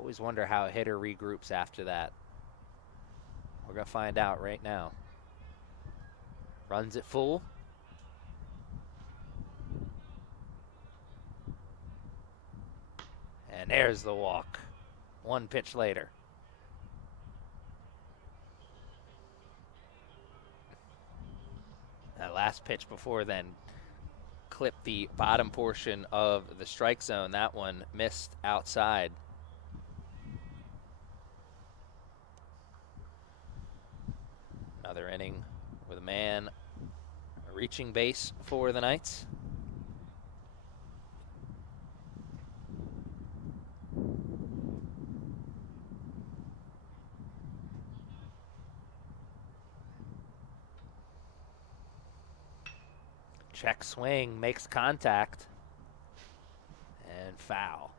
Always wonder how a hitter regroups after that. We're going to find out right now. Runs it full. And there's the walk. One pitch later. That last pitch before then clipped the bottom portion of the strike zone. That one missed outside. Another inning with a man reaching base for the Knights. Check swing, makes contact, and foul.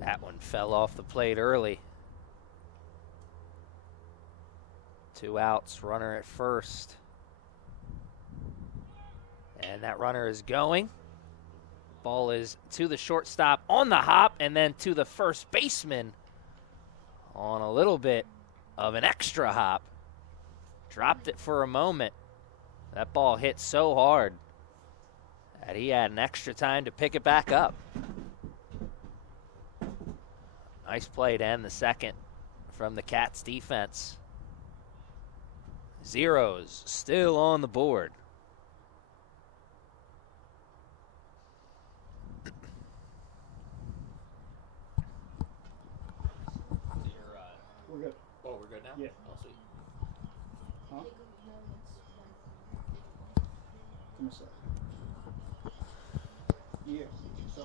That one fell off the plate early. 2 outs, runner at first. And that runner is going. Ball is to the shortstop on the hop and then to the first baseman on a little bit of an extra hop. Dropped it for a moment. That ball hit so hard that he had an extra time to pick it back up. Nice play to end the second from the Cats defense. Zeros still on the board. We're good. Oh, we're good now? Yeah. Oh, sweet. Huh? Come a sec. Yeah. So.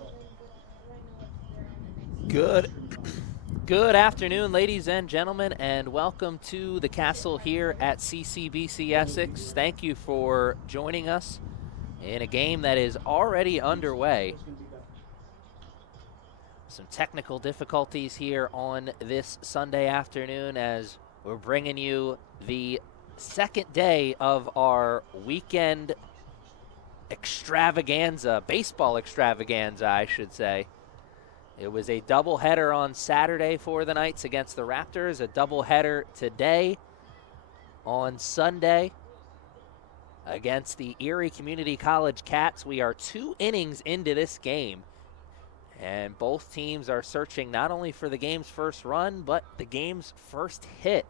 Good afternoon, ladies and gentlemen, and welcome to the Castle here at CCBC Essex. Thank you for joining us in a game that is already underway. Some technical difficulties here on this Sunday afternoon as we're bringing you the second day of our weekend extravaganza, baseball extravaganza, I should say. It was a doubleheader on Saturday for the Knights against the Raptors, a doubleheader today on Sunday against the Erie Community College Cats. We are 2 innings into this game, and both teams are searching not only for the game's first run, but the game's first hit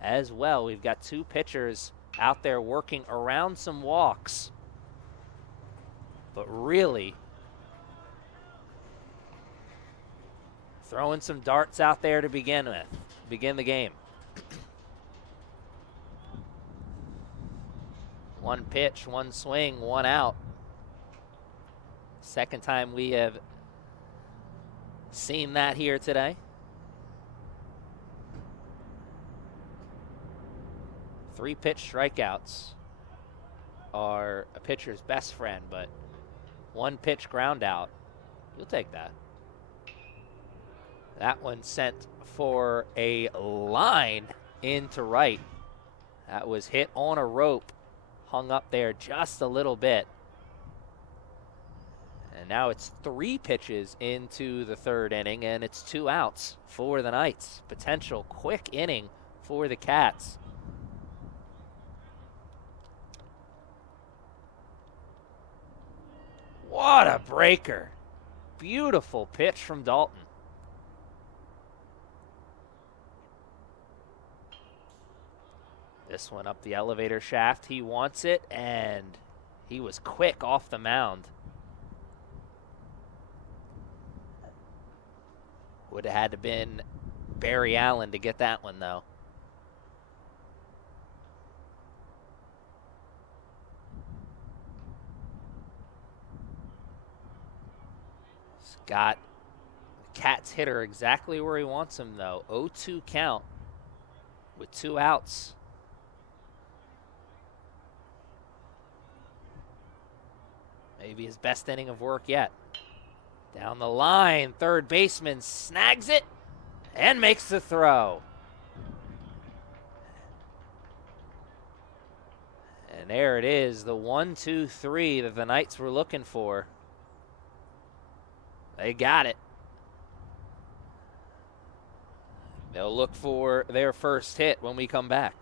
as well. We've got 2 pitchers out there working around some walks, but really throwing some darts out there to begin the game. 1 pitch, 1 swing, 1 out. Second time we have seen that here today. 3 pitch strikeouts are a pitcher's best friend, but 1 pitch ground out, you'll take that. That one sent for a line into right. That was hit on a rope, hung up there just a little bit. And now it's 3 pitches into the third inning, and it's 2 outs for the Knights. Potential quick inning for the Cats. What a breaker. Beautiful pitch from Dalton. This one up the elevator shaft. He wants it, and he was quick off the mound. Would have had to been Barry Allen to get that one, though. Got the Cats hitter exactly where he wants him, though. 0-2 count with 2 outs. Maybe his best inning of work yet. Down the line, third baseman snags it and makes the throw. And there it is, the 1-2-3 that the Knights were looking for. They got it. They'll look for their first hit when we come back.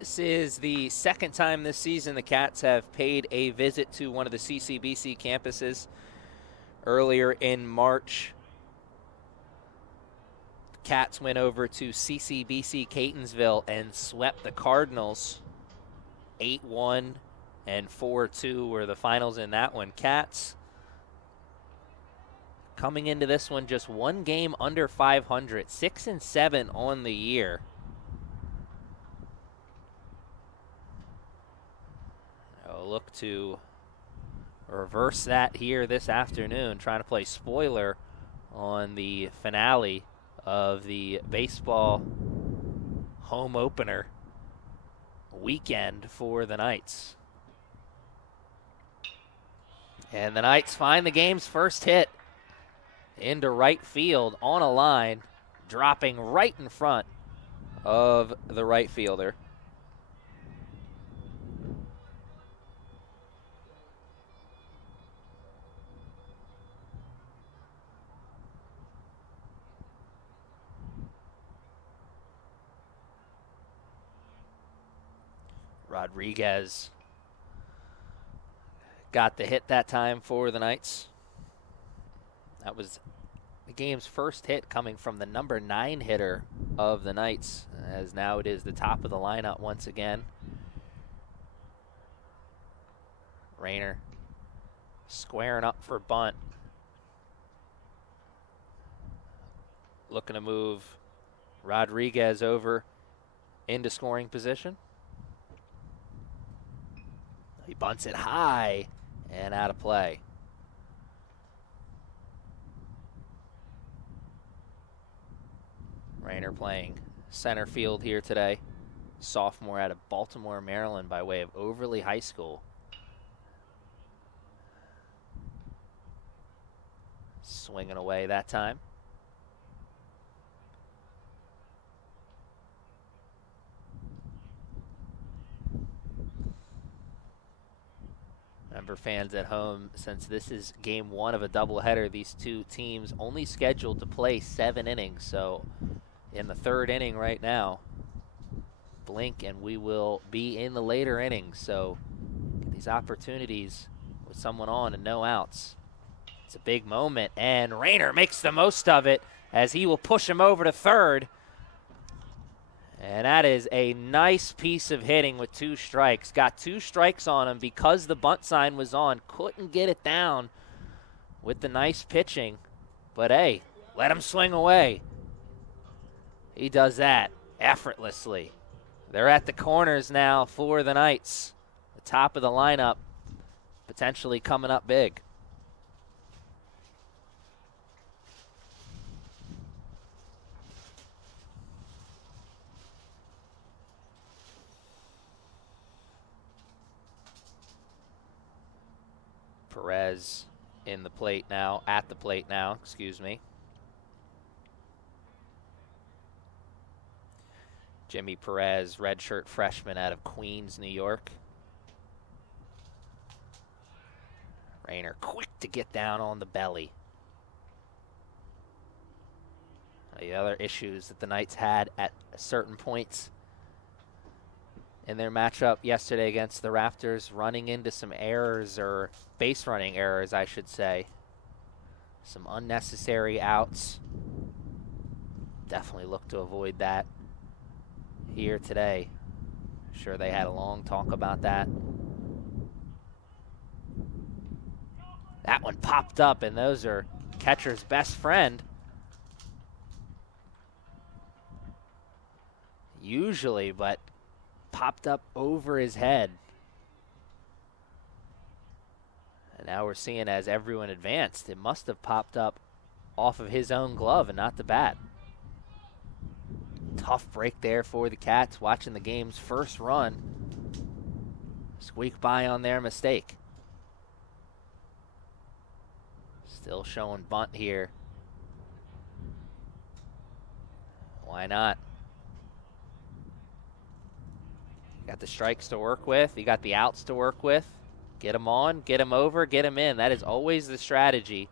This is the second time this season the Cats have paid a visit to one of the CCBC campuses. Earlier in March, the Cats went over to CCBC Catonsville and swept the Cardinals. 8-1 and 4-2 were the finals in that one. Cats coming into this one just one game under 500, 6-7 on the year. Look to reverse that here this afternoon, trying to play spoiler on the finale of the baseball home opener weekend for the Knights. And the Knights find the game's first hit into right field on a line, dropping right in front of the right fielder. Rodriguez got the hit that time for the Knights. That was the game's first hit coming from the number 9 hitter of the Knights, as now it is the top of the lineup once again. Rayner squaring up for bunt. Looking to move Rodriguez over into scoring position. He bunts it high and out of play. Rayner playing center field here today. Sophomore out of Baltimore, Maryland by way of Overly High School. Swinging away that time. Remember, fans at home, since this is game one of a doubleheader, these two teams only scheduled to play 7 innings. So in the 3rd inning right now, blink and we will be in the later innings. So get these opportunities with someone on and no outs. It's a big moment, and Rayner makes the most of it as he will push him over to 3rd. And that is a nice piece of hitting with 2 strikes. Got 2 strikes on him because the bunt sign was on. Couldn't get it down with the nice pitching. But, hey, let him swing away. He does that effortlessly. They're at the corners now for the Knights. The top of the lineup potentially coming up big. Perez at the plate now, excuse me. Jimmy Perez, redshirt freshman out of Queens, New York. Rayner quick to get down on the belly. The other issues that the Knights had at certain points in their matchup yesterday against the Raptors, running into some errors, or base running errors, I should say. Some unnecessary outs. Definitely look to avoid that here today. Sure, they had a long talk about that. That one popped up, and those are catcher's best friend. Usually, but popped up over his head. And now we're seeing as everyone advanced, it must have popped up off of his own glove and not the bat. Tough break there for the Cats, watching the game's first run squeak by on their mistake. Still showing bunt here. Why not? You got the strikes to work with. You got the outs to work with. Get them on, get them over, get them in. That is always the strategy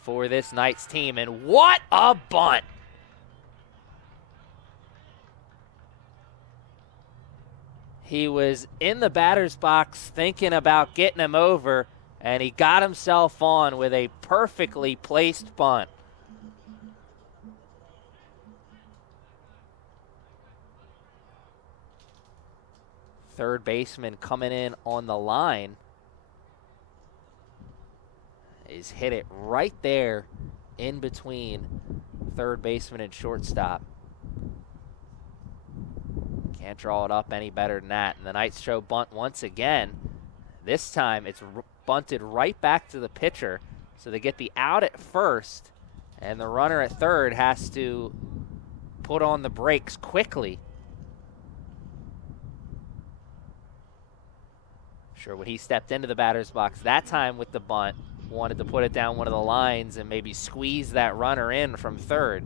for this Knights team. And what a bunt! He was in the batter's box thinking about getting him over, and he got himself on with a perfectly placed bunt. Third baseman coming in on the line. He's hit it right there in between third baseman and shortstop. Can't draw it up any better than that. And the Knights show bunt once again. This time it's bunted right back to the pitcher. So they get the out at first, and the runner at third has to put on the brakes quickly. Sure, when he stepped into the batter's box that time with the bunt, wanted to put it down one of the lines and maybe squeeze that runner in from third.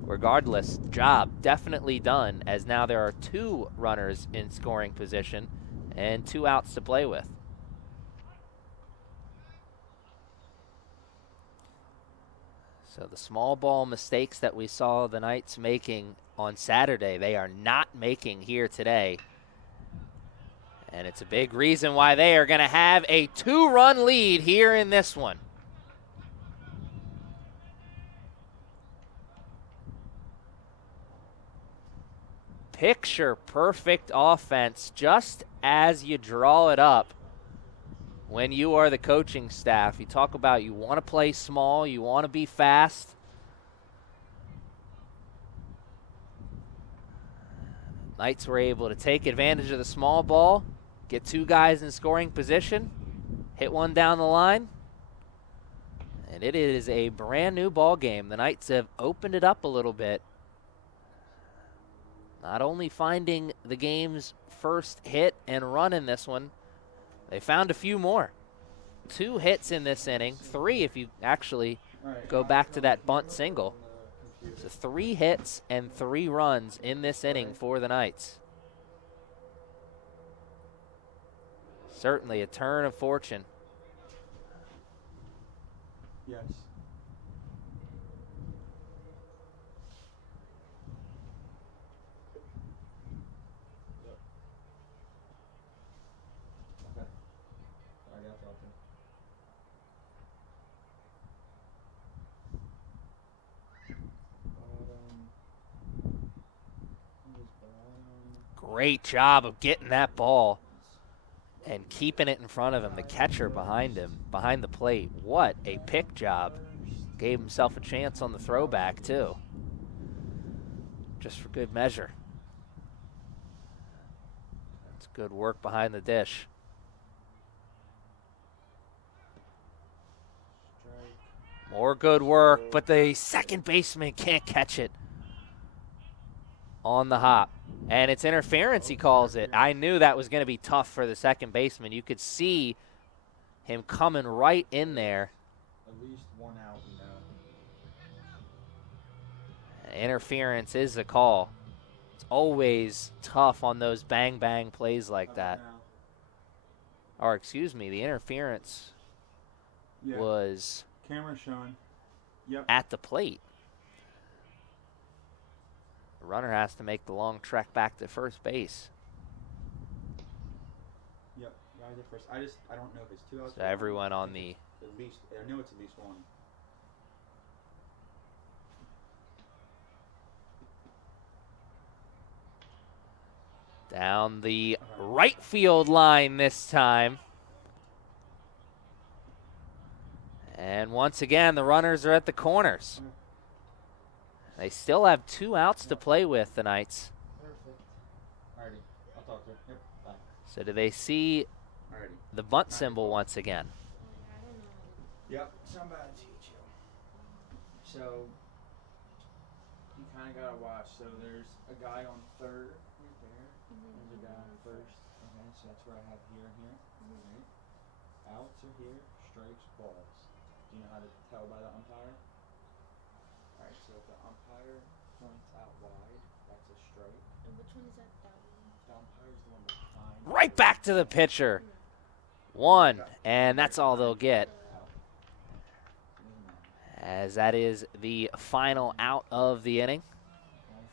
Regardless, job definitely done, as now there are two runners in scoring position and two outs to play with. So the small ball mistakes that we saw the Knights making on Saturday, they are not making here today. And it's a big reason why they are going to have a 2-run lead here in this one. Picture perfect offense, just as you draw it up when you are the coaching staff. You talk about you want to play small, you want to be fast. Knights were able to take advantage of the small ball, get two guys in scoring position, hit one down the line, and it is a brand new ball game. The Knights have opened it up a little bit. Not only finding the game's first hit and run in this one, they found a few more. 2 hits in this inning, 3 if you actually go back to that bunt single. So 3 hits and 3 runs in this inning for the Knights. Certainly a turn of fortune. Yes. Okay. I got you. Great job of getting that ball and keeping it in front of him. The catcher behind him, behind the plate. What a pick job. Gave himself a chance on the throwback, too. Just for good measure. That's good work behind the dish. More good work, but the second baseman can't catch it on the hop. And it's interference, he calls it. I knew that was going to be tough for the second baseman. You could see him coming right in there. At least 1 out now. Interference is the call. It's always tough on those bang-bang plays like that. Or, excuse me, the interference Yeah. was Camera showing. Yep. at the plate. The runner has to make the long trek back to first base. Yep. Guys at first. I don't know if it's 2 outs. So everyone on the At least I know it's at least one. down the right field line this time. And once again, the runners are at the corners. They still have 2 outs to play with, the Knights. Perfect. Alrighty. I'll talk to her. Yep. Bye. So do they see Alrighty. the bunt symbol once again? Yep. Somebody teach you. So you kind of gotta watch. So there's a guy on third right there. There's a guy on first. Okay, so that's where I have here and here. Right. Outs are here. Strikes, balls. Do you know how to tell by the umpire? Alright, so if the umpire points out wide, that's a strike. And which one is that? That one? The umpire's the one behind. Right back to the pitcher. 1, and that's all they'll get, as that is the final out of the inning.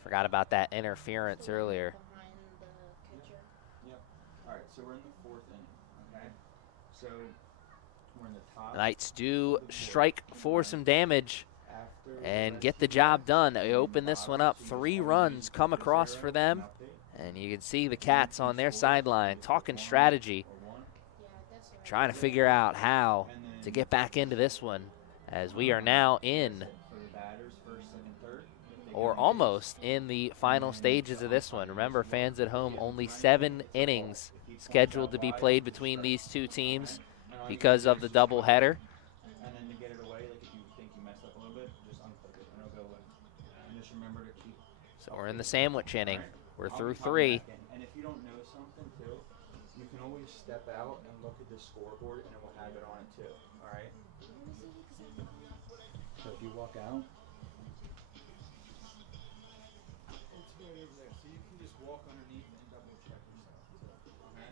Forgot about that interference earlier. Behind the catcher. Yep. Alright, so we're in the 4th inning. Okay? So we're in the top. Knights do strike for some damage After and get the job done. They open this one up. 3 runs come across for them. And you can see the Cats on their sideline talking strategy, Yeah, that's right. trying to figure out how to get back into this one, as we are now in, or almost in, the final stages of this one. Remember, fans at home, only 7 innings scheduled to be played between these 2 teams because of the doubleheader. And then to get it away, like if you think you messed up a little bit, just unclick it and it'll go away. And just remember to keep. So we're in the sandwich inning. We're I'll through be popping 3. back in. And if you don't know something too, you can always step out and look at the scoreboard and it will have it on it too. Alright? So if you walk out, it's right over there. So you can just walk underneath and double check yourself too. Okay?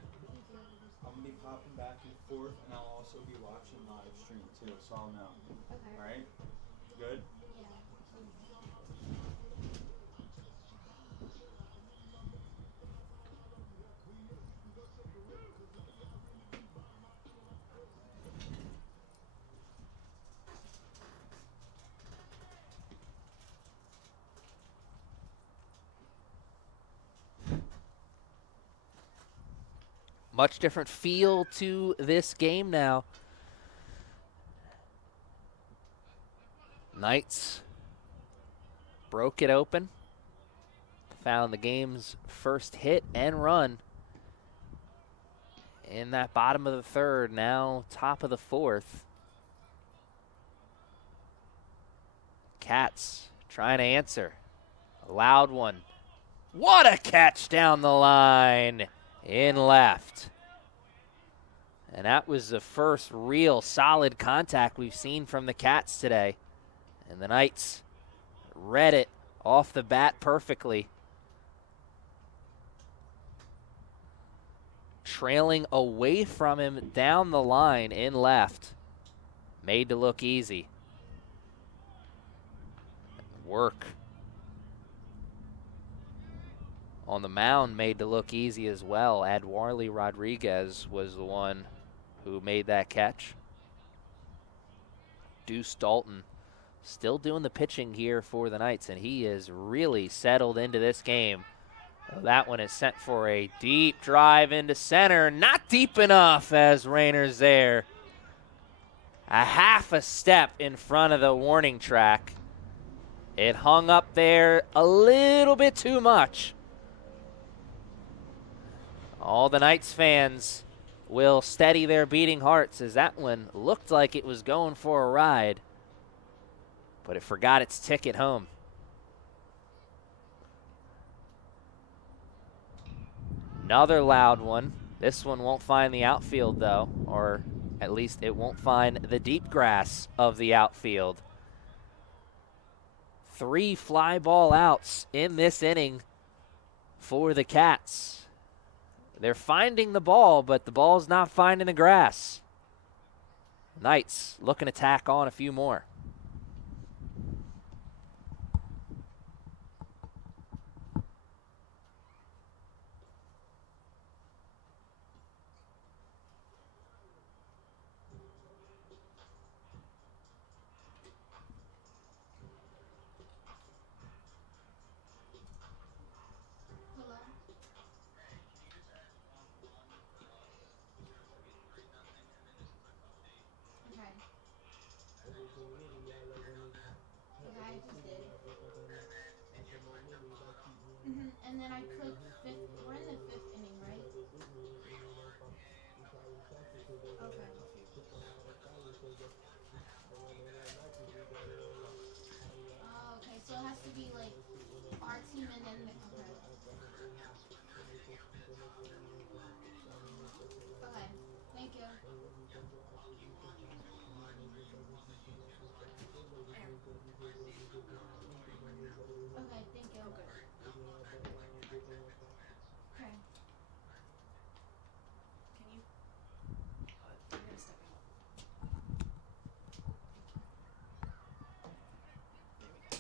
I'm gonna be popping back and forth and I'll also be watching live stream too, so I'll know. Okay. Alright? Good? Much different feel to this game now. Knights broke it open, found the game's first hit and run in that bottom of the 3rd, now top of the 4th. Cats trying to answer. A loud one. What a catch down the line in left. And that was the first real solid contact we've seen from the Cats today. And the Knights read it off the bat perfectly. Trailing away from him down the line in left. Made to look easy. Work on the mound made to look easy as well. Adwarley Rodriguez was the one who made that catch. Deuce Dalton still doing the pitching here for the Knights, and he is really settled into this game. That one is sent for a deep drive into center. Not deep enough as Rayner's there. A half a step in front of the warning track. It hung up there a little bit too much. All the Knights fans will steady their beating hearts, as that one looked like it was going for a ride, but it forgot its ticket home. Another loud one. This one won't find the outfield, though, or at least it won't find the deep grass of the outfield. 3 fly ball outs in this inning for the Cats. They're finding the ball, but the ball's not finding the grass. Knights looking to tack on a few more. Hello? Okay. Okay, I just did. And then I clicked fifth. We're in the fifth inning, right? Okay. Oh, okay. So it has to be like our team and then okay. Okay. Thank you. Okay, thank you. Okay. Okay. Can you? I'm gonna step out. There we go.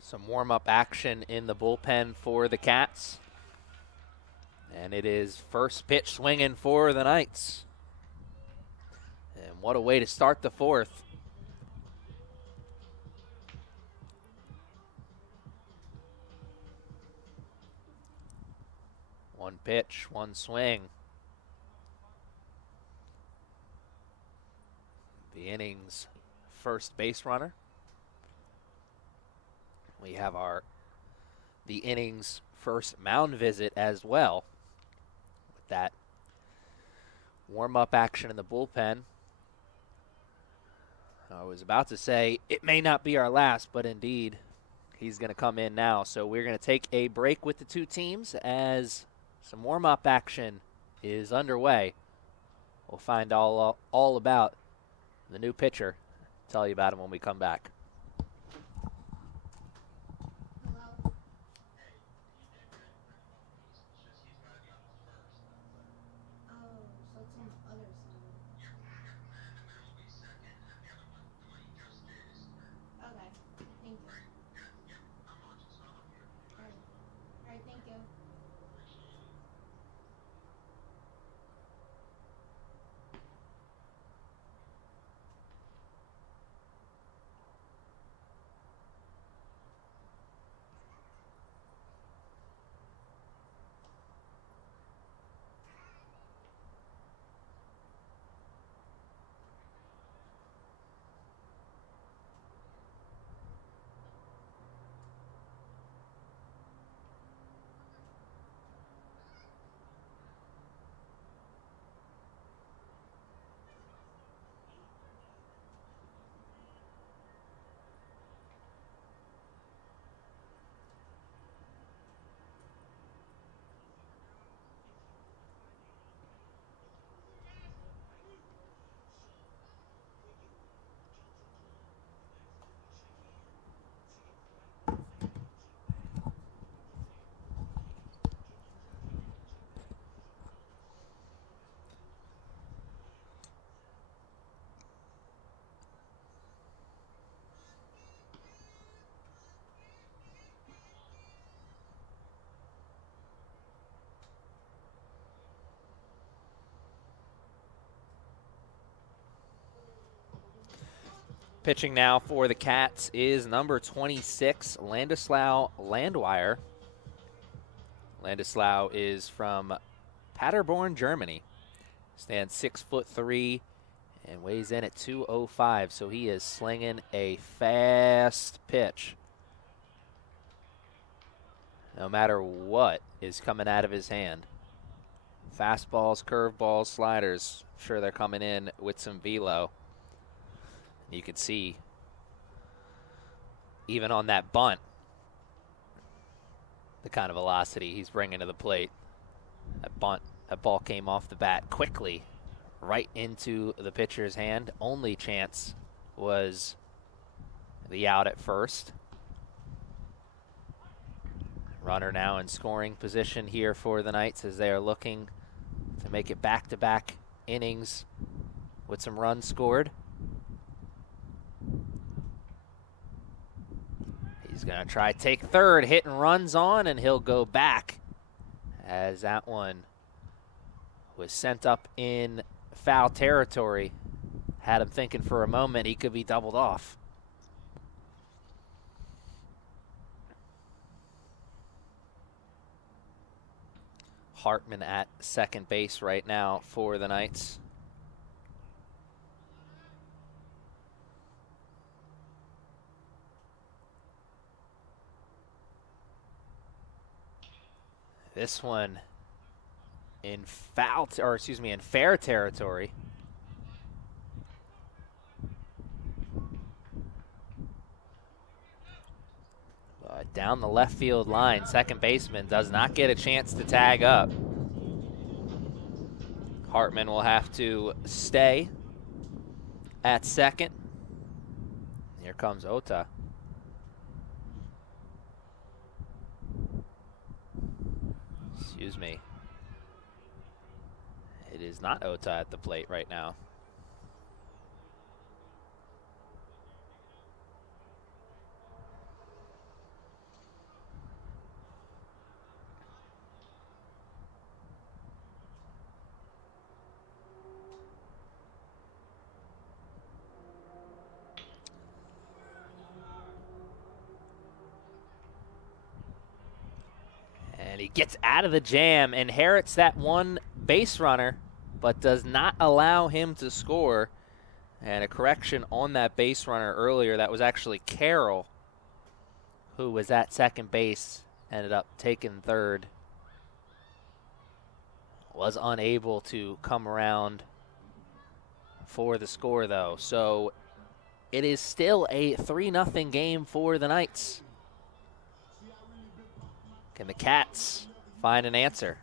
Some warm-up action in the bullpen for the Cats. And it is first pitch swinging for the Knights. And what a way to start the fourth. One pitch, one swing. The inning's first base runner. We have the inning's first mound visit as well. With that warm-up action in the bullpen. I was about to say it may not be our last, but indeed he's going to come in now. So we're going to take a break with the two teams as some warm-up action is underway. We'll find all about the new pitcher. Tell you about him when we come back. Hello? Oh, so it's on the other side. Okay. Thank you. Alright. Alright, thank you. Pitching now for the Cats is number 26, Landislau Landwehr. Landislau is from Paderborn, Germany. Stands 6'3" and weighs in at 205, so he is slinging a fast pitch. No matter what is coming out of his hand. Fastballs, curveballs, sliders. I'm sure they're coming in with some velo. You can see even on that bunt the kind of velocity he's bringing to the plate. That ball came off the bat quickly right into the pitcher's hand. Only chance was the out at first. Runner now in scoring position here for the Knights as they are looking to make it back-to-back innings with some runs scored. He's going to try take third, hitting runs on, and he'll go back as that one was sent up in foul territory. Had him thinking for a moment he could be doubled off. Hartman at second base right now for the Knights. This one in in fair territory. Down the left field line, second baseman does not get a chance to tag up. Hartman will have to stay at second. Here comes Ota. Excuse me. It is not Ota at the plate right now. And he gets out of the jam, inherits that one base runner, but does not allow him to score. And a correction on that base runner earlier, that was actually Carroll, who was at second base, ended up taking third. Was unable to come around for the score, though. So it is still a 3-0 game for the Knights. Can the Cats find an answer?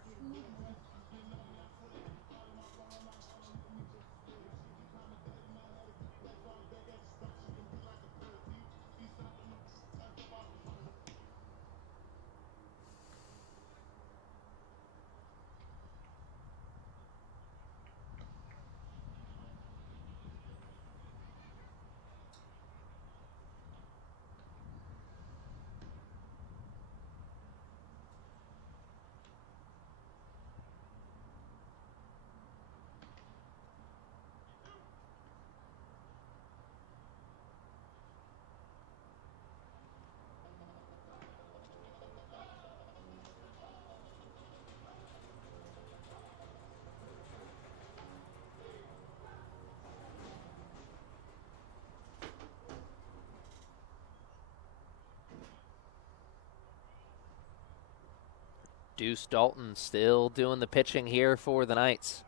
Deuce Dalton still doing the pitching here for the Knights.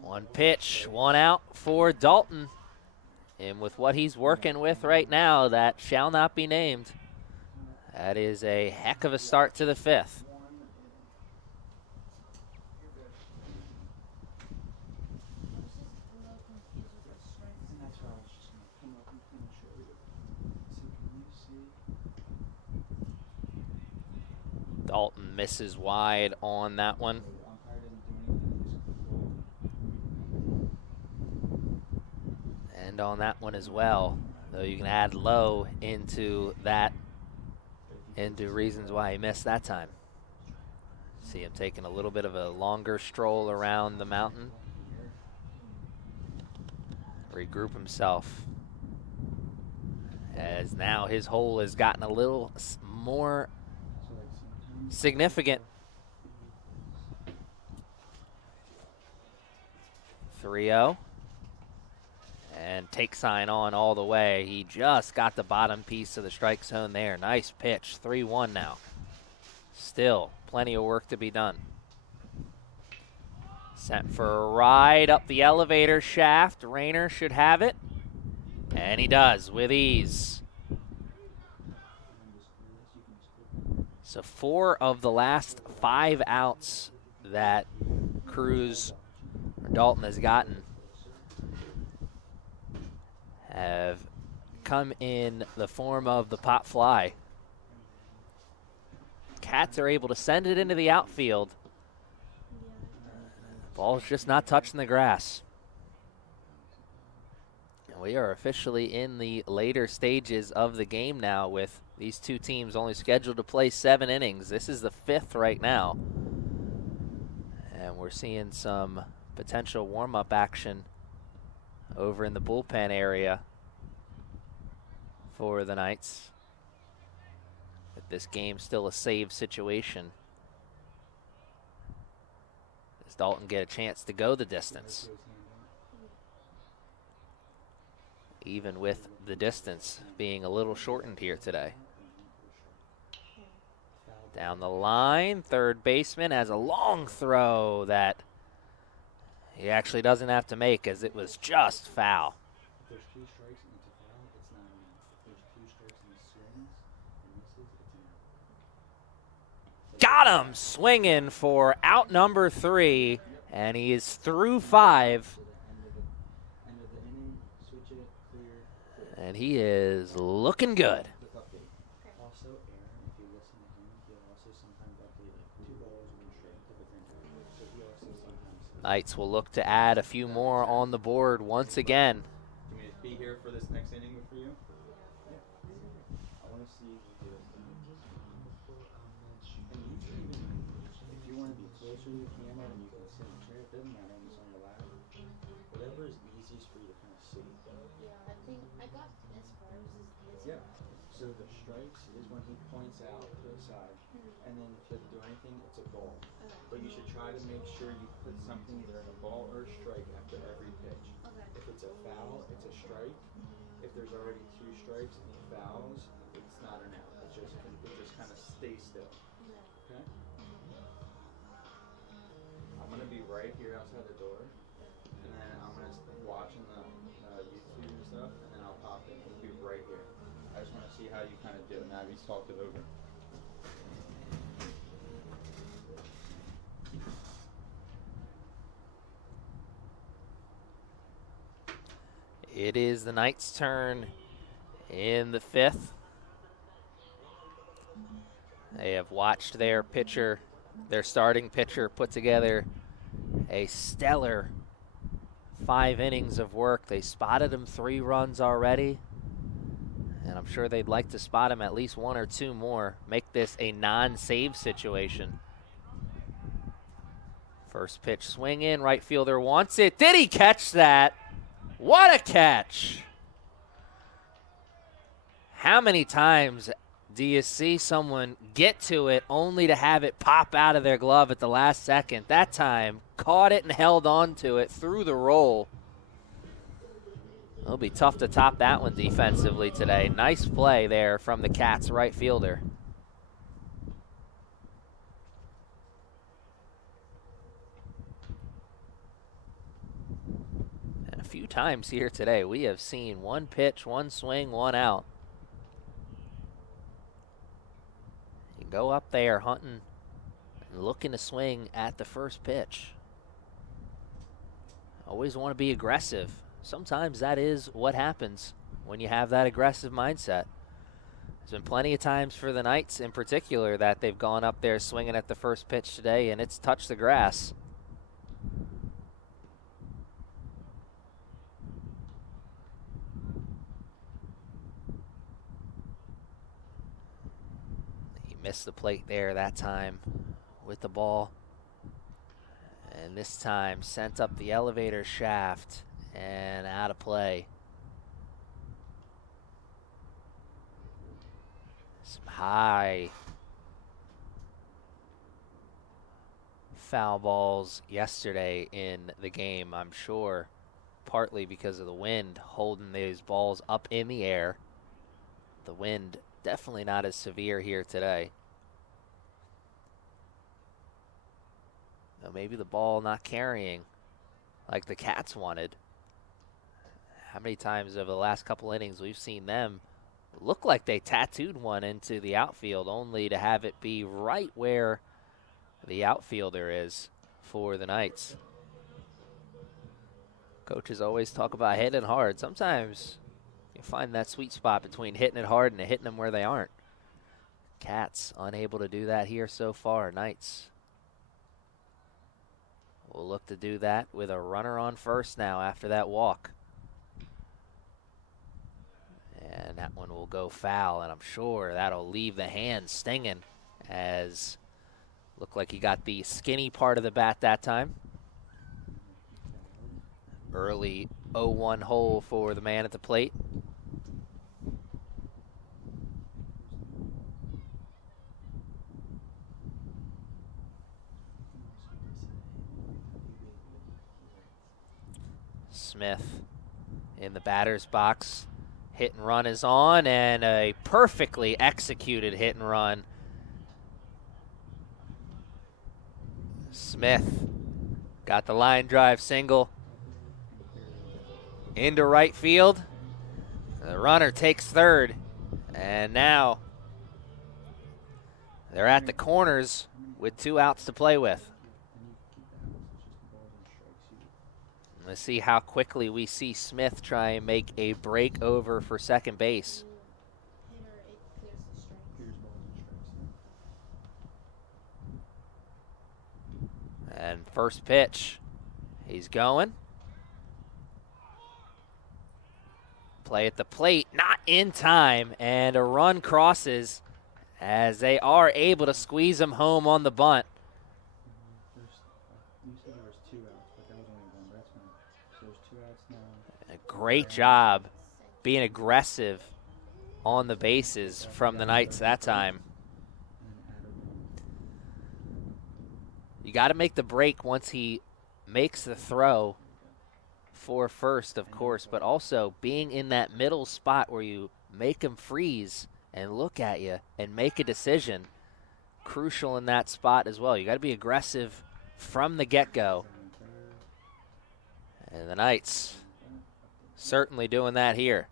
One pitch, one out for Dalton. And with what he's working with right now, that shall not be named. That is a heck of a start to the fifth. Dalton misses wide on that one. And on that one as well, though you can add low into that, into reasons why he missed that time. See him taking a little bit of a longer stroll around the mountain. Regroup himself. As now his hole has gotten a little more significant. 3-0. and take sign on all the way. He just got the bottom piece of the strike zone there. Nice pitch, 3-1 now. Still plenty of work to be done. Sent for a ride up the elevator shaft. Rayner should have it, and he does with ease. So 4 of the last 5 outs that Dalton has gotten have come in the form of the pop fly. Cats are able to send it into the outfield. Ball's just not touching the grass. And we are officially in the later stages of the game now, with these two teams only scheduled to play 7 innings. This is the 5th right now. And we're seeing some potential warm-up action over in the bullpen area for the Knights. With this game still a save situation, does Dalton get a chance to go the distance? Even with the distance being a little shortened here today. Down the line, third baseman has a long throw that he actually doesn't have to make, as it was just foul. If there's 2 strikes and it's a foul, it's not an out. If there's 2 strikes and he swings and misses, it's an out. Got him swinging for out number 3, and he is through 5. End of the inning, switch it, clear. And he is looking good. Quick update. Also, Aaron, if you listen to him, he'll also sometimes update like 2 balls, 1 strike type of thing. So he also sometimes. Knights will look to add a few more on the board once again. Can we be here for this next inning for you? Yeah. I want to see you do it. And you can even, if you want to be closer to the camera and you can sit in a chair, it doesn't matter when it's on your lap. Whatever is easiest for you to kind of see. Yeah, I think I got this first. Yeah. So the strikes is when he points out to the side, and then if he doesn't do anything, it's a ball. Okay. But you should try to make sure you put something either in a ball or a strike after every pitch. Okay. If it's a foul, it's a strike. If there's already 2 strikes and he fouls, it's not an out. It just kind of stay still. Okay. Okay? I'm gonna be right here outside the door, and then I'm gonna watching the YouTube and stuff, and then I'll pop in. We'll be right here. I just want to see how you kind of do it. Navi's talked it over. It is the Knights' turn in the 5th. They have watched their starting pitcher, put together a stellar 5 innings of work. They spotted him 3 runs already, and I'm sure they'd like to spot him at least 1 or 2 more, make this a non-save situation. First pitch swing in, right fielder wants it. Did he catch that? What a catch! How many times do you see someone get to it only to have it pop out of their glove at the last second? That time, caught it and held on to it through the roll. It'll be tough to top that one defensively today. Nice play there from the Cats right fielder. And a few times here today, we have seen 1 pitch, 1 swing, 1 out. You go up there hunting and looking to swing at the first pitch. Always want to be aggressive. Sometimes that is what happens when you have that aggressive mindset. There's been plenty of times for the Knights in particular that they've gone up there swinging at the first pitch today, and it's touched the grass. He missed the plate there that time with the ball. And this time sent up the elevator shaft and out of play. Some high foul balls yesterday in the game, I'm sure. partly because of the wind holding these balls up in the air. The wind definitely not as severe here today. Maybe the ball not carrying like the Cats wanted. How many times over the last couple innings we've seen them look like they tattooed one into the outfield only to have it be right where the outfielder is for the Knights. Coaches always talk about hitting hard. Sometimes you find that sweet spot between hitting it hard and hitting them where they aren't. Cats unable to do that here so far. Knights will look to do that with a runner on first now after that walk. And that one will go foul, and I'm sure that'll leave the hand stinging, as looked like he got the skinny part of the bat that time. Early 0-1 hole for the man at the plate. Smith in the batter's box. Hit and run is on, and a perfectly executed hit and run. Smith got the line drive single into right field. The runner takes third, and now they're at the corners with 2 outs to play with. Let's see how quickly we see Smith try and make a break over for second base. And first pitch, he's going. Play at the plate, not in time, and a run crosses as they are able to squeeze him home on the bunt. A great job being aggressive on the bases from the Knights that time. You got to make the break once he makes the throw for first, of course, but also being in that middle spot where you make him freeze and look at you and make a decision, crucial in that spot as well. You got to be aggressive from the get-go. And the Knights certainly doing that here.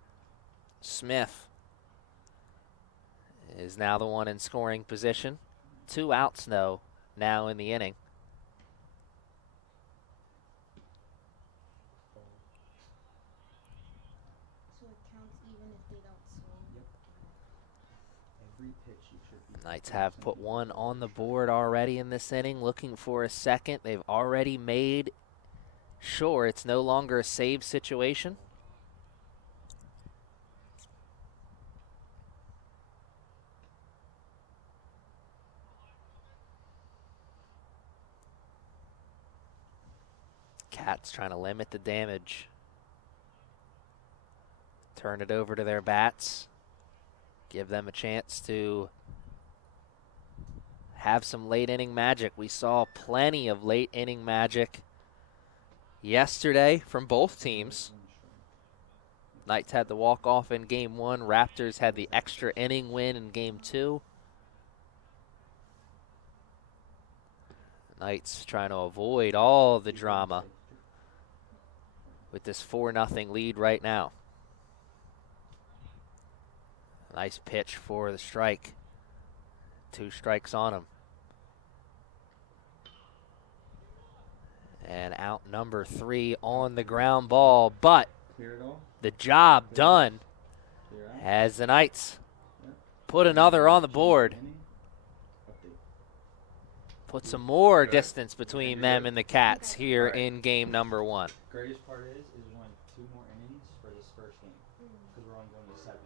Smith is now the one in scoring position. 2 outs, though, now in the inning. So it counts even if they don't swing? Yep. Every pitch you should be. Knights have put 1 on the board already in this inning, looking for a second. They've already made sure it's no longer a save situation. Cats trying to limit the damage. Turn it over to their bats. Give them a chance to have some late inning magic. We saw plenty of late inning magic yesterday from both teams. Knights had the walk-off in Game 1. Raptors had the extra inning win in Game 2. Knights trying to avoid all the drama with this 4-0 lead right now. Nice pitch for the strike. 2 strikes on him. And out number 3 on the ground ball, but the job done as the Knights put another on the board. Put some more distance between them and the Cats here in game number 1. Greatest part is we won 2 more innings for this first game because we're only going to 7.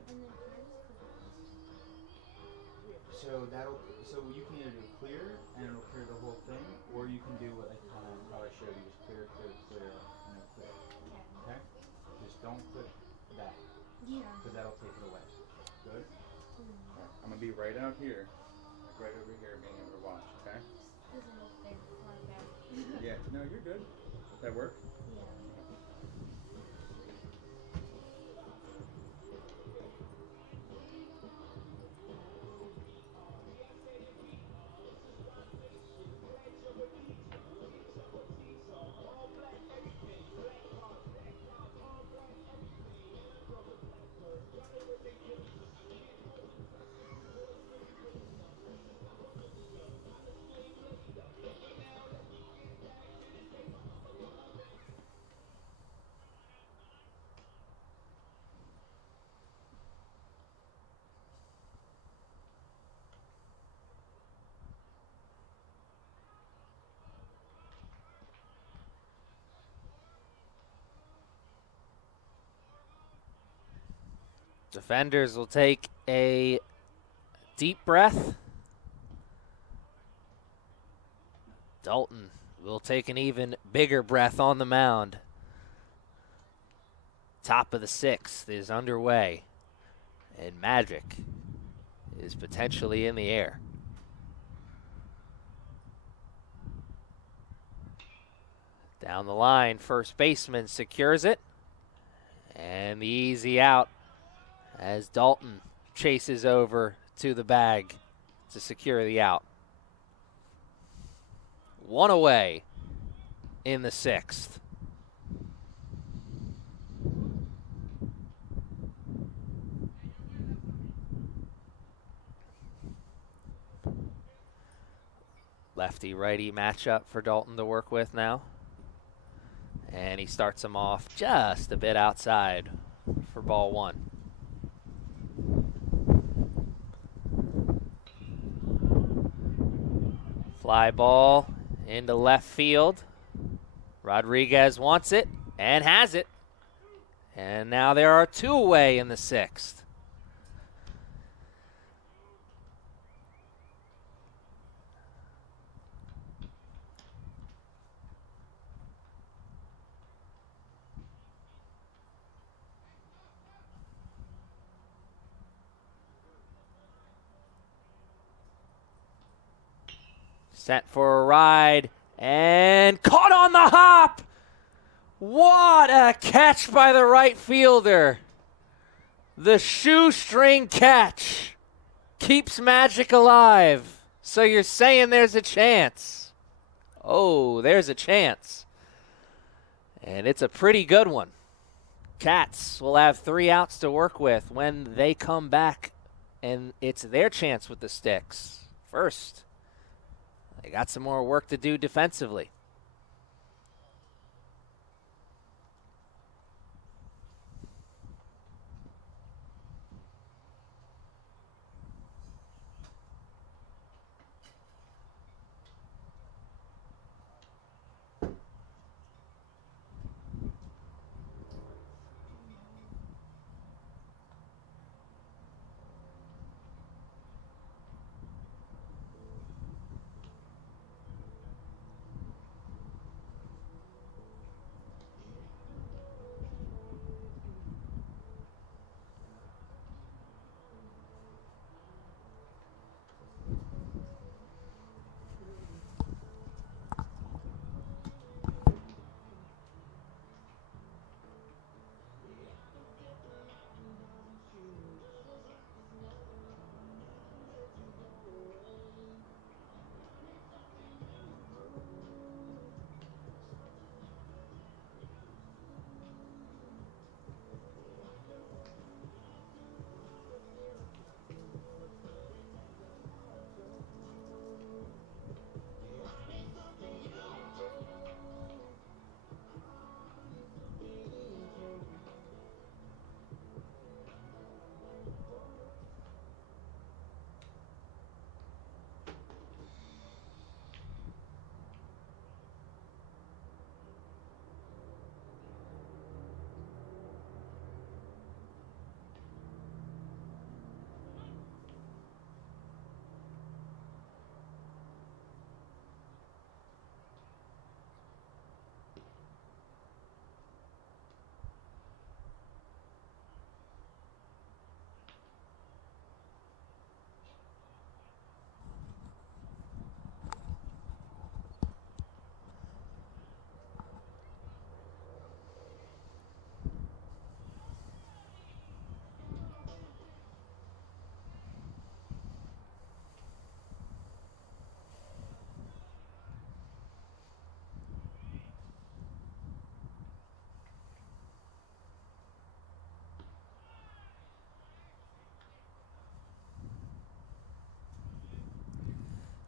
So you can either do clear and it'll clear the whole thing, or you can do what how I showed you, just clear, and then clear. Okay? Just don't click that. Yeah. Because that'll take it away. Good? Right. I'm gonna be right out here, right over here, being able to watch. Okay? Doesn't look very far back. Yeah. No, you're good. Does that work? Yeah. Defenders will take a deep breath. Dalton will take an even bigger breath on the mound. Top of the 6th is underway, and magic is potentially in the air. Down the line, first baseman secures it, and the easy out as Dalton chases over to the bag to secure the out. 1 away in the 6th. Lefty-righty matchup for Dalton to work with now. And he starts him off just a bit outside for ball 1. Fly ball into left field. Rodriguez wants it and has it. And now there are 2 away in the 6th. Set for a ride and caught on the hop. What a catch by the right fielder. The shoestring catch keeps magic alive. So you're saying there's a chance. Oh, there's a chance. And it's a pretty good one. Cats will have 3 outs to work with when they come back, and it's their chance with the sticks. First, they got some more work to do defensively.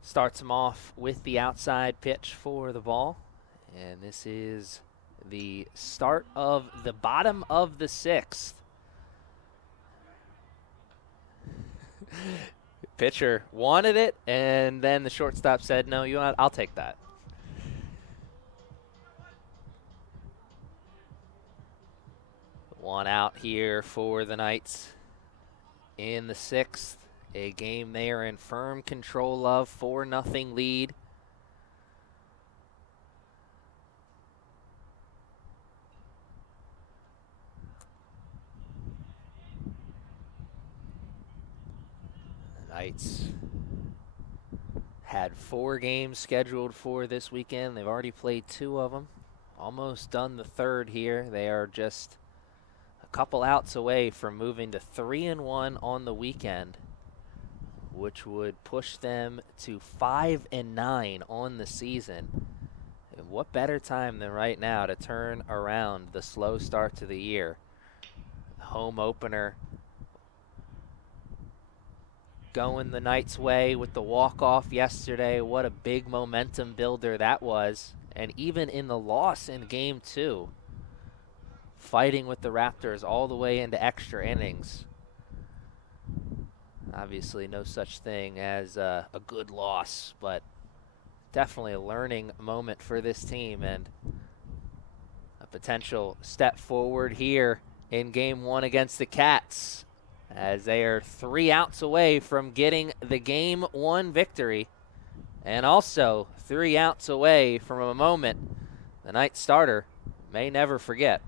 Starts him off with the outside pitch for the ball. And this is the start of the bottom of the 6th. Pitcher wanted it, and then the shortstop said, no, you know what? I'll take that. One out here for the Knights. in the 6th, a game they are in firm control of, 4-0 lead. The Knights had 4 games scheduled for this weekend. They've already played 2 of them. Almost done the 3rd here. They are just a couple outs away from moving to 3-1 on the weekend, which would push them to 5-9 on the season. And what better time than right now to turn around the slow start to the year? Home opener going the Knights' way with the walk-off yesterday. What a big momentum builder that was. And even in the loss in Game 2, fighting with the Raptors all the way into extra innings. Obviously no such thing as a good loss, but definitely a learning moment for this team and a potential step forward here in Game 1 against the Cats, as they are 3 outs away from getting the Game 1 victory, and also 3 outs away from a moment the Knights starter may never forget.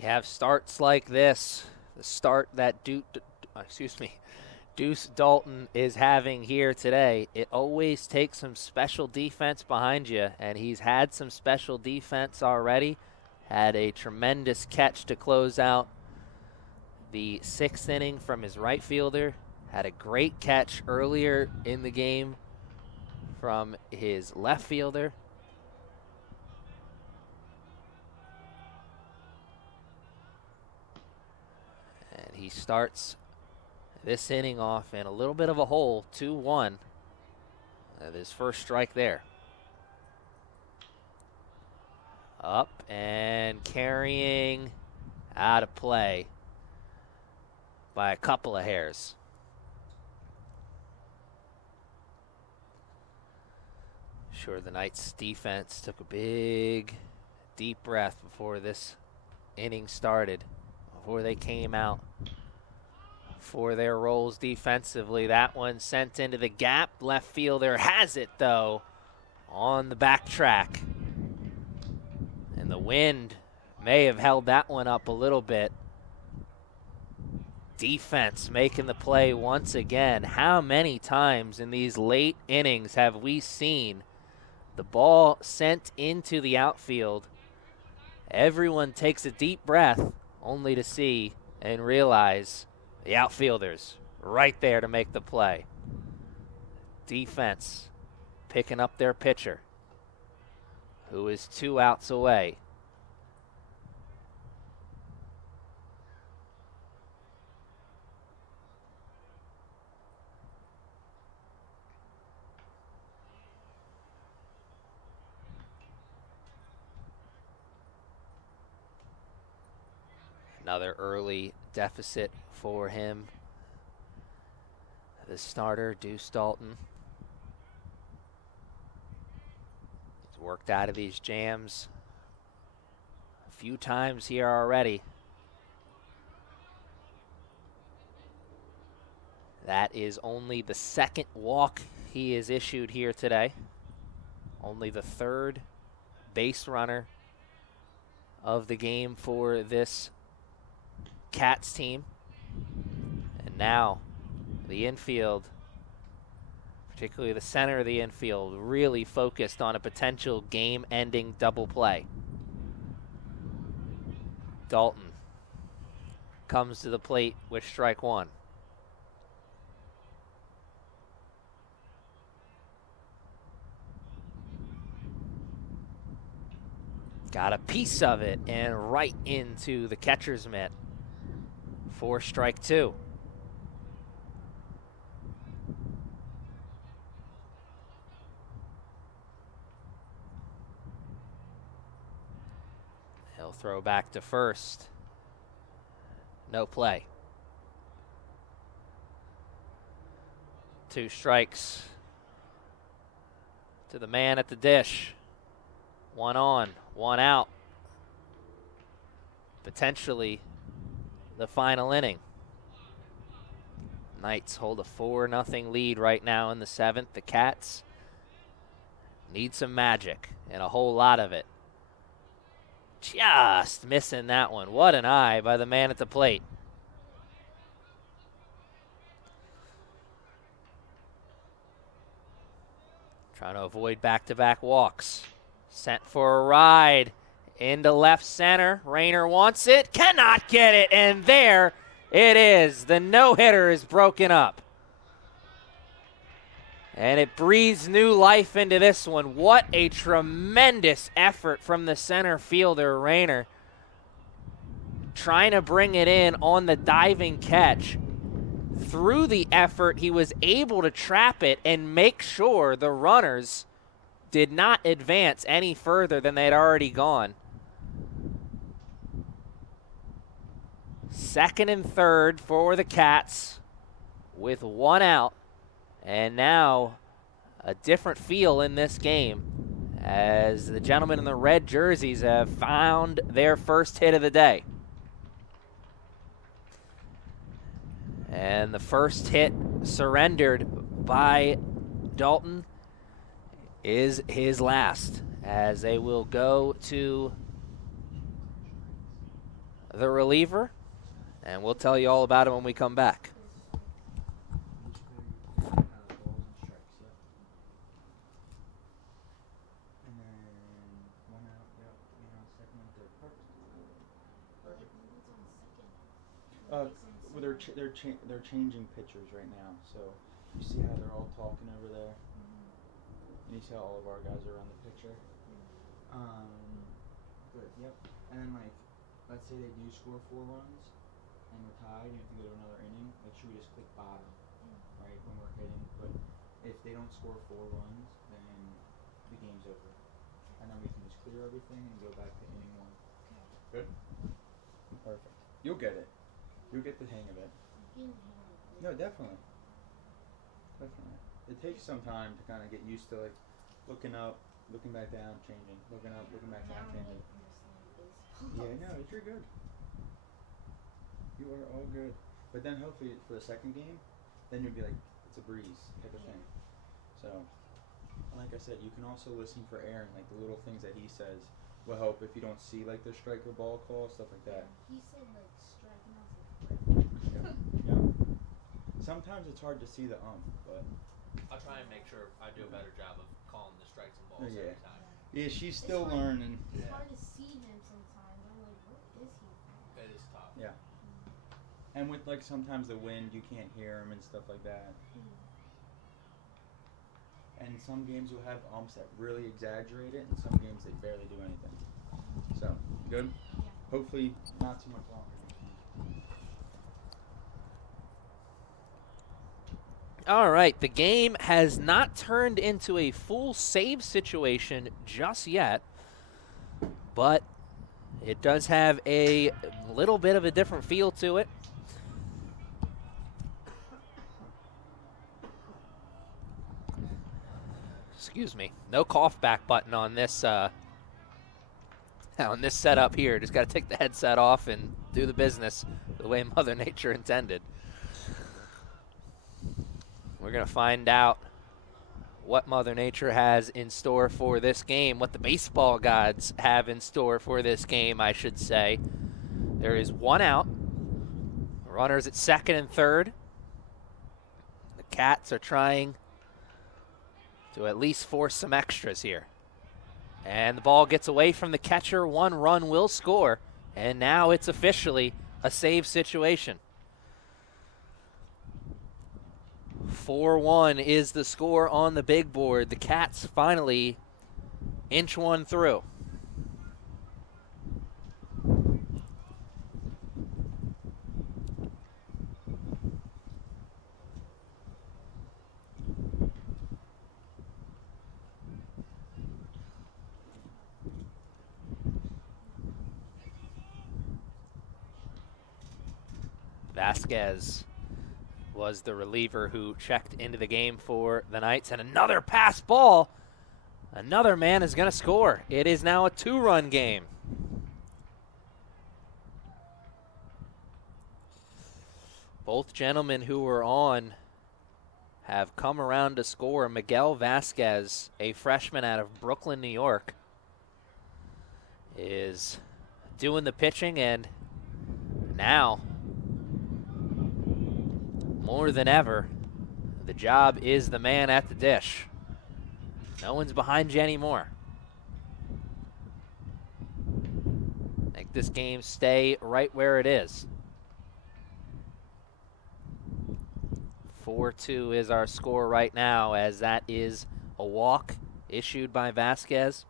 You have starts like this, the start that Deuce Dalton is having here today. It always takes some special defense behind you, and he's had some special defense already. Had a tremendous catch to close out the 6th inning from his right fielder. Had a great catch earlier in the game from his left fielder. And he starts this inning off in a little bit of a hole, 2-1. His first strike there. Up and carrying, out of play by a couple of hairs. Sure, the Knights defense took a big, deep breath before this inning started, before they came out for their roles defensively. That one sent into the gap. Left fielder has it, though, on the backtrack. And the wind may have held that one up a little bit. Defense making the play once again. How many times in these late innings have we seen the ball sent into the outfield? Everyone takes a deep breath only to see and realize the outfielders right there to make the play. Defense picking up their pitcher, who is 2 outs away. Another early deficit for him. The starter, Deuce Dalton. He's worked out of these jams a few times here already. That is only the 2nd walk he has issued here today. Only the 3rd base runner of the game for this Cats team. And now the infield, particularly the center of the infield, really focused on a potential game-ending double play. Dalton comes to the plate with strike one. Got a piece of it and right into the catcher's mitt for strike two. He'll throw back to first. No play. 2 strikes to the man at the dish. 1 on, 1 out. Potentially the final inning. Knights hold a 4-0 lead right now in the 7th. The Cats need some magic, and a whole lot of it. Just missing that one. What an eye by the man at the plate. Trying to avoid back-to-back walks. Sent for a ride into left center. Rayner wants it, cannot get it, and there it is. The no-hitter is broken up. And it breathes new life into this one. What a tremendous effort from the center fielder, Rayner. Trying to bring it in on the diving catch. Through the effort, he was able to trap it and make sure the runners did not advance any further than they'd already gone. Second and third for the Cats with 1 out. And now a different feel in this game as the gentlemen in the red jerseys have found their first hit of the day. And the first hit surrendered by Dalton is his last, as they will go to the reliever, and we'll tell you all about it when we come back. Well, they're changing pitchers right now, so you see how they're all talking over there, and you see how all of our guys are on the pitcher. Good. Yep. And then let's say they do score 4 runs, and we're tied, and you have to go to another inning. Make sure we just click bottom, right, when we're hitting. But if they don't score 4 runs, then the game's over, and then we can just clear everything and go back to inning 1. Good. Perfect. You'll get it. You'll get the hang of it. No, definitely. Definitely. It takes some time to kind of get used to looking up, looking back down, changing, looking up, looking back down, changing. Yeah, no, you're good. You are all good. But then hopefully for the second game, then you'll be like, it's a breeze type of thing. So, like I said, you can also listen for Aaron, like the little things that he says will help if you don't see the strike or ball call, stuff like that. He said strike, and I was Yeah. Sometimes it's hard to see the but I'll try and make sure I do a better job of calling the strikes and balls Yeah. every time. yeah, she's still learning. It's hard to see him sometimes. I'm like, what is he? It is tough. Yeah. And with sometimes the wind, you can't hear him and stuff like that. And some games you'll have umps that really exaggerate it, and some games they barely do anything. So, good? Yeah. Hopefully not too much longer. All right, the game has not turned into a full save situation just yet, but it does have a little bit of a different feel to it. Excuse me. No cough back button on this setup here. Just got to take the headset off and do the business the way Mother Nature intended. We're going to find out what Mother Nature has in store for this game, what the baseball gods have in store for this game, I should say. There is one out. Runners at second and third. The Cats are trying to at least force some extras here. And the ball gets away from the catcher. 1 run will score. And now it's officially a save situation. 4-1 is the score on the big board. The Cats finally inch one through. Vasquez was the reliever who checked into the game for the Knights. And another pass ball. Another man is going to score. It is now a 2-run game. Both gentlemen who were on have come around to score. Miguel Vasquez, a freshman out of Brooklyn, New York, is doing the pitching, and now, more than ever, the job is the man at the dish. No one's behind you anymore. Make this game stay right where it is. 4-2 is our score right now, as that is a walk issued by Vasquez.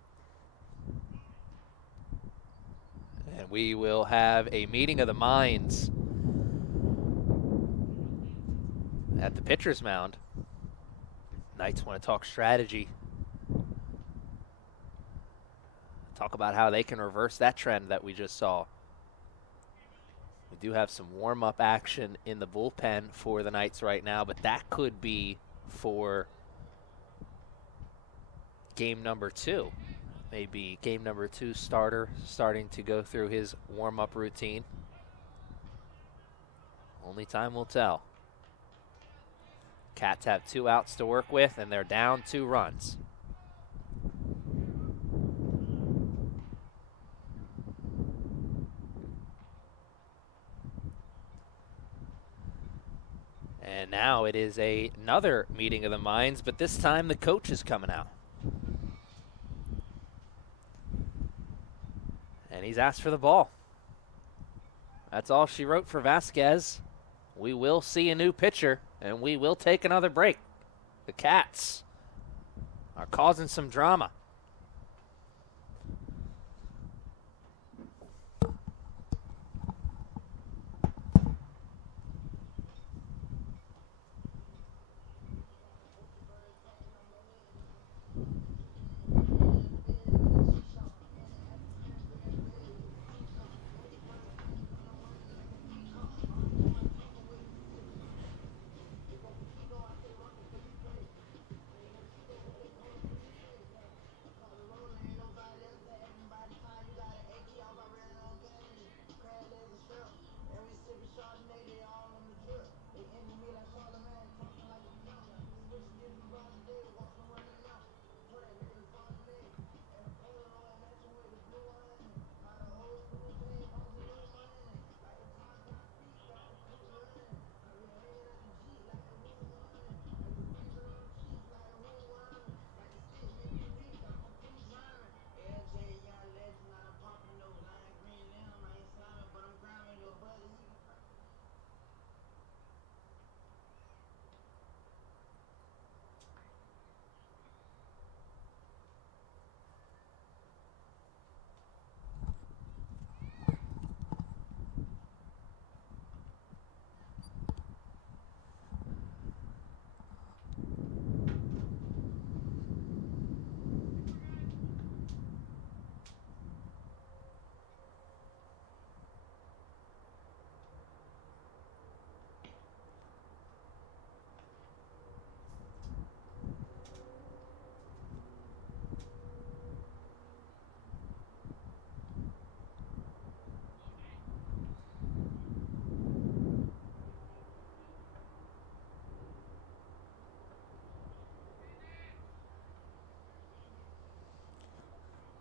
And we will have a meeting of the minds at the pitcher's mound. Knights want to talk strategy. Talk about how they can reverse that trend that we just saw. We do have some warm-up action in the bullpen for the Knights right now, but that could be for game number 2. Maybe game number 2 starter starting to go through his warm-up routine. Only time will tell. Cats have 2 outs to work with, and they're down 2 runs. And now it is another meeting of the minds, but this time the coach is coming out. And he's asked for the ball. That's all she wrote for Vasquez. We will see a new pitcher, and we will take another break. The Cats are causing some drama.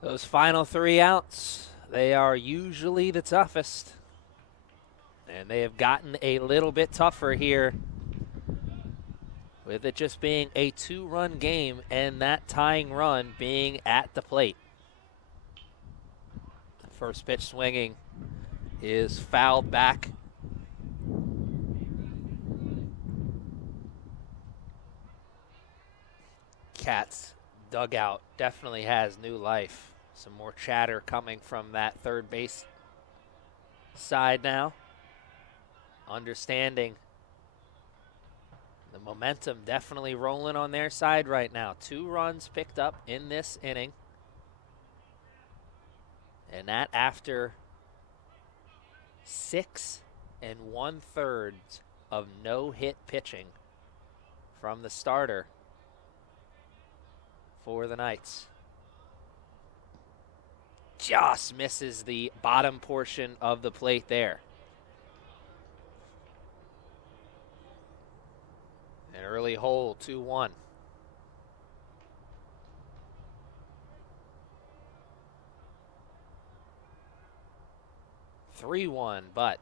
Those final 3 outs, they are usually the toughest. And they have gotten a little bit tougher here, with it just being a 2-run game and that tying run being at the plate. The first pitch swinging is fouled back. Cats dugout definitely has new life. Some more chatter coming from that third base side now. Understanding the momentum definitely rolling on their side right now. 2 runs picked up in this inning. And that after 6 1/3 of no-hit pitching from the starter for the Knights. Just misses the bottom portion of the plate there. An early hole, 2-1. But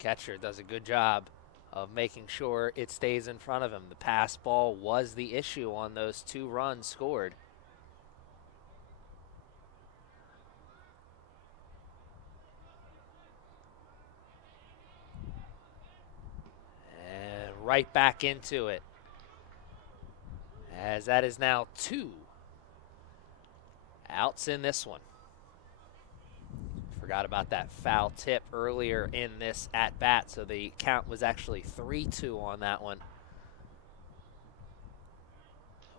catcher does a good job of making sure it stays in front of him. The pass ball was the issue on those 2 runs scored. And right back into it, as that is now 2 outs in this one. Forgot about that foul tip earlier in this at-bat, so the count was actually 3-2 on that one.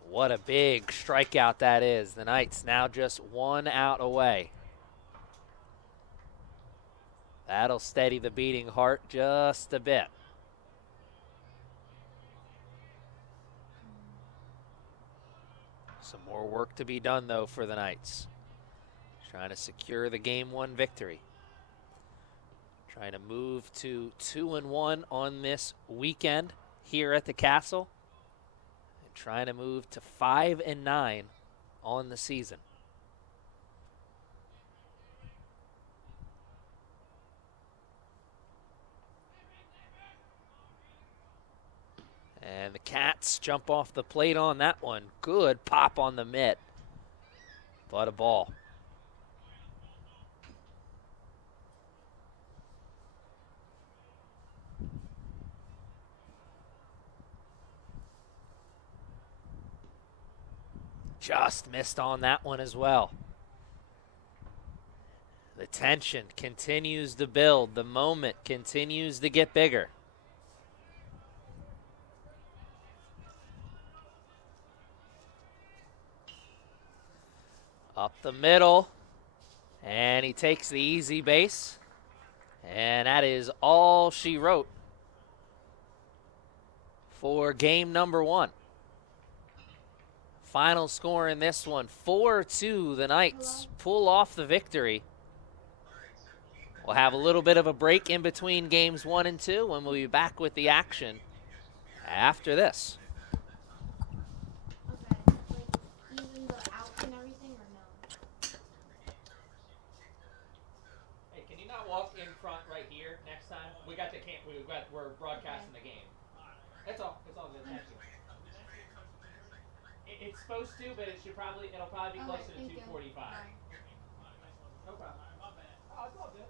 What a big strikeout that is. The Knights now just 1 out away. That'll steady the beating heart just a bit. Some more work to be done, though, for the Knights. Trying to secure the Game 1 victory. Trying to move to 2-1 on this weekend here at the Castle. And trying to move to 5-9 on the season. And the Cats jump off the plate on that one. Good pop on the mitt, but a ball. Just missed on that one as well. The tension continues to build. The moment continues to get bigger. Up the middle, and he takes the easy base, and that is all she wrote for game number 1. Final score in this one, 4-2. The Knights pull off the victory. We'll have a little bit of a break in between games 1 and 2, and we'll be back with the action after this. We're broadcasting the game. That's all. It's all good. Thank you. It's supposed to, but it'll probably be closer to 2:45. No problem. Oh, it's all good.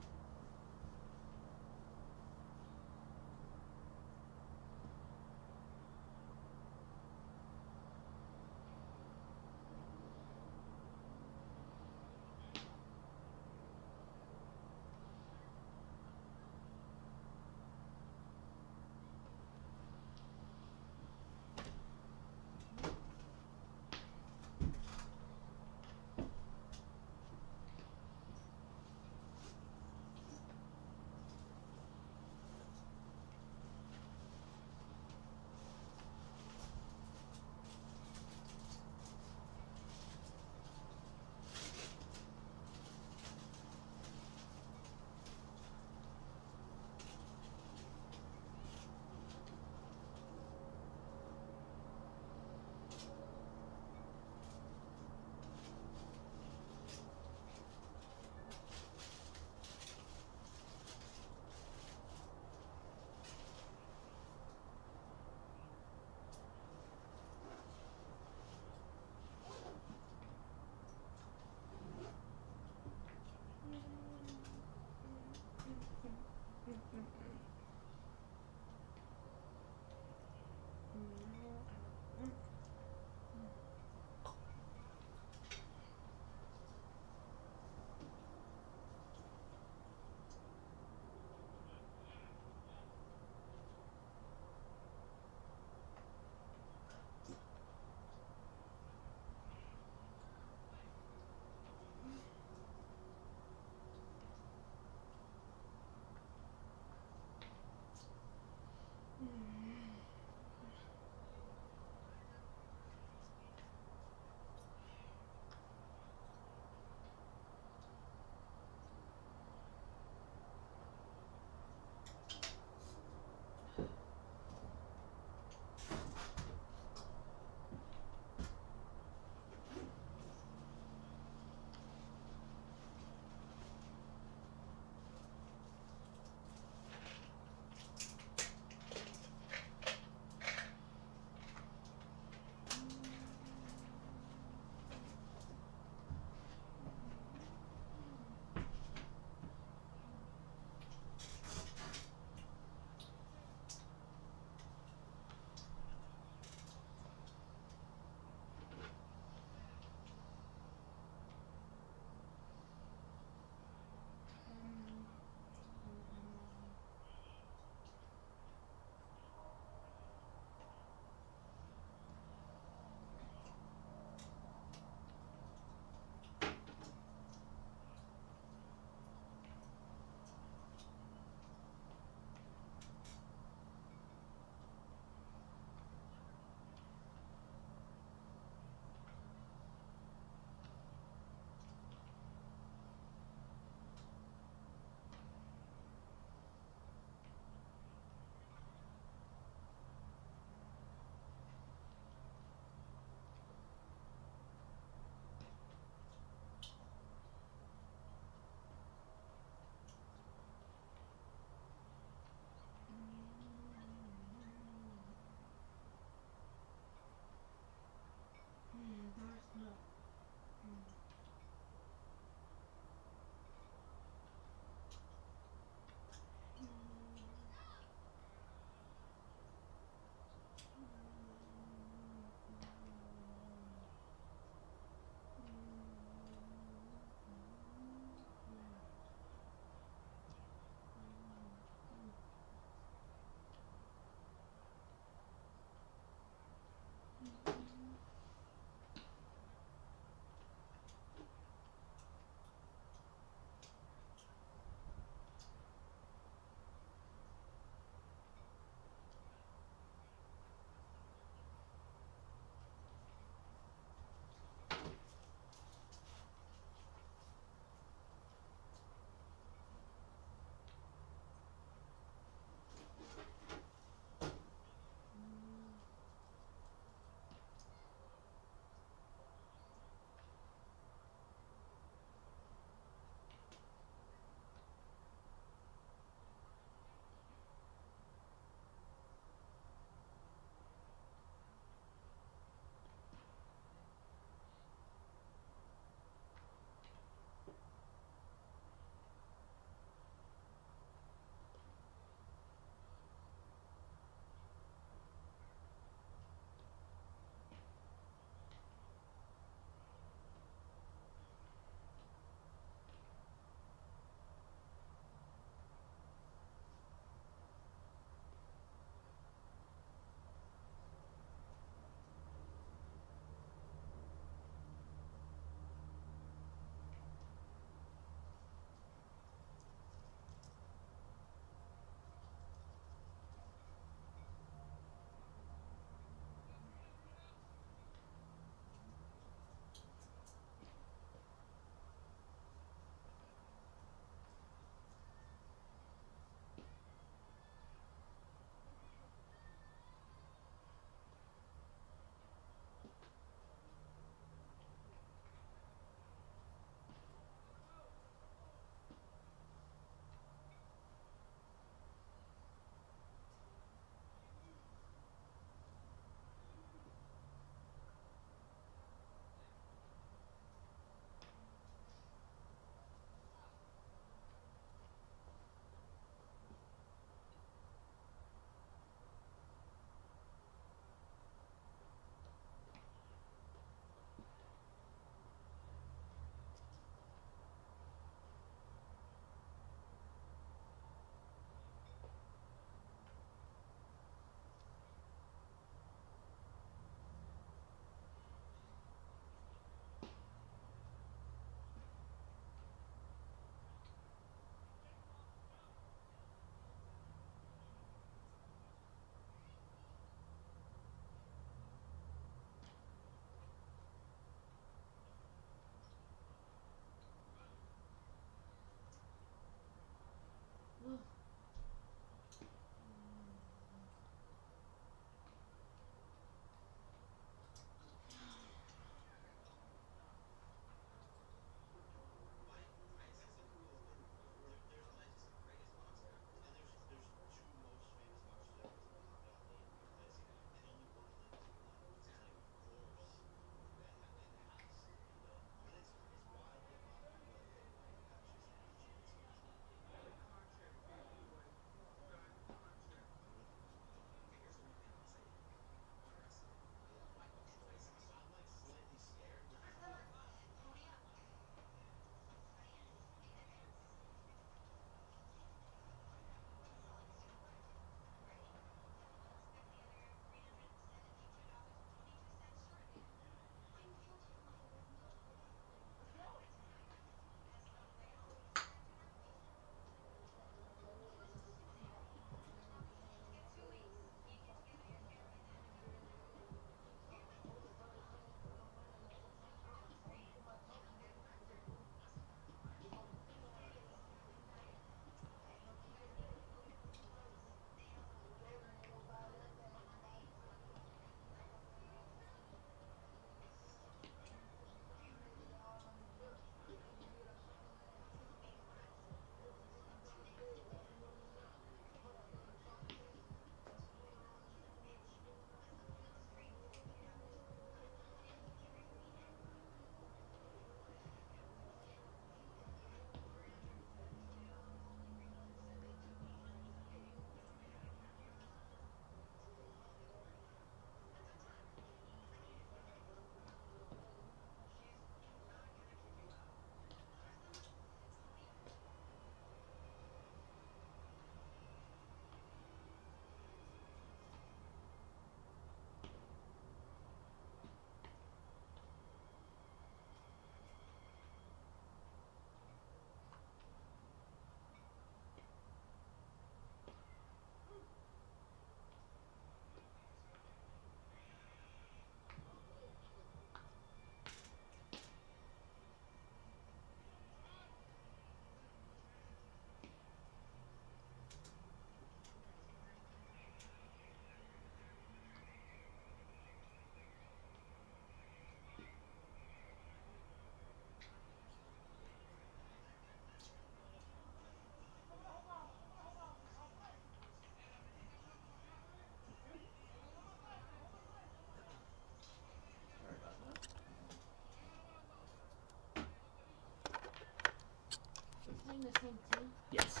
playing the same team? Yes.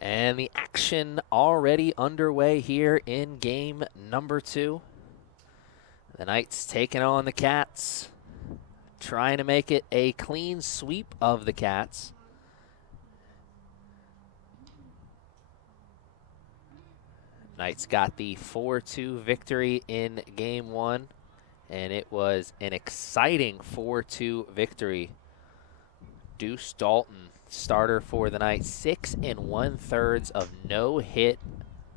And the action already underway here in game number 2. The Knights taking on the Cats, trying to make it a clean sweep of the Cats. Knights got the 4-2 victory in game 1, and it was an exciting 4-2 victory. Deuce Dalton, starter for the Knights, 6 1/3 of no-hit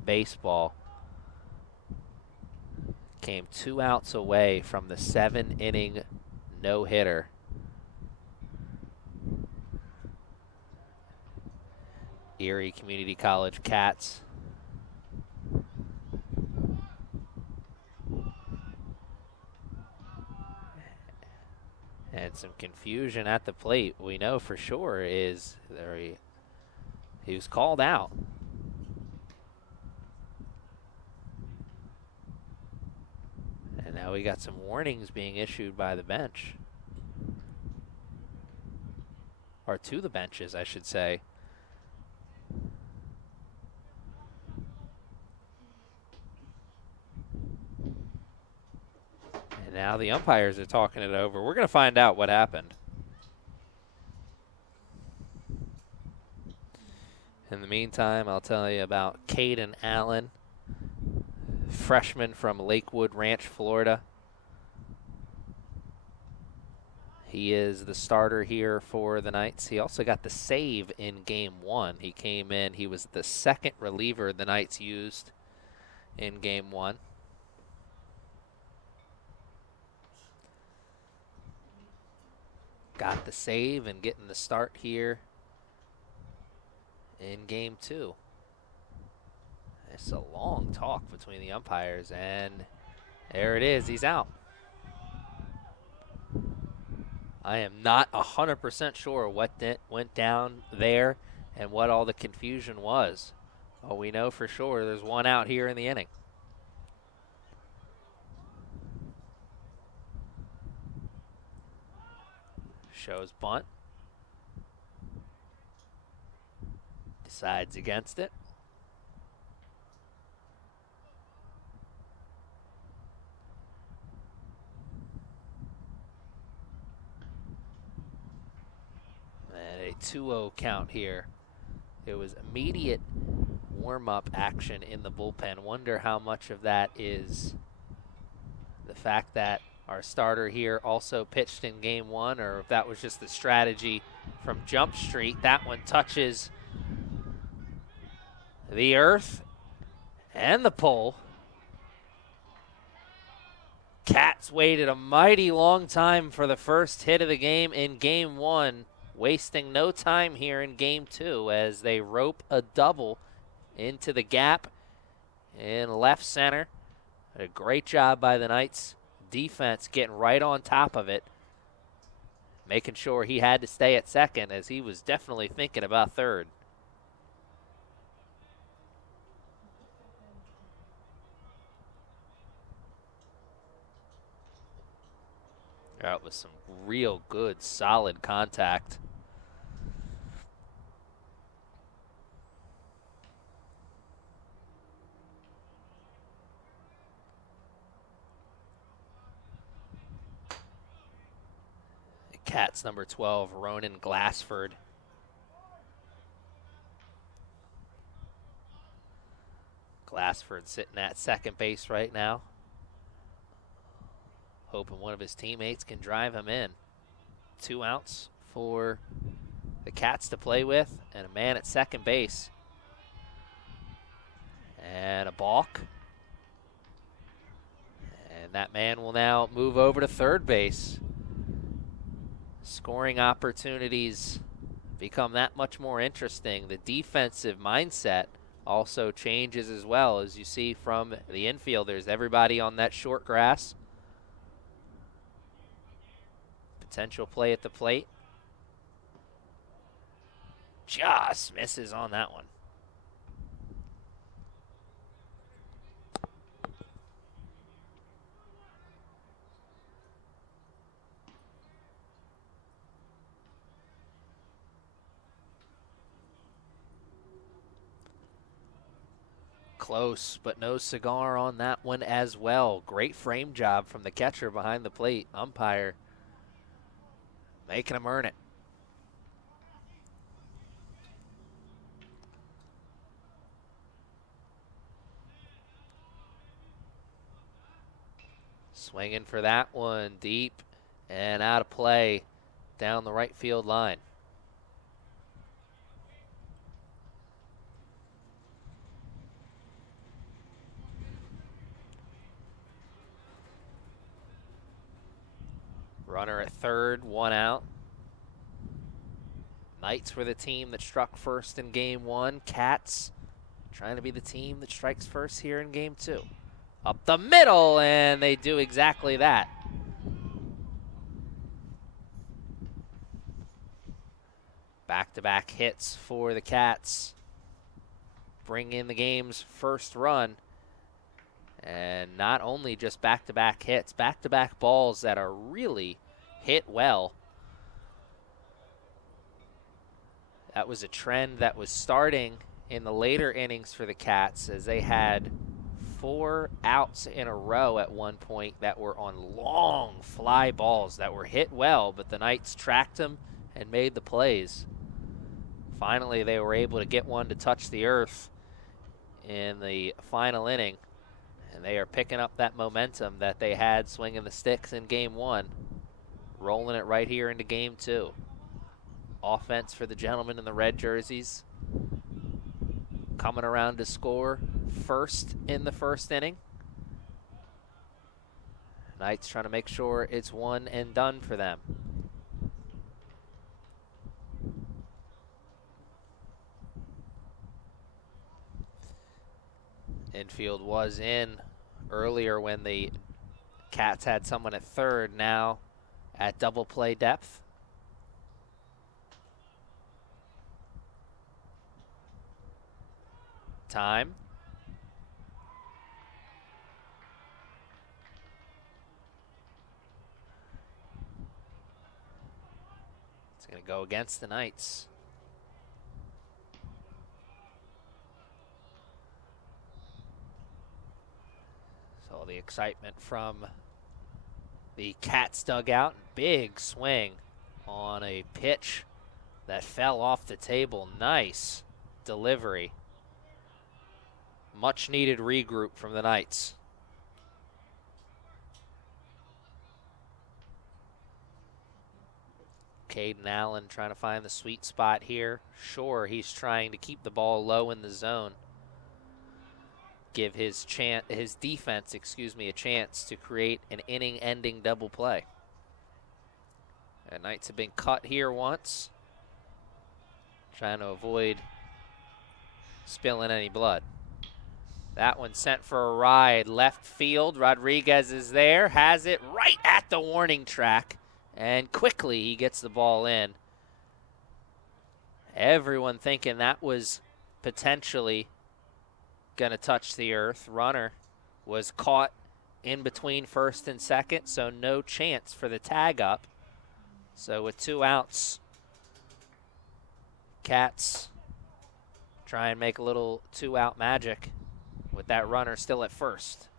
baseball. Came 2 outs away from the 7-inning no-hitter. Erie Community College Cats and some confusion at the plate. We know for sure is there he was called out. And now we got some warnings being issued by the bench. Or to the benches, I should say. And now the umpires are talking it over. We're going to find out what happened. In the meantime, I'll tell you about Caden Allen, freshman from Lakewood Ranch, Florida. He is the starter here for the Knights. He also got the save in game 1. He came in, he was the second reliever the Knights used in game 1. Got the save and getting the start here in game 2. It's a long talk between the umpires, and there it is, he's out. I am not 100% sure what went down there and what all the confusion was. But we know for sure there's 1 out here in the inning. Shows bunt. Decides against it. And a 2-0 count here. It was immediate warm-up action in the bullpen. Wonder how much of that is the fact that our starter here also pitched in game 1, or if that was just the strategy from Jump Street. That one touches the earth and the pole. Cats waited a mighty long time for the first hit of the game in game 1, wasting no time here in game 2 as they rope a double into the gap in left center. A great job by the Knights defense getting right on top of it, making sure he had to stay at second as he was definitely thinking about third. That was some real good, solid contact. Cats number 12, Ronan Glassford. Glassford sitting at second base right now, hoping one of his teammates can drive him in. 2 outs for the Cats to play with, and a man at second base. And a balk. And that man will now move over to third base. Scoring opportunities become that much more interesting. The defensive mindset also changes as well, as you see from the infielders. Everybody on that short grass. Potential play at the plate. Just misses on that one. Close, but no cigar on that one as well. Great frame job from the catcher behind the plate. Umpire making him earn it. Swinging for that one, deep and out of play down the right field line. Runner at third, one out. Knights were the team that struck first in game one. Cats trying to be the team that strikes first here in game two. Up the middle, and they do exactly that. Back-to-back hits for the Cats. Bring in the game's first run. And not only just back-to-back hits, back-to-back balls that are really hit well. That was a trend that was starting in the later innings for the Cats, as they had 4 outs in a row at one point that were on long fly balls that were hit well, but the Knights tracked them and made the plays. Finally, they were able to get one to touch the earth in the final inning, and they are picking up that momentum that they had swinging the sticks in game one, rolling it right here into game two. Offense for the gentlemen in the red jerseys, coming around to score first in the first inning. Knights trying to make sure it's one and done for them. Infield was in earlier when the Cats had someone at third, now at double play depth. Time. It's going to go against the Knights. So the excitement from the Cats dugout. Big swing on a pitch that fell off the table. Nice delivery. Much needed regroup from the Knights. Caden Allen trying to find the sweet spot here. Sure, he's trying to keep the ball low in the zone. Give his defense, a chance to create an inning-ending double play. And Knights have been cut here once. Trying to avoid spilling any blood. That one sent for a ride. Left field, Rodriguez is there, has it right at the warning track, and quickly he gets the ball in. Everyone thinking that was potentially going to touch the earth. Runner was caught in between first and second, so no chance for the tag up. So with 2 outs, Cats try and make a little 2-out magic with that runner still at first.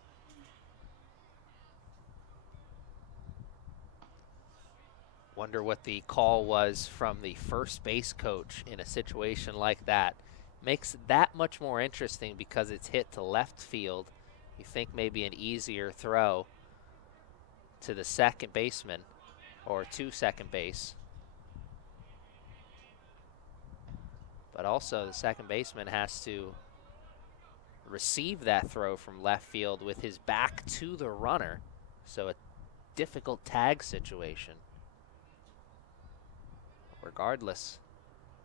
Wonder what the call was from the first base coach in a situation like that. Makes it that much more interesting because it's hit to left field. You think maybe an easier throw to the second baseman or to second base. But also the second baseman has to receive that throw from left field with his back to the runner. So a difficult tag situation. Regardless,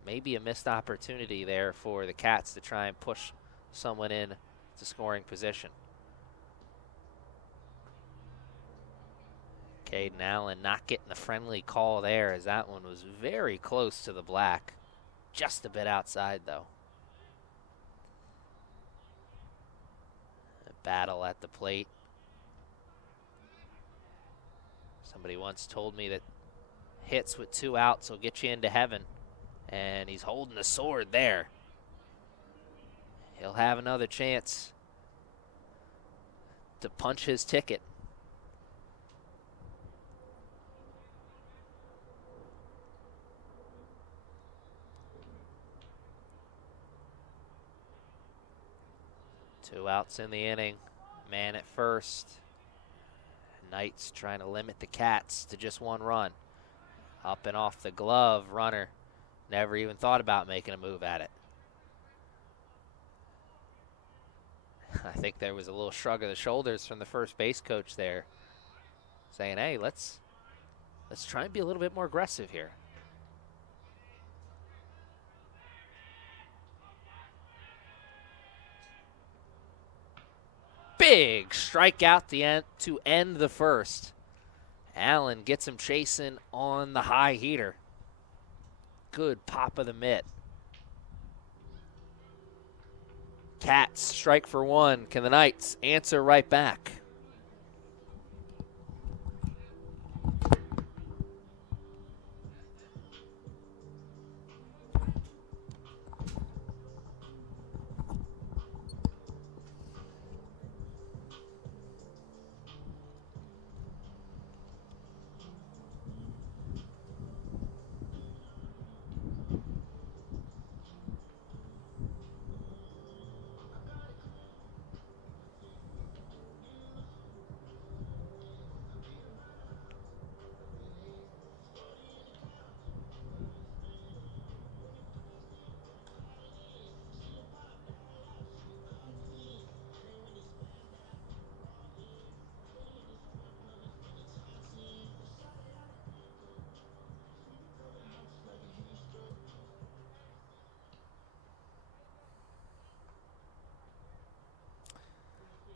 maybe a missed opportunity there for the Cats to try and push someone in to scoring position. Caden Allen not getting the friendly call there, as that one was very close to the black. Just a bit outside, though. A battle at the plate. Somebody once told me that hits with 2 outs will get you into heaven, and he's holding the sword there. he'll have another chance to punch his ticket. Two outs in the inning. Man at first. Knights trying to limit the Cats to just one run. Up and off the glove, runner never even thought about making a move at it. I think there was a little shrug of the shoulders from the first base coach there, saying, hey, let's try and be a little bit more aggressive here. Big strikeout to end the first. Allen gets him chasing on the high heater. Good pop of the mitt. Cats strike for one. Can the Knights answer right back?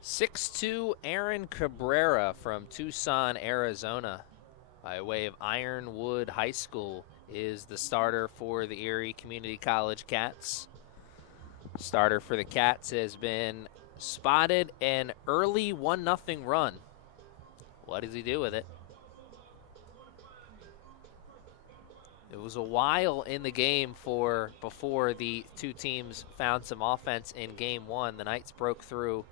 Six-two Aaron Cabrera from Tucson, Arizona, by way of Ironwood High School, is the starter for the Erie Community College Cats. Starter for the Cats has been spotted an early 1-0 run. What does he do with it? It was a while in the game before the two teams found some offense in game one. The Knights broke through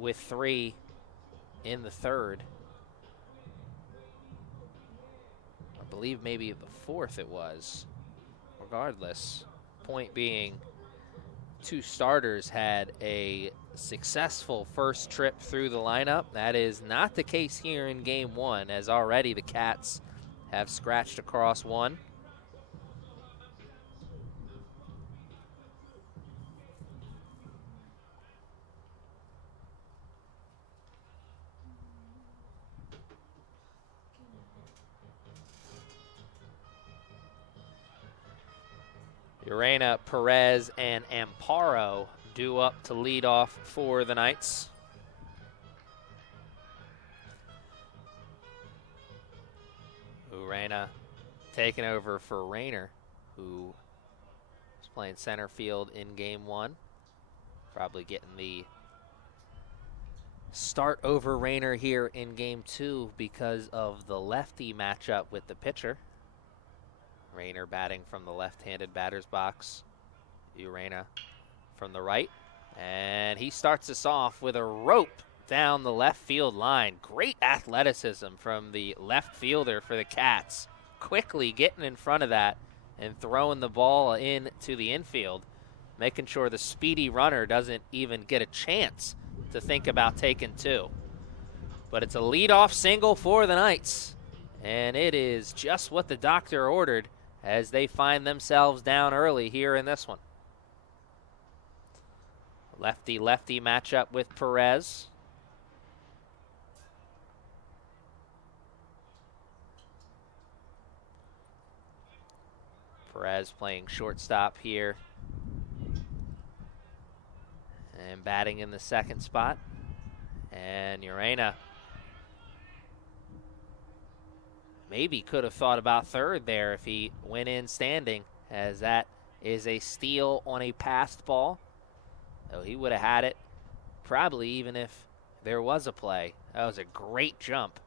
with 3 in the third. I believe maybe the fourth it was. Regardless, point being, two starters had a successful first trip through the lineup. That is not the case here in game one, as already the Cats have scratched across one. Urena, Perez, and Amparo due up to lead off for the Knights. Urena taking over for Rayner, who was playing center field in game one. Probably getting the start over Rayner here in game two because of the lefty matchup with the pitcher. Rayner batting from the left-handed batter's box. Urena from the right. And he starts us off with a rope down the left field line. Great athleticism from the left fielder for the Cats. Quickly getting in front of that and throwing the ball into the infield, making sure the speedy runner doesn't even get a chance to think about taking two. But it's a leadoff single for the Knights. And it is just what the doctor ordered as they find themselves down early here in this one. Lefty-lefty matchup with Perez. Perez playing shortstop here. And batting in the second spot. And Urena maybe could have thought about third there if he went in standing, as that is a steal on a passed ball. So he would have had it probably even if there was a play. That was a great jump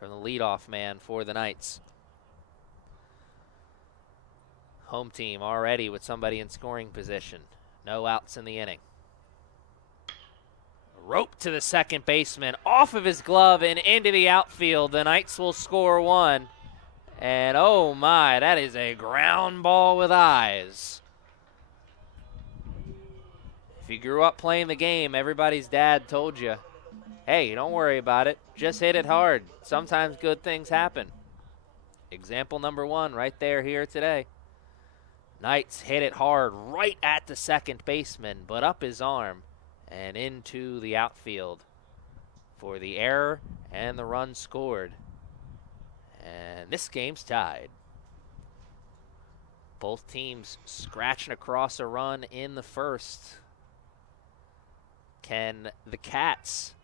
from the leadoff man for the Knights. Home team already with somebody in scoring position. No outs in the inning. Rope to the second baseman, off of his glove and into the outfield. The Knights will score one. And oh my, that is a ground ball with eyes. If you grew up playing the game, everybody's dad told you, hey, don't worry about it. Just hit it hard. Sometimes good things happen. Example number one right there here today. Knights hit it hard right at the second baseman, but up his arm and into the outfield for the error and the run scored. And this game's tied. Both teams scratching across a run in the first. Can the Cats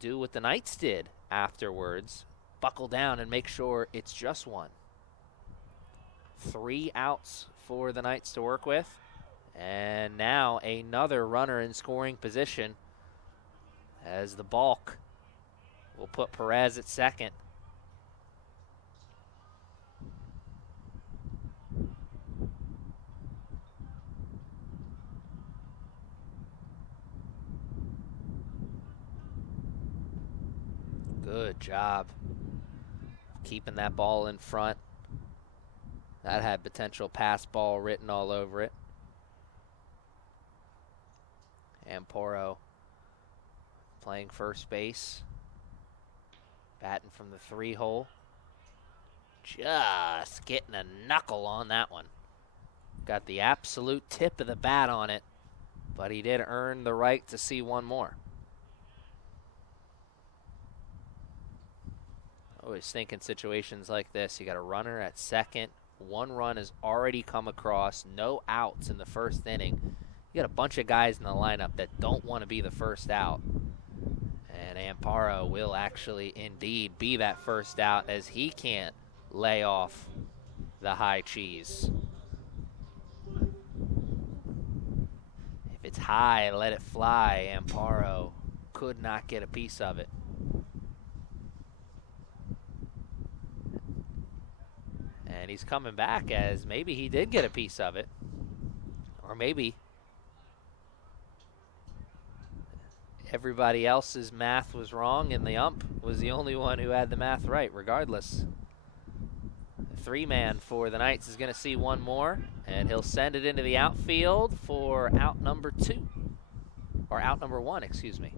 do what the Knights did afterwards? Buckle down and make sure it's just one. 3 outs for the Knights to work with. And now another runner in scoring position as the balk will put Perez at second. Good job keeping that ball in front. That had potential pass ball written all over it. Amparo playing first base. Batting from the 3-hole. Just getting a knuckle on that one. Got the absolute tip of the bat on it, but he did earn the right to see one more. Always think in situations like this, you got a runner at second. 1 run has already come across. No outs in the first inning. You got a bunch of guys in the lineup that don't want to be the first out. And Amparo will actually indeed be that first out as he can't lay off the high cheese. If it's high, let it fly. Amparo could not get a piece of it. And he's coming back as maybe he did get a piece of it. Or maybe everybody else's math was wrong and the ump was the only one who had the math right. Regardless, the 3-man for the Knights is going to see one more, and he'll send it into the outfield for out number 2. Or out number 1, excuse me.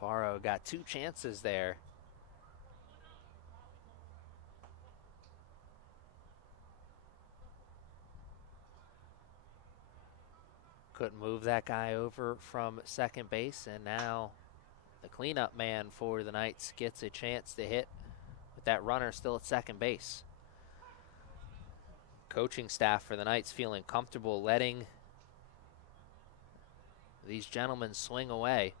Amparo got 2 chances there. Couldn't move that guy over from second base, and now the cleanup man for the Knights gets a chance to hit with that runner still at second base. Coaching staff for the Knights feeling comfortable letting these gentlemen swing away.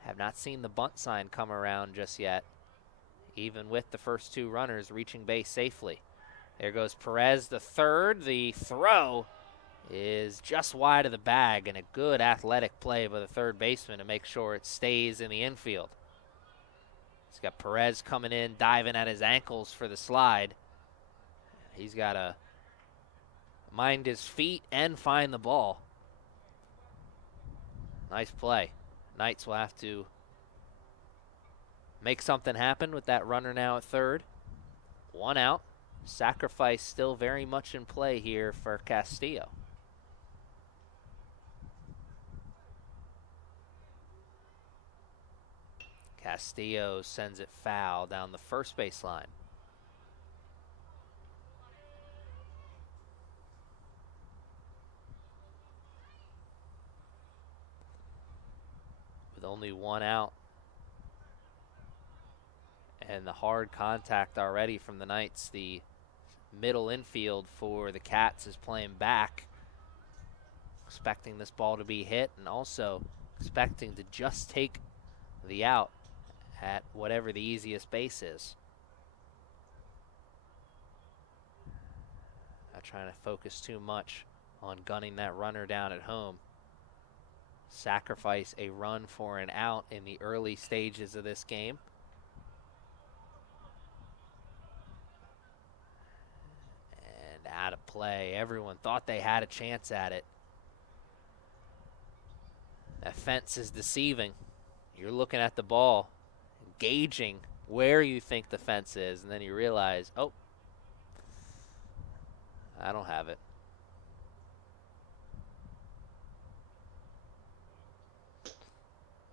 Have not seen the bunt sign come around just yet, even with the first 2 runners reaching base safely. There goes Perez, the third. The throw is just wide of the bag, and a good athletic play by the third baseman to make sure it stays in the infield. He's got Perez coming in, diving at his ankles for the slide. He's got to mind his feet and find the ball. Nice play. Knights will have to make something happen with that runner now at third. 1 out. Sacrifice still very much in play here for Castillo. Castillo sends it foul down the first baseline. With only 1 out and the hard contact already from the Knights, the middle infield for the Cats is playing back, expecting this ball to be hit and also expecting to just take the out at whatever the easiest base is. Not trying to focus too much on gunning that runner down at home. sacrifice a run for an out in the early stages of this game. And out of play. Everyone thought they had a chance at it. That fence is deceiving. You're looking at the ball, gauging where you think the fence is, and then you realize, oh, I don't have it.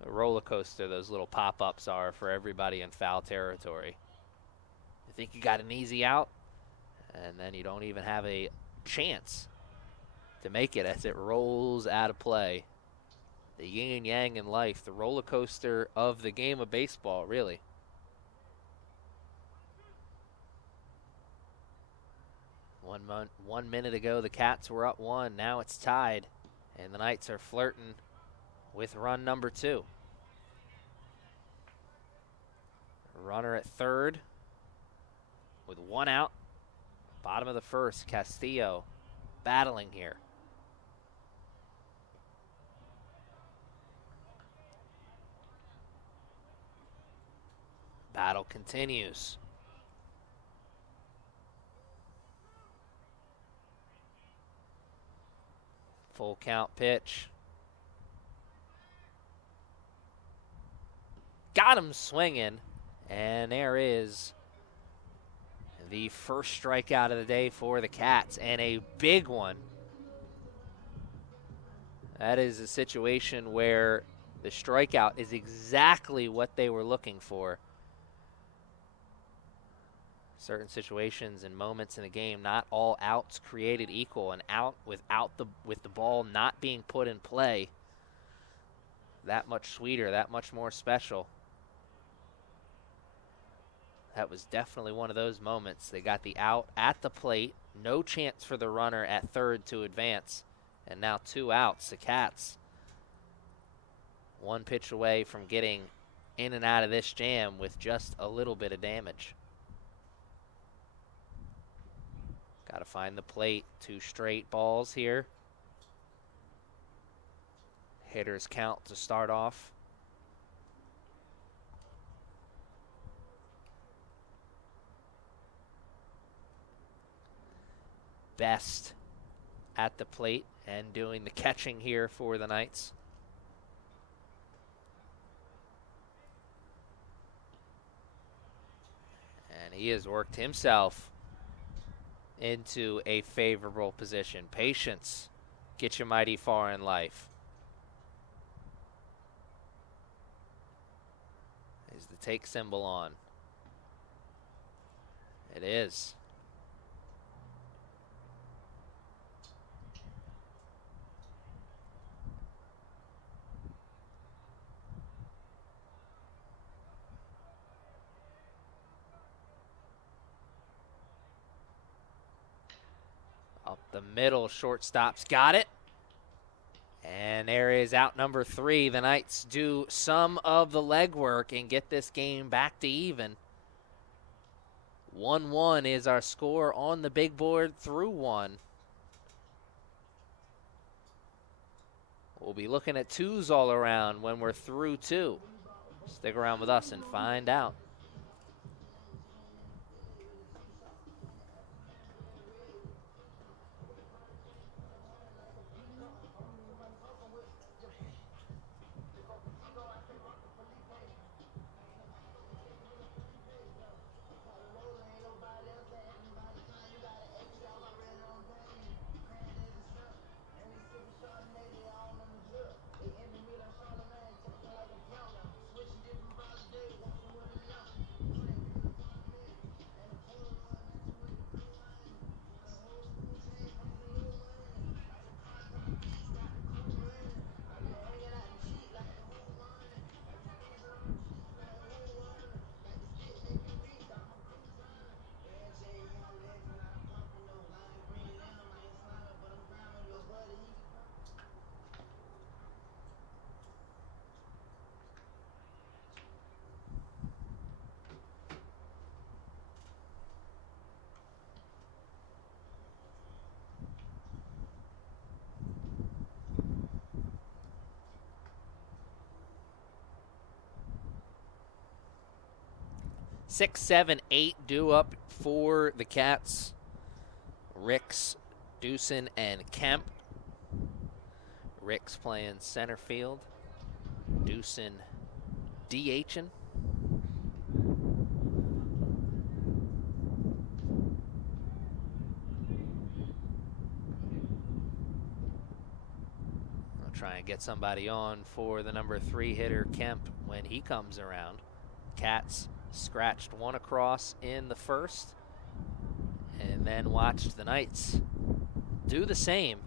A roller coaster those little pop-ups are for everybody in foul territory. You think you got an easy out, and then you don't even have a chance to make it as it rolls out of play. The yin and yang in life, the roller coaster of the game of baseball, really. 1 minute ago, the Cats were up 1. Now it's tied, and the Knights are flirting with run number 2. Runner at third with 1 out. Bottom of the first, Castillo battling here. Battle continues. Full count pitch. Got him swinging, and there is the first strikeout of the day for the Cats, and a big one. That is a situation where the strikeout is exactly what they were looking for. Certain situations and moments in the game, not all outs created equal, and out with the ball not being put in play, that much sweeter, that much more special. That was definitely one of those moments. They got the out at the plate, no chance for the runner at third to advance, and now 2 outs. The Cats 1 pitch away from getting in and out of this jam with just a little bit of damage. Got to find the plate. 2 straight balls here. Hitters count to start off. Best at the plate and doing the catching here for the Knights. And he has worked himself into a favorable position. Patience gets you mighty far in life. Is the take symbol on? It is. Up the middle, shortstop's got it. And there is out number 3. The Knights do some of the legwork and get this game back to even. 1-1 is our score on the big board through 1. We'll be looking at 2s all around when we're through 2. Stick around with us and find out. 6, 7, 8 due up for the Cats. Ricks, Dewson, and Kemp. Ricks playing center field. Dewson DHing. I'll try and get somebody on for the number 3 hitter, Kemp, when he comes around. Cats scratched one across in the first, and then watched the Knights do the same.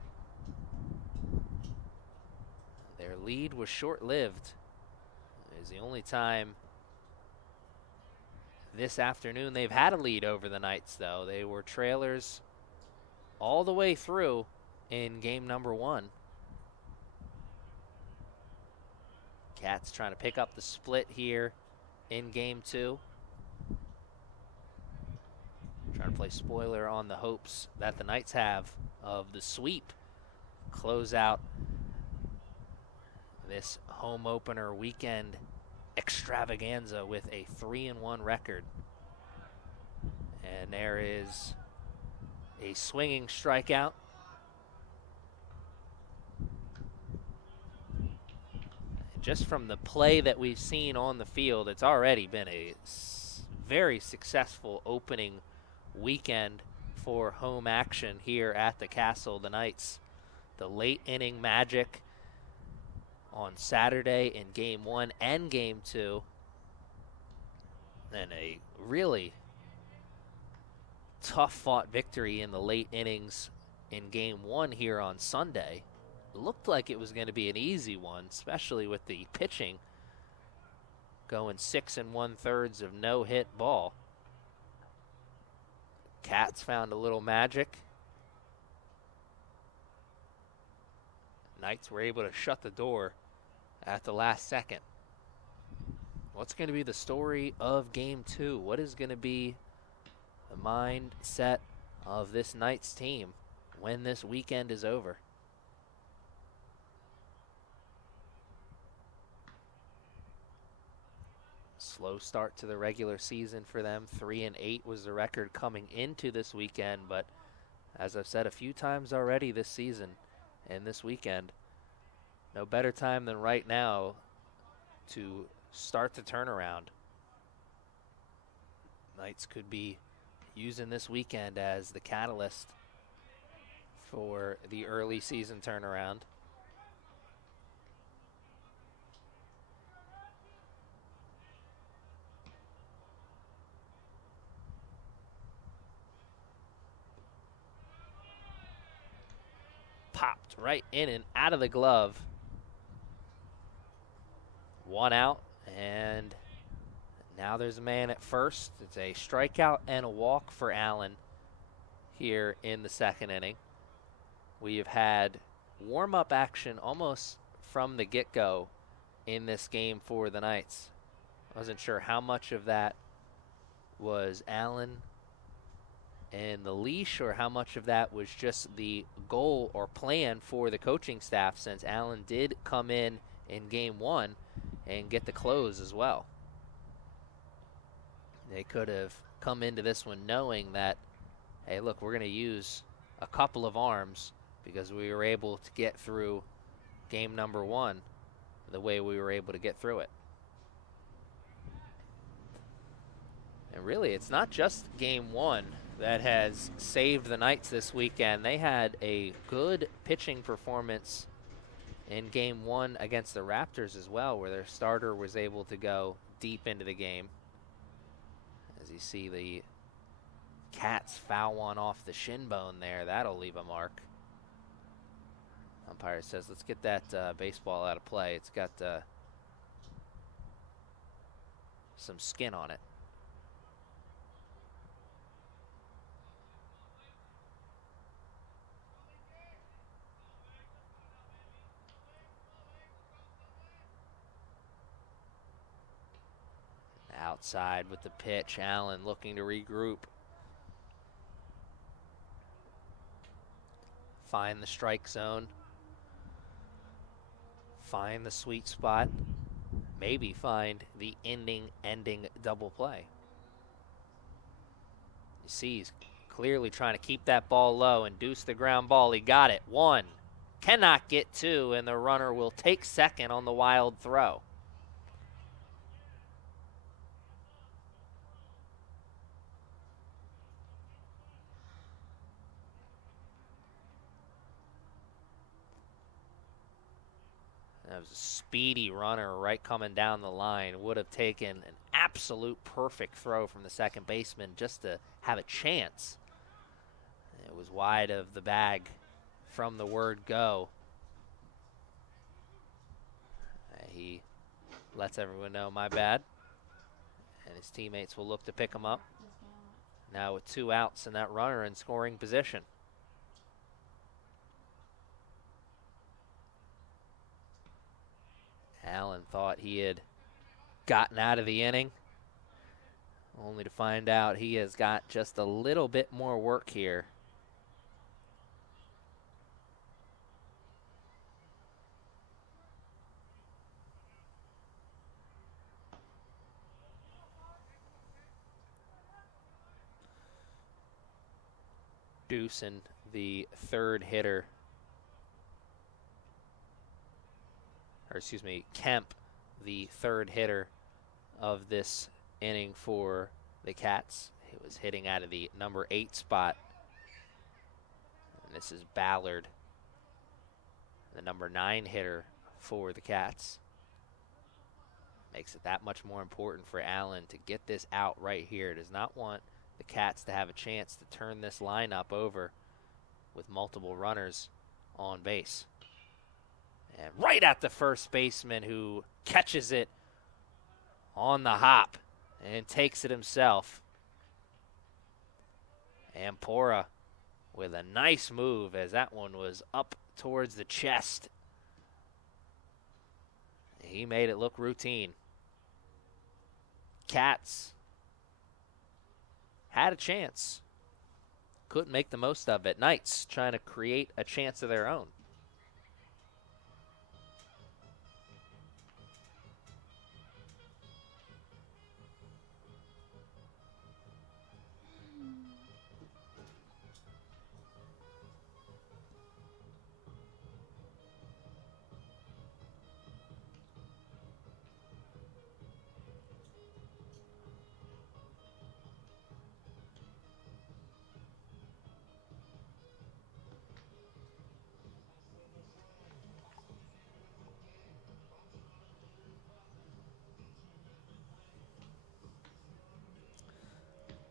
Their lead was short-lived. It was the only time this afternoon they've had a lead over the Knights, though. They were trailers all the way through in game number 1. Cats trying to pick up the split here in game 2. Trying to play spoiler on the hopes that the Knights have of the sweep. Close out this home opener weekend extravaganza with a 3-1 record. And there is a swinging strikeout. Just from the play that we've seen on the field, it's already been a very successful opening weekend for home action here at the Castle. The Knights, the late inning magic on Saturday in game 1 and game 2, and a really tough fought victory in the late innings in game 1 here on Sunday. Looked like it was going to be an easy one, especially with the pitching going 6 1/3 of no-hit ball. Cats found a little magic. Knights were able to shut the door at the last second. What's going to be the story of game 2? What is going to be the mindset of this Knights team when this weekend is over? Slow start to the regular season for them. 3-8 was the record coming into this weekend, but as I've said a few times already this season and this weekend, no better time than right now to start the turnaround. Knights could be using this weekend as the catalyst for the early season turnaround. Popped right in and out of the glove. 1 out, and now there's a man at first. It's a strikeout and a walk for Allen here in the second inning. We have had warm-up action almost from the get-go in this game for the Knights. I wasn't sure how much of that was Allen and the leash or how much of that was just the goal or plan for the coaching staff, since Allen did come in game 1 and get the close as well. They could have come into this one knowing that, hey, look, we're going to use a couple of arms because we were able to get through game number 1 the way we were able to get through it. And really, it's not just game 1 that has saved the Knights this weekend. They had a good pitching performance in game 1 against the Raptors as well, where their starter was able to go deep into the game. As you see the Cats foul one off the shin bone there, that'll leave a mark. Umpire says, let's get that baseball out of play. It's got some skin on it. Outside with the pitch, Allen looking to regroup. Find the strike zone. Find the sweet spot. Maybe find the ending double play. You see he's clearly trying to keep that ball low, induce the ground ball. He got it. 1. Cannot get 2, and the runner will take second on the wild throw. That was a speedy runner right coming down the line. Would have taken an absolute perfect throw from the second baseman just to have a chance. It was wide of the bag from the word go. He lets everyone know, my bad. And his teammates will look to pick him up. Now with 2 outs and that runner in scoring position. Allen thought he had gotten out of the inning, only to find out he has got just a little bit more work here. Deucin, the third hitter, or excuse me, Kemp, the third hitter of this inning for the Cats. He was hitting out of the number 8 spot. And this is Ballard, the number 9 hitter for the Cats. Makes it that much more important for Allen to get this out right here. Does not want the Cats to have a chance to turn this lineup over with multiple runners on base. And right at the first baseman, who catches it on the hop and takes it himself. Ampora with a nice move, as that one was up towards the chest. He made it look routine. Cats had a chance. Couldn't make the most of it. Knights trying to create a chance of their own.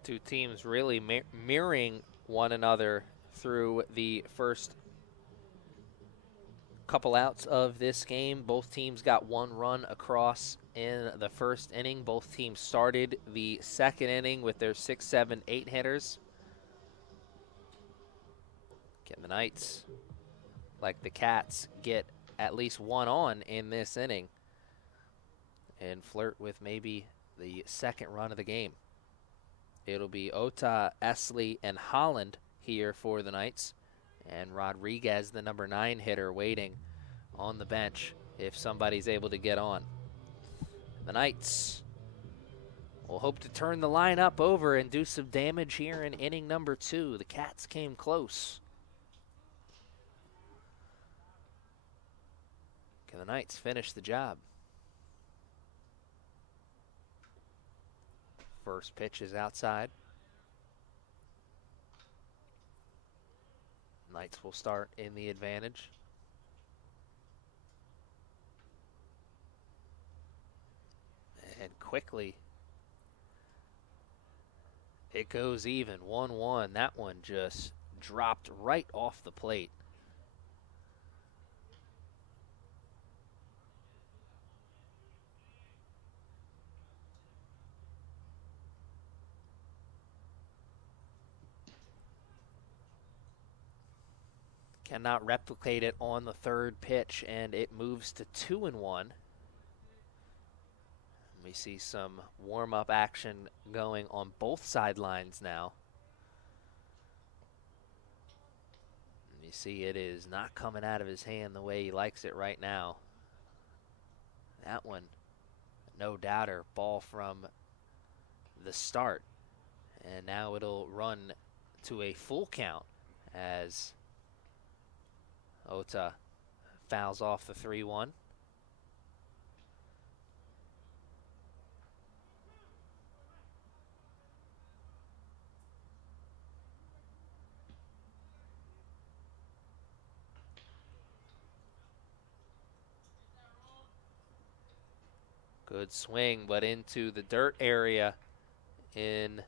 Two teams really mirroring one another through the first couple outs of this game. Both teams got 1 run across in the first inning. Both teams started the second inning with their 6, 7, 8 hitters. Can the Knights, like the Cats, get at least 1 on in this inning and flirt with maybe the second run of the game? It'll be Ota, Esley, and Holland here for the Knights. And Rodriguez, the number 9 hitter, waiting on the bench if somebody's able to get on. The Knights will hope to turn the lineup over and do some damage here in inning number 2. The Cats came close. Can the Knights finish the job? First pitch is outside. Knights will start in the advantage. And quickly, it goes even, 1-1. That one just dropped right off the plate. Cannot replicate it on the third pitch, and it moves to 2-1. We see some warm-up action going on both sidelines now. And you see it is not coming out of his hand the way he likes it right now. That one, no doubter, ball from the start. And now it'll run to a full count as Ota fouls off the 3-1. Good swing, but into the dirt area in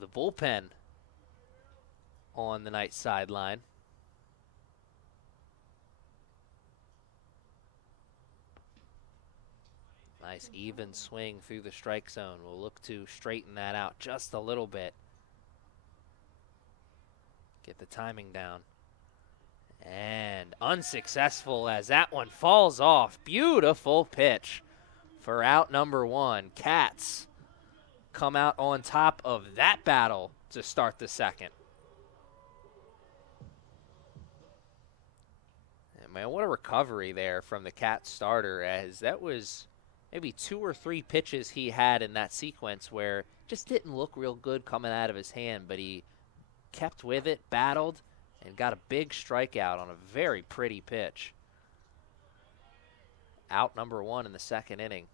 the bullpen on the Knights sideline. Nice even swing through the strike zone. We'll look to straighten that out just a little bit. Get the timing down. And unsuccessful as that one falls off. Beautiful pitch for out number 1. Cats come out on top of that battle to start the second. And man, what a recovery there from the Cats starter, as that was maybe 2 or 3 pitches he had in that sequence where just didn't look real good coming out of his hand, but he kept with it, battled, and got a big strikeout on a very pretty pitch. Out number 1 in the second inning.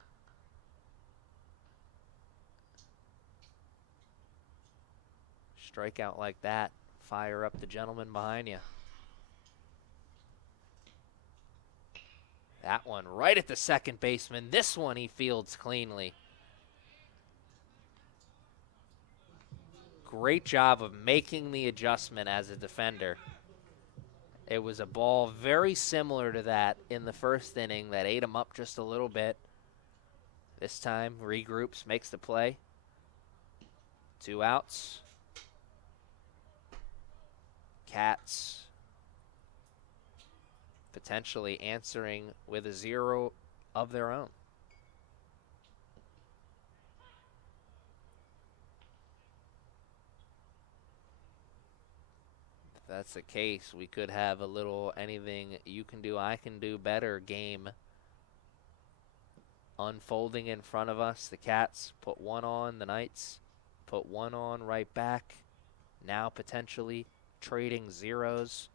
Strikeout like that, fire up the gentleman behind you. That one right at the second baseman. This one he fields cleanly. Great job of making the adjustment as a defender. It was a ball very similar to that in the first inning that ate him up just a little bit. This time regroups, makes the play. 2 outs. Cats potentially answering with a 0 of their own. If that's the case, we could have a little anything you can do, I can do better game unfolding in front of us. The Cats put 1 on, the Knights put 1 on right back. Now potentially trading zeros.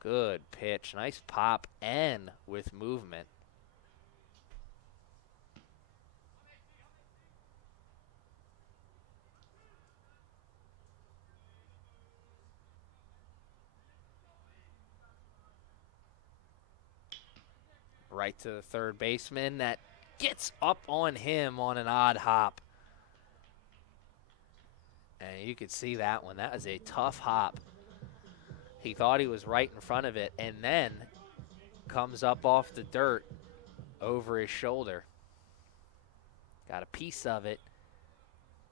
Good pitch. Nice pop and with movement. Right to the third baseman. That gets up on him on an odd hop. And you could see that one. That was a tough hop. He thought he was right in front of it and then comes up off the dirt over his shoulder. Got a piece of it.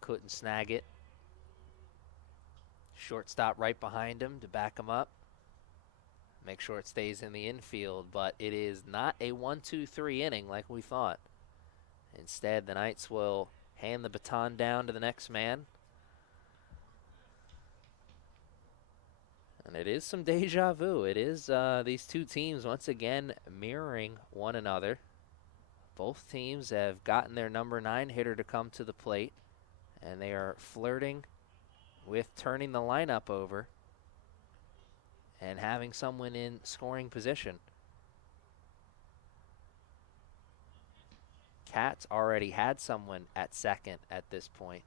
Couldn't snag it. Shortstop right behind him to back him up. Make sure it stays in the infield, but it is not a 1-2-3 inning like we thought. Instead, the Knights will hand the baton down to the next man. And it is some deja vu. It is these two teams once again mirroring one another. Both teams have gotten their number 9 hitter to come to the plate, and they are flirting with turning the lineup over and having someone in scoring position. Cats already had someone at second at this point.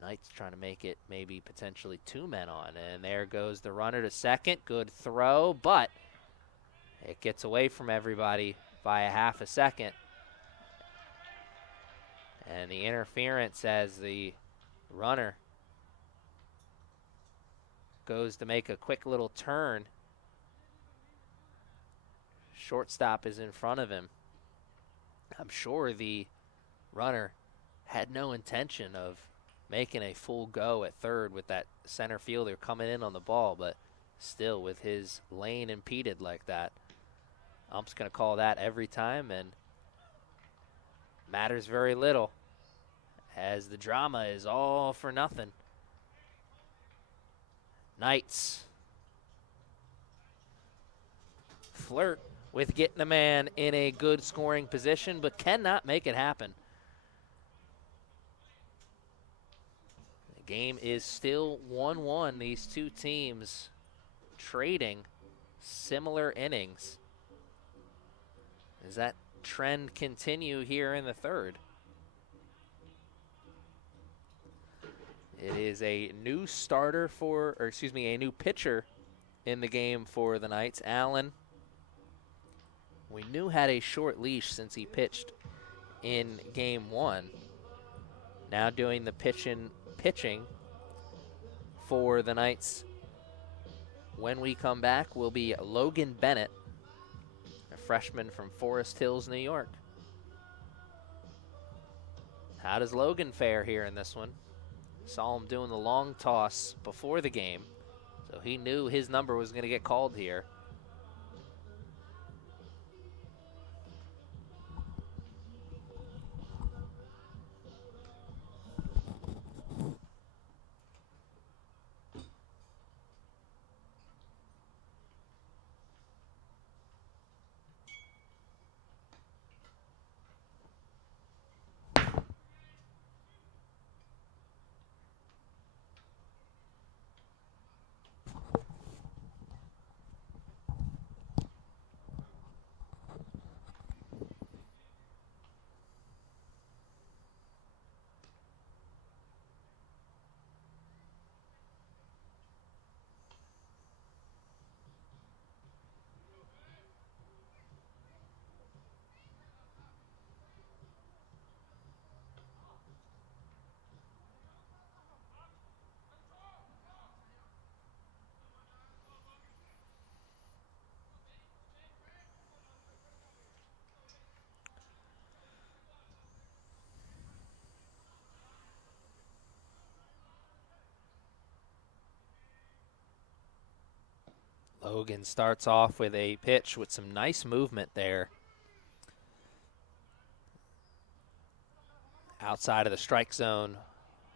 Knights trying to make it maybe potentially 2 men on, and there goes the runner to second. Good throw, but it gets away from everybody by a half a second. And the interference as the runner goes to make a quick little turn. Shortstop is in front of him. I'm sure the runner had no intention of making a full go at third with that center fielder coming in on the ball, but still with his lane impeded like that, ump's going to call that every time, and matters very little as the drama is all for nothing. Knights flirt with getting a man in a good scoring position, but cannot make it happen. The game is still 1-1. These two teams trading similar innings. Does that trend continue here in the third? It is a new starter a new pitcher in the game for the Knights. Allen, we knew had a short leash since he pitched in game one. Now doing the pitching for the Knights. When we come back, will be Logan Bennett, a freshman from Forest Hills, New York. How does Logan fare here in this one? Saw him doing the long toss before the game, so he knew his number was going to get called here. Logan starts off with a pitch with some nice movement there. Outside of the strike zone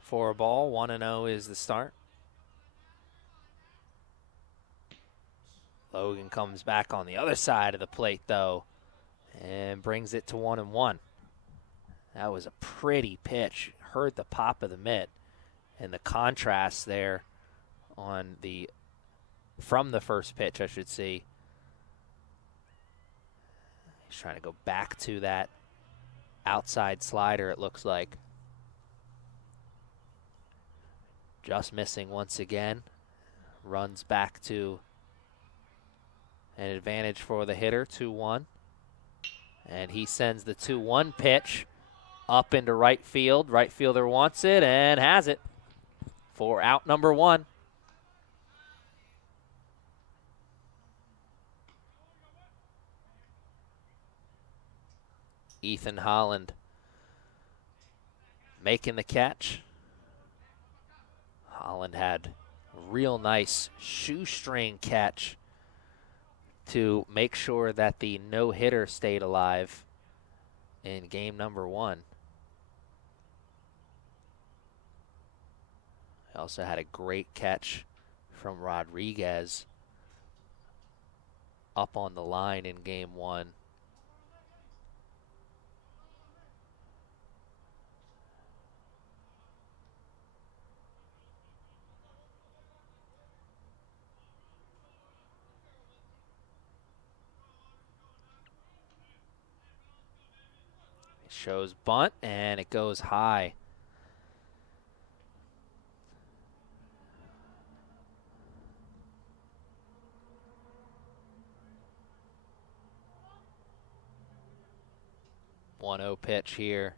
for a ball. 1-0 is the start. Logan comes back on the other side of the plate, though, and brings it to 1-1. That was a pretty pitch. Heard the pop of the mitt, and the contrast there on from the first pitch, I should see. He's trying to go back to that outside slider, it looks like. Just missing once again. Runs back to an advantage for the hitter, 2-1. And he sends the 2-1 pitch up into right field. Right fielder wants it and has it for out number one. Ethan Holland making the catch. Holland had a real nice shoestring catch to make sure that the no-hitter stayed alive in game number one. He also had a great catch from Rodriguez up on the line in game one. Shows bunt, and it goes high. One-0 pitch here.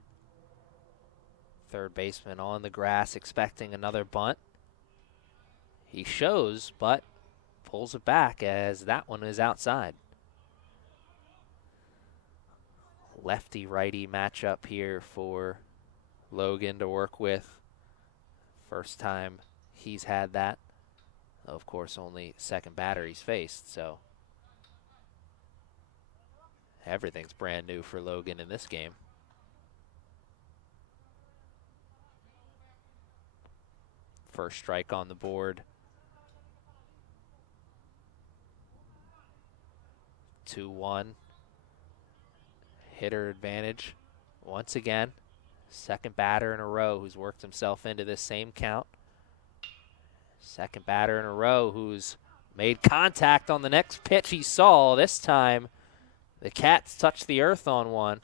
Third baseman on the grass, expecting another bunt. He shows, but pulls it back as that one is outside. Lefty-righty matchup here for Logan to work with. First time he's had that. Of course, only second batter he's faced, so everything's brand new for Logan in this game. First strike on the board 2-1. Hitter advantage once again. Second batter in a row who's worked himself into this same count. Second batter in a row who's made contact on the next pitch he saw. This time, the Cats touched the earth on one.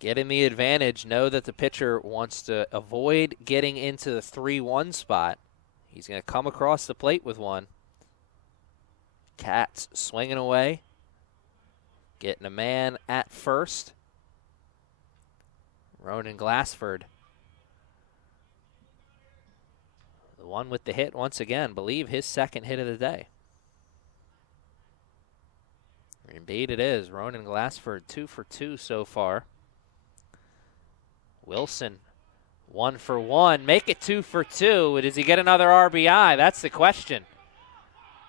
Getting the advantage, know that the pitcher wants to avoid getting into the 3-1 spot. He's going to come across the plate with one. Cats swinging away, getting a man at first. Ronan Glassford, the one with the hit once again, believe his second hit of the day. Indeed it is. Ronan Glassford 2 for 2 so far. Wilson 1 for 1. Make it 2 for 2. Does he get another RBI? That's the question.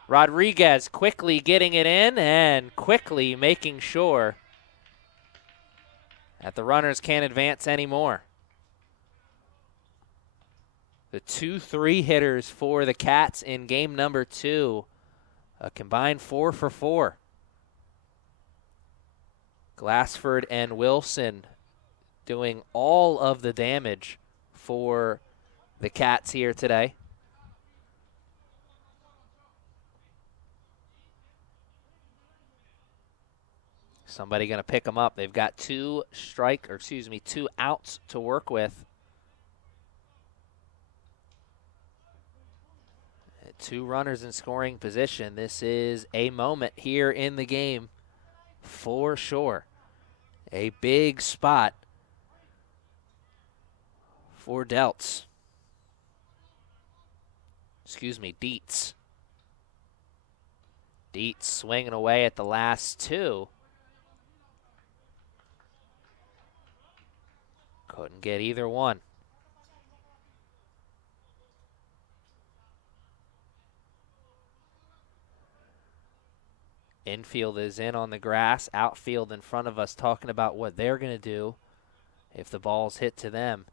Rodriguez quickly getting it in and quickly making sure that the runners can't advance anymore. The 2-3 hitters for the Cats in game number 2. A combined 4 for 4. Glassford and Wilson doing all of the damage for the Cats here today. Somebody going to pick them up. They've got two outs to work with. 2 runners in scoring position. This is a moment here in the game for sure. A big spot for Dietz. Dietz swinging away at the last 2. Couldn't get either one. Infield is in on the grass. Outfield in front of us talking about what they're going to do if the ball's hit to them.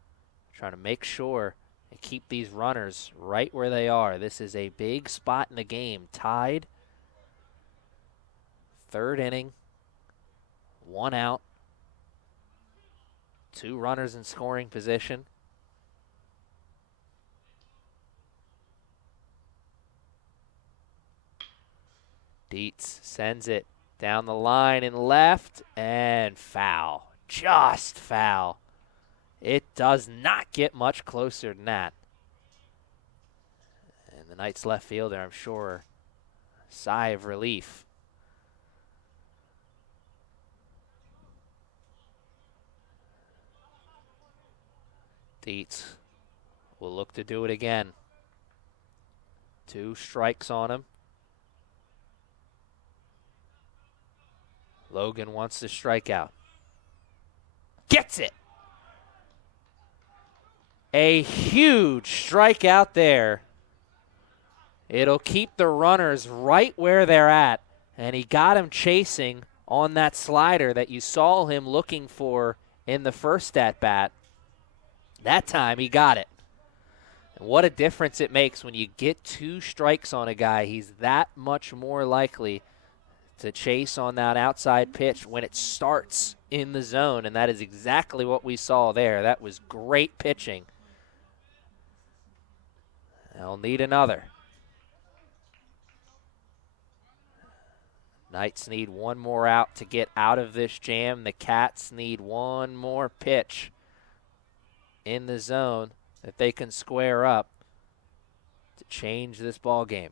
Trying to make sure and keep these runners right where they are. This is a big spot in the game. Tied. 3rd inning. 1 out. 2 runners in scoring position. Dietz sends it down the line and left, and foul. Just foul. It does not get much closer than that. And the Knights left fielder, I'm sure, sigh of relief. Dietz will look to do it again. 2 strikes on him. Logan wants to strike out. Gets it! A huge strikeout there. It'll keep the runners right where they're at. And he got him chasing on that slider that you saw him looking for in the first at-bat. That time he got it. And what a difference it makes when you get 2 strikes on a guy. He's that much more likely to chase on that outside pitch when it starts in the zone, and that is exactly what we saw there. That was great pitching. They'll need another. Knights need 1 more out to get out of this jam. The Cats need 1 more pitch in the zone that they can square up to change this ball game.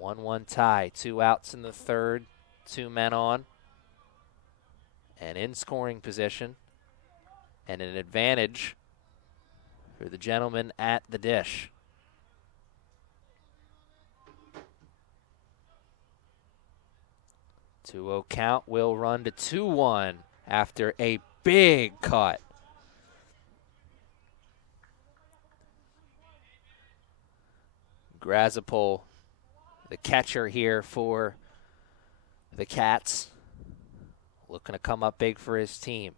1-1 tie, 2 outs in the 3rd, 2 men on, and in scoring position, and an advantage for the gentleman at the dish. 2-0 count will run to 2-1 after a big cut. Grazipol, the catcher here for the Cats, looking to come up big for his team.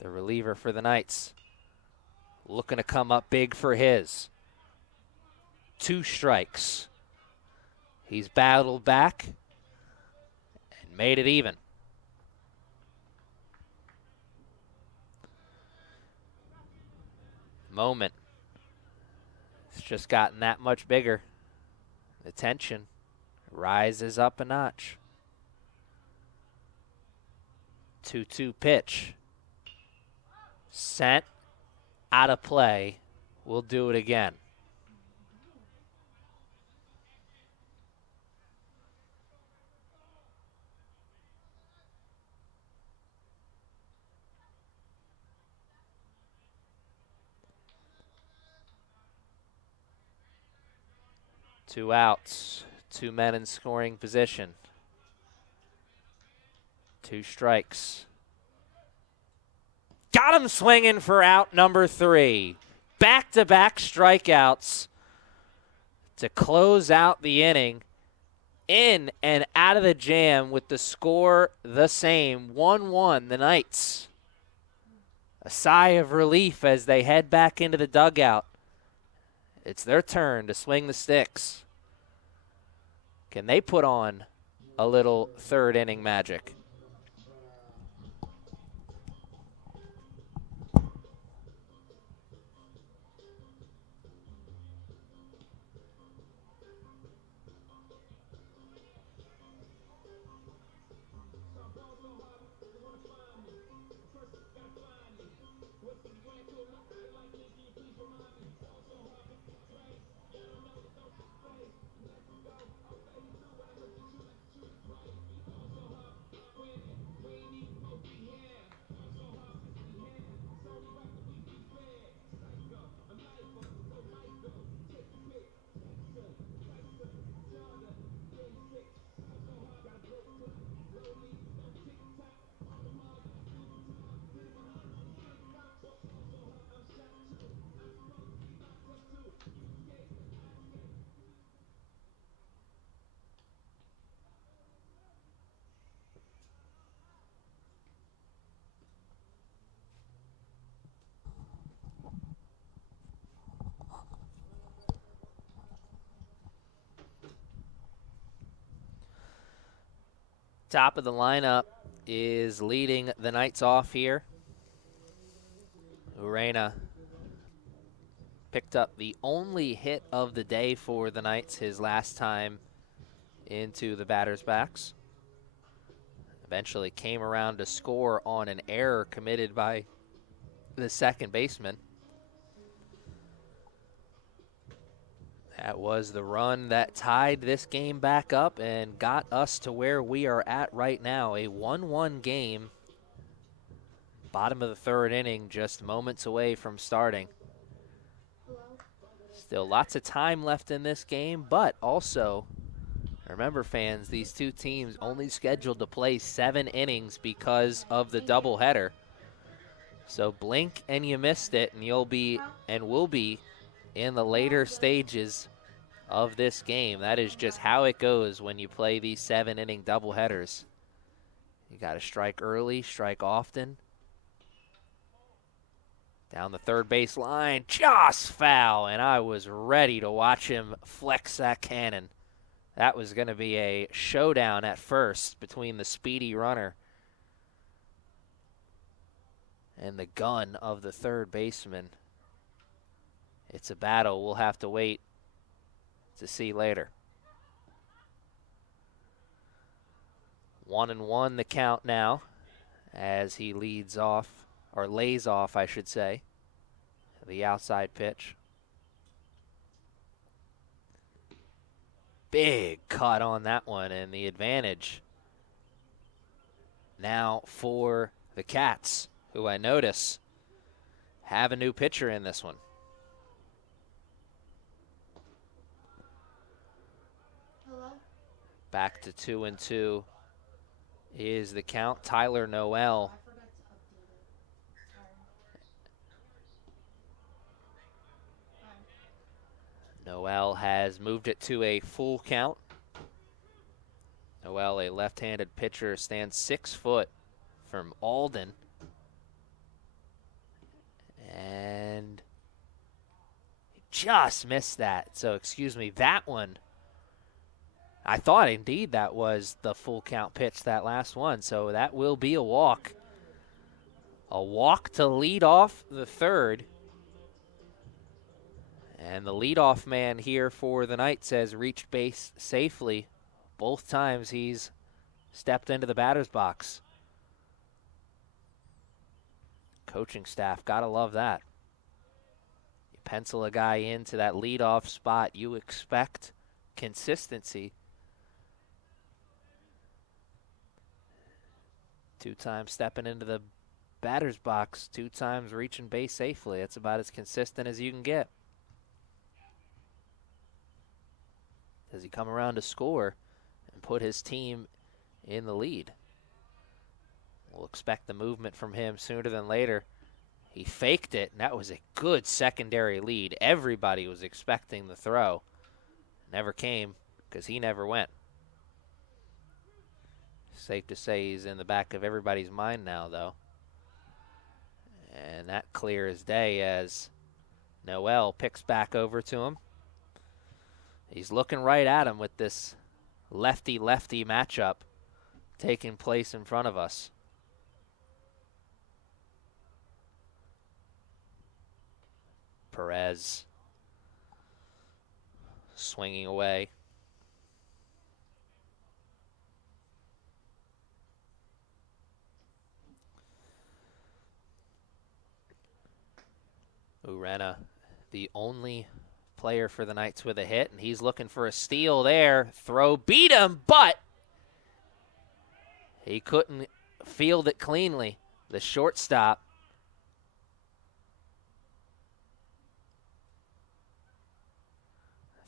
The reliever for the Knights looking to come up big for his. 2 strikes. He's battled back and made it even. Moment. It's just gotten that much bigger. The tension rises up a notch. 2-2 pitch. Sent. Out of play. We'll do it again. Two outs, 2 men in scoring position. 2 strikes. Got him swinging for out number 3. Back-to-back strikeouts to close out the inning. In and out of the jam with the score the same. 1-1 the Knights. A sigh of relief as they head back into the dugout. It's their turn to swing the sticks. Can they put on a little third inning magic? Top of the lineup is leading the Knights off here. Urena picked up the only hit of the day for the Knights his last time into the batter's backs. Eventually came around to score on an error committed by the second baseman. That was the run that tied this game back up and got us to where we are at right now. A 1-1 game. Bottom of the third inning, just moments away from starting. Still lots of time left in this game, but also, remember fans, these two teams only scheduled to play 7 innings because of the doubleheader. So blink and you missed it, and you'll be and will be in the later stages of this game. That is just how it goes when you play these 7-inning doubleheaders. You got to strike early, strike often. Down the third base line, just foul, and I was ready to watch him flex that cannon. That was going to be a showdown at first between the speedy runner and the gun of the third baseman. It's a battle we'll have to wait to see later. 1-1 the count now as he leads off, or lays off, I should say, the outside pitch. Big cut on that one, and the advantage now for the Cats, who I notice have a new pitcher in this one. Hello? Back to 2-2 is the count. Tyler Noel I forgot to update it. Sorry. Noel has moved it to a full count. Noel, a left-handed pitcher, stands 6 foot from Alden. And just missed that. So, excuse me, that one, I thought indeed that was the full count pitch, that last one. So that will be a walk. A walk to lead off the third. And the leadoff man here for the Knights has reached base safely. Both times he's stepped into the batter's box. Coaching staff, gotta love that. You pencil a guy into that leadoff spot, you expect consistency. 2 times stepping into the batter's box, 2 times reaching base safely. That's about as consistent as you can get. Does he come around to score and put his team in the lead? We'll expect the movement from him sooner than later. He faked it, and that was a good secondary lead. Everybody was expecting the throw. Never came because he never went. Safe to say he's in the back of everybody's mind now, though. And that clear as day as Noel picks back over to him. He's looking right at him with this lefty-lefty matchup taking place in front of us. Perez swinging away. Urena, the only player for the Knights with a hit, and he's looking for a steal there. Throw beat him, but he couldn't field it cleanly. The shortstop.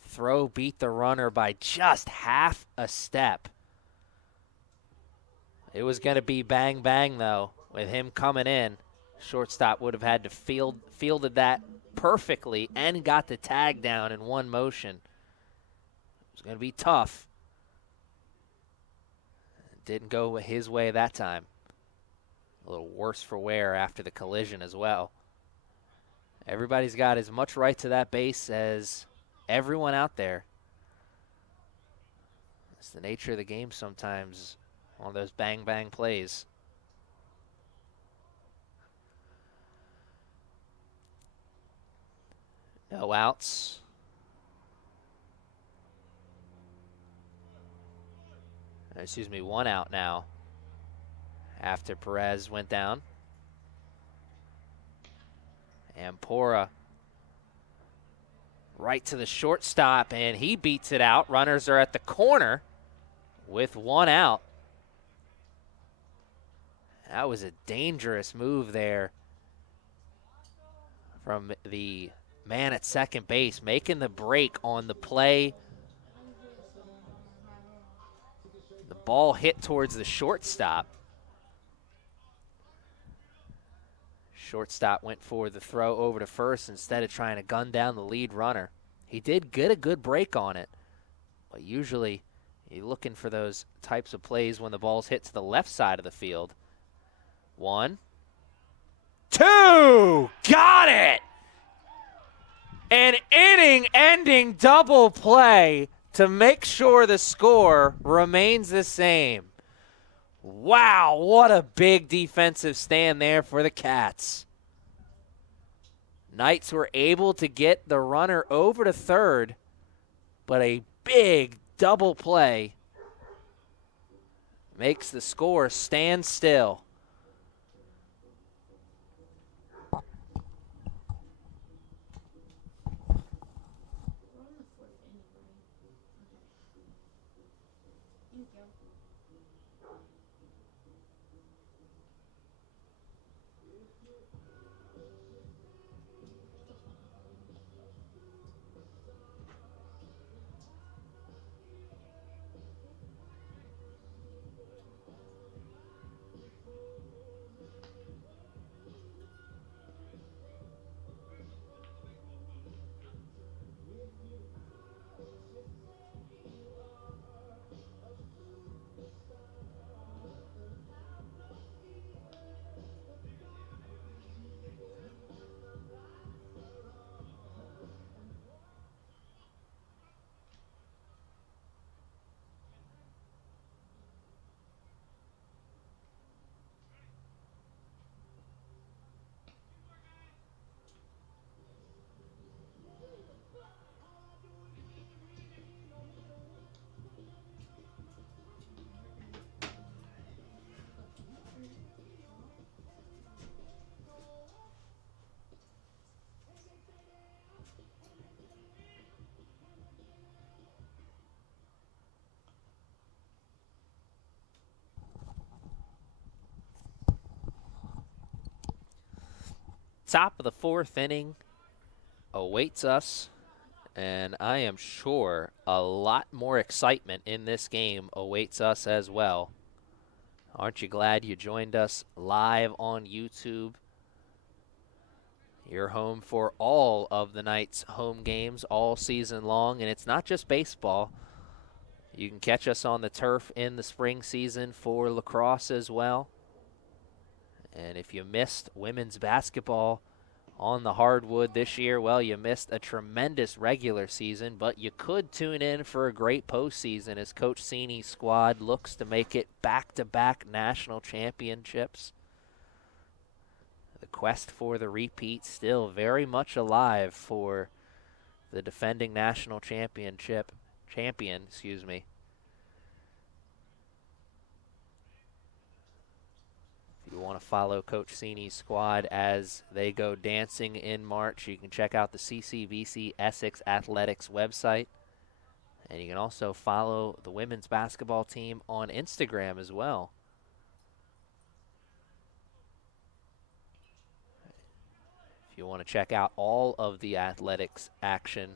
Throw beat the runner by just half a step. It was going to be bang, bang, though, with him coming in. Shortstop would have had to fielded that perfectly and got the tag down in one motion. It was going to be tough. It didn't go his way that time. A little worse for wear after the collision as well. Everybody's got as much right to that base as everyone out there. It's the nature of the game sometimes. One of those bang-bang plays. No outs. Excuse me, 1 out now after Perez went down. And Pora right to the shortstop, and he beats it out. Runners are at the corner with 1 out. That was a dangerous move there from the man at second base, making the break on the play. The ball hit towards the shortstop. Shortstop went for the throw over to first instead of trying to gun down the lead runner. He did get a good break on it, but usually you're looking for those types of plays when the ball's hit to the left side of the field. 1, 2, got it! An inning-ending double play to make sure the score remains the same. Wow, what a big defensive stand there for the Cats. Knights were able to get the runner over to third, but a big double play makes the score stand still. top of the fourth inning awaits us, and I am sure a lot more excitement in this game awaits us as well. Aren't you glad you joined us live on YouTube? You're home for all of the Knights' home games all season long, and it's not just baseball. You can catch us on the turf in the spring season for lacrosse as well. And if you missed women's basketball on the hardwood this year, well, you missed a tremendous regular season, but you could tune in for a great postseason as Coach Cini's squad looks to make it back-to-back national championships. The quest for the repeat still very much alive for the defending national champion, If you want to follow Coach Cini's squad as they go dancing in March, you can check out the CCBC Essex Athletics website. And you can also follow the women's basketball team on Instagram as well. If you want to check out all of the athletics action,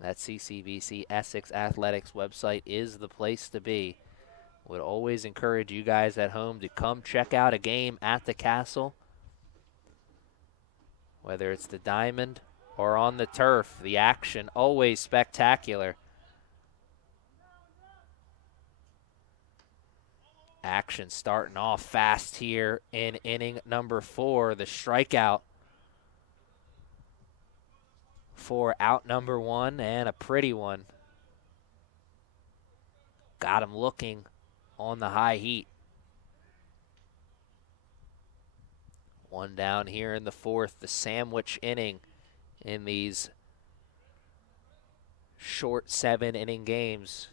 that CCBC Essex Athletics website is the place to be. Would always encourage you guys at home to come check out a game at the Castle. Whether it's the Diamond or on the turf, the action always spectacular. Action starting off fast here in inning number 4. The strikeout for out number 1, and a pretty one. Got him looking on the high heat. One down here in the 4th, the sandwich inning in these short 7-inning games.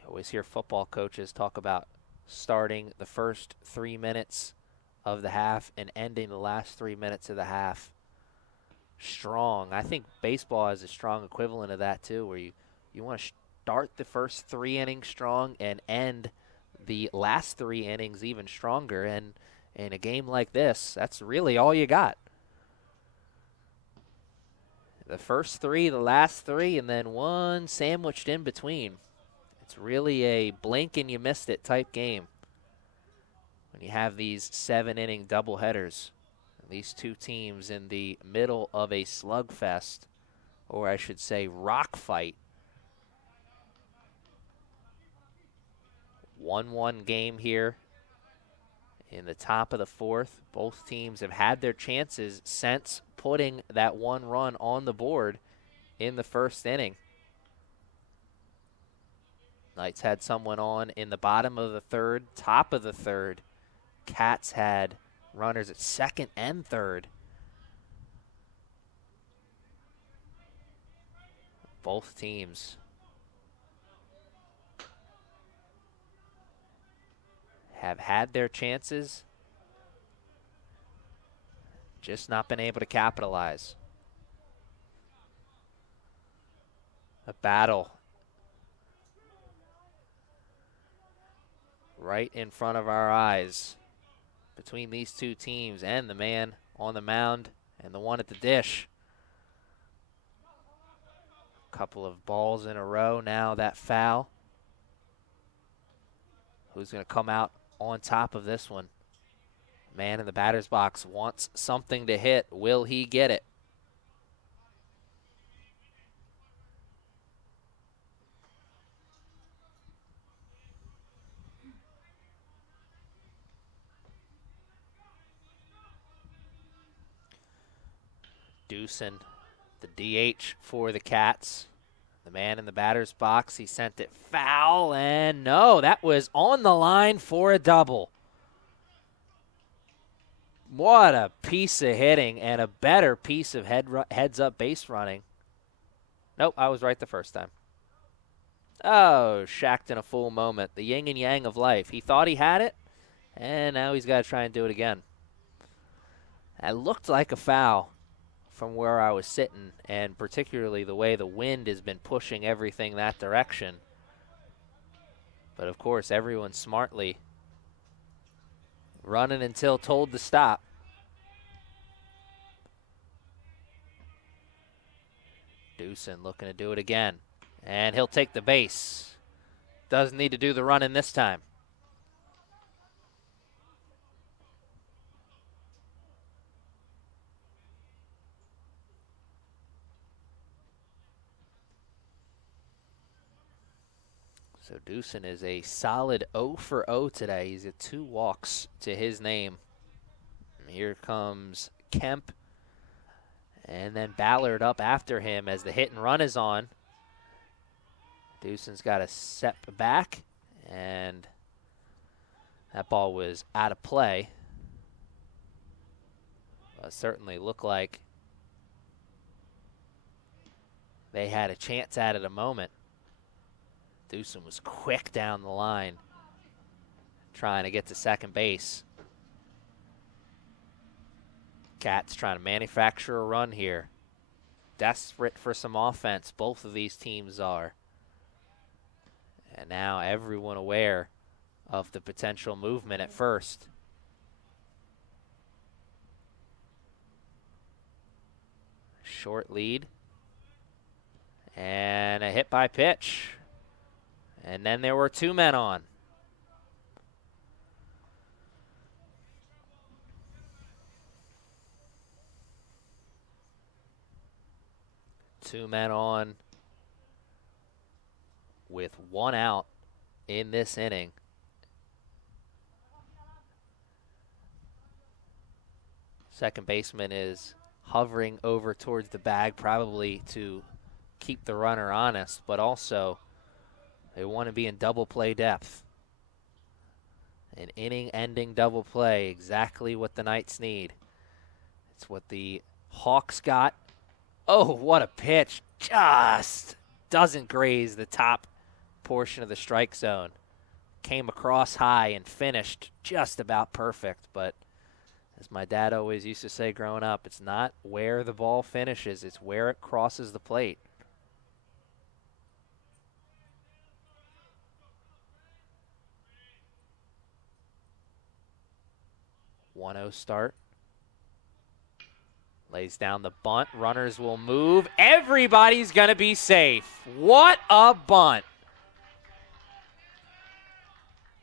You always hear football coaches talk about starting the first 3 minutes of the half and ending the last 3 minutes of the half strong. I think baseball has a strong equivalent of that too, where you want to start the first 3 innings strong and end the last 3 innings even stronger. And in a game like this, that's really all you got. The first 3, the last 3, and then one sandwiched in between. It's really a blink and you missed it type game when you have these 7-inning doubleheaders. These two teams in the middle of a slugfest, or I should say rock fight. 1-1 game here in the top of the 4th. Both teams have had their chances since putting that 1 run on the board in the first inning. Knights had someone on in the bottom of the 3rd, top of the 3rd. Cats had runners at 2nd and 3rd. Both teams have had their chances, just not been able to capitalize. A battle right in front of our eyes between these two teams and the man on the mound and the one at the dish. A couple of balls in a row now, that foul. Who's going to come out on top of this one? Man in the batter's box wants something to hit. Will he get it? Deucin, the DH for the Cats. The man in the batter's box, he sent it foul, and no, that was on the line for a double. What a piece of hitting and a better piece of heads-up base running. Nope, I was right the first time. Oh, shacked in a full moment. The yin and yang of life. He thought he had it, and now he's got to try and do it again. It looked like a foul from where I was sitting, and particularly the way the wind has been pushing everything that direction. But of course, everyone smartly running until told to stop. Dewson looking to do it again. And he'll take the base. Doesn't need to do the running this time. So Dewson is a solid 0 for 0 today. He's at 2 walks to his name. And here comes Kemp. And then Ballard up after him as the hit and run is on. Dewson's got a step back, and that ball was out of play. It certainly looked like they had a chance at it a moment. Dewson was quick down the line, trying to get to second base. Cats trying to manufacture a run here. Desperate for some offense. Both of these teams are. And now everyone aware of the potential movement at first. Short lead. And a hit by pitch. And then there were 2 men on. Two men on with 1 out in this inning. Second baseman is hovering over towards the bag, probably to keep the runner honest, but also they want to be in double play depth. An inning-ending double play, exactly what the Knights need. It's what the Hawks got. Oh, what a pitch. Just doesn't graze the top portion of the strike zone. Came across high and finished just about perfect, but as my dad always used to say growing up, it's not where the ball finishes, it's where it crosses the plate. One-0 start. Lays down the bunt. Runners will move. Everybody's going to be safe. What a bunt.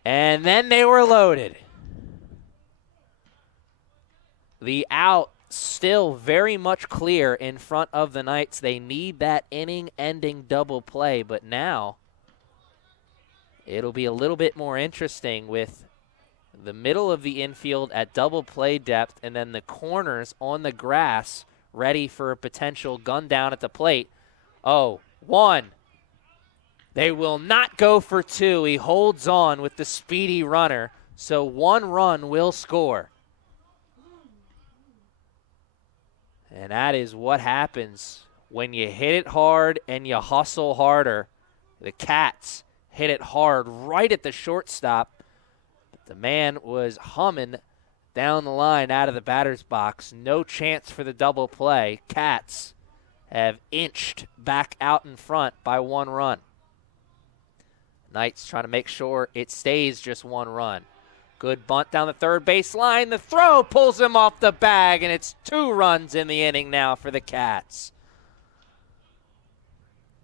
And then they were loaded. The out still very much clear in front of the Knights. They need that inning-ending double play, but now it'll be a little bit more interesting with the middle of the infield at double play depth, and then the corners on the grass ready for a potential gun down at the plate. Oh, 1. They will not go for 2. He holds on with the speedy runner, so 1 run will score. And that is what happens when you hit it hard and you hustle harder. The Cats hit it hard right at the shortstop. The man was humming down the line out of the batter's box. No chance for the double play. Cats have inched back out in front by 1 run. Knights trying to make sure it stays just 1 run. Good bunt down the third base line. The throw pulls him off the bag, and it's 2 runs in the inning now for the Cats.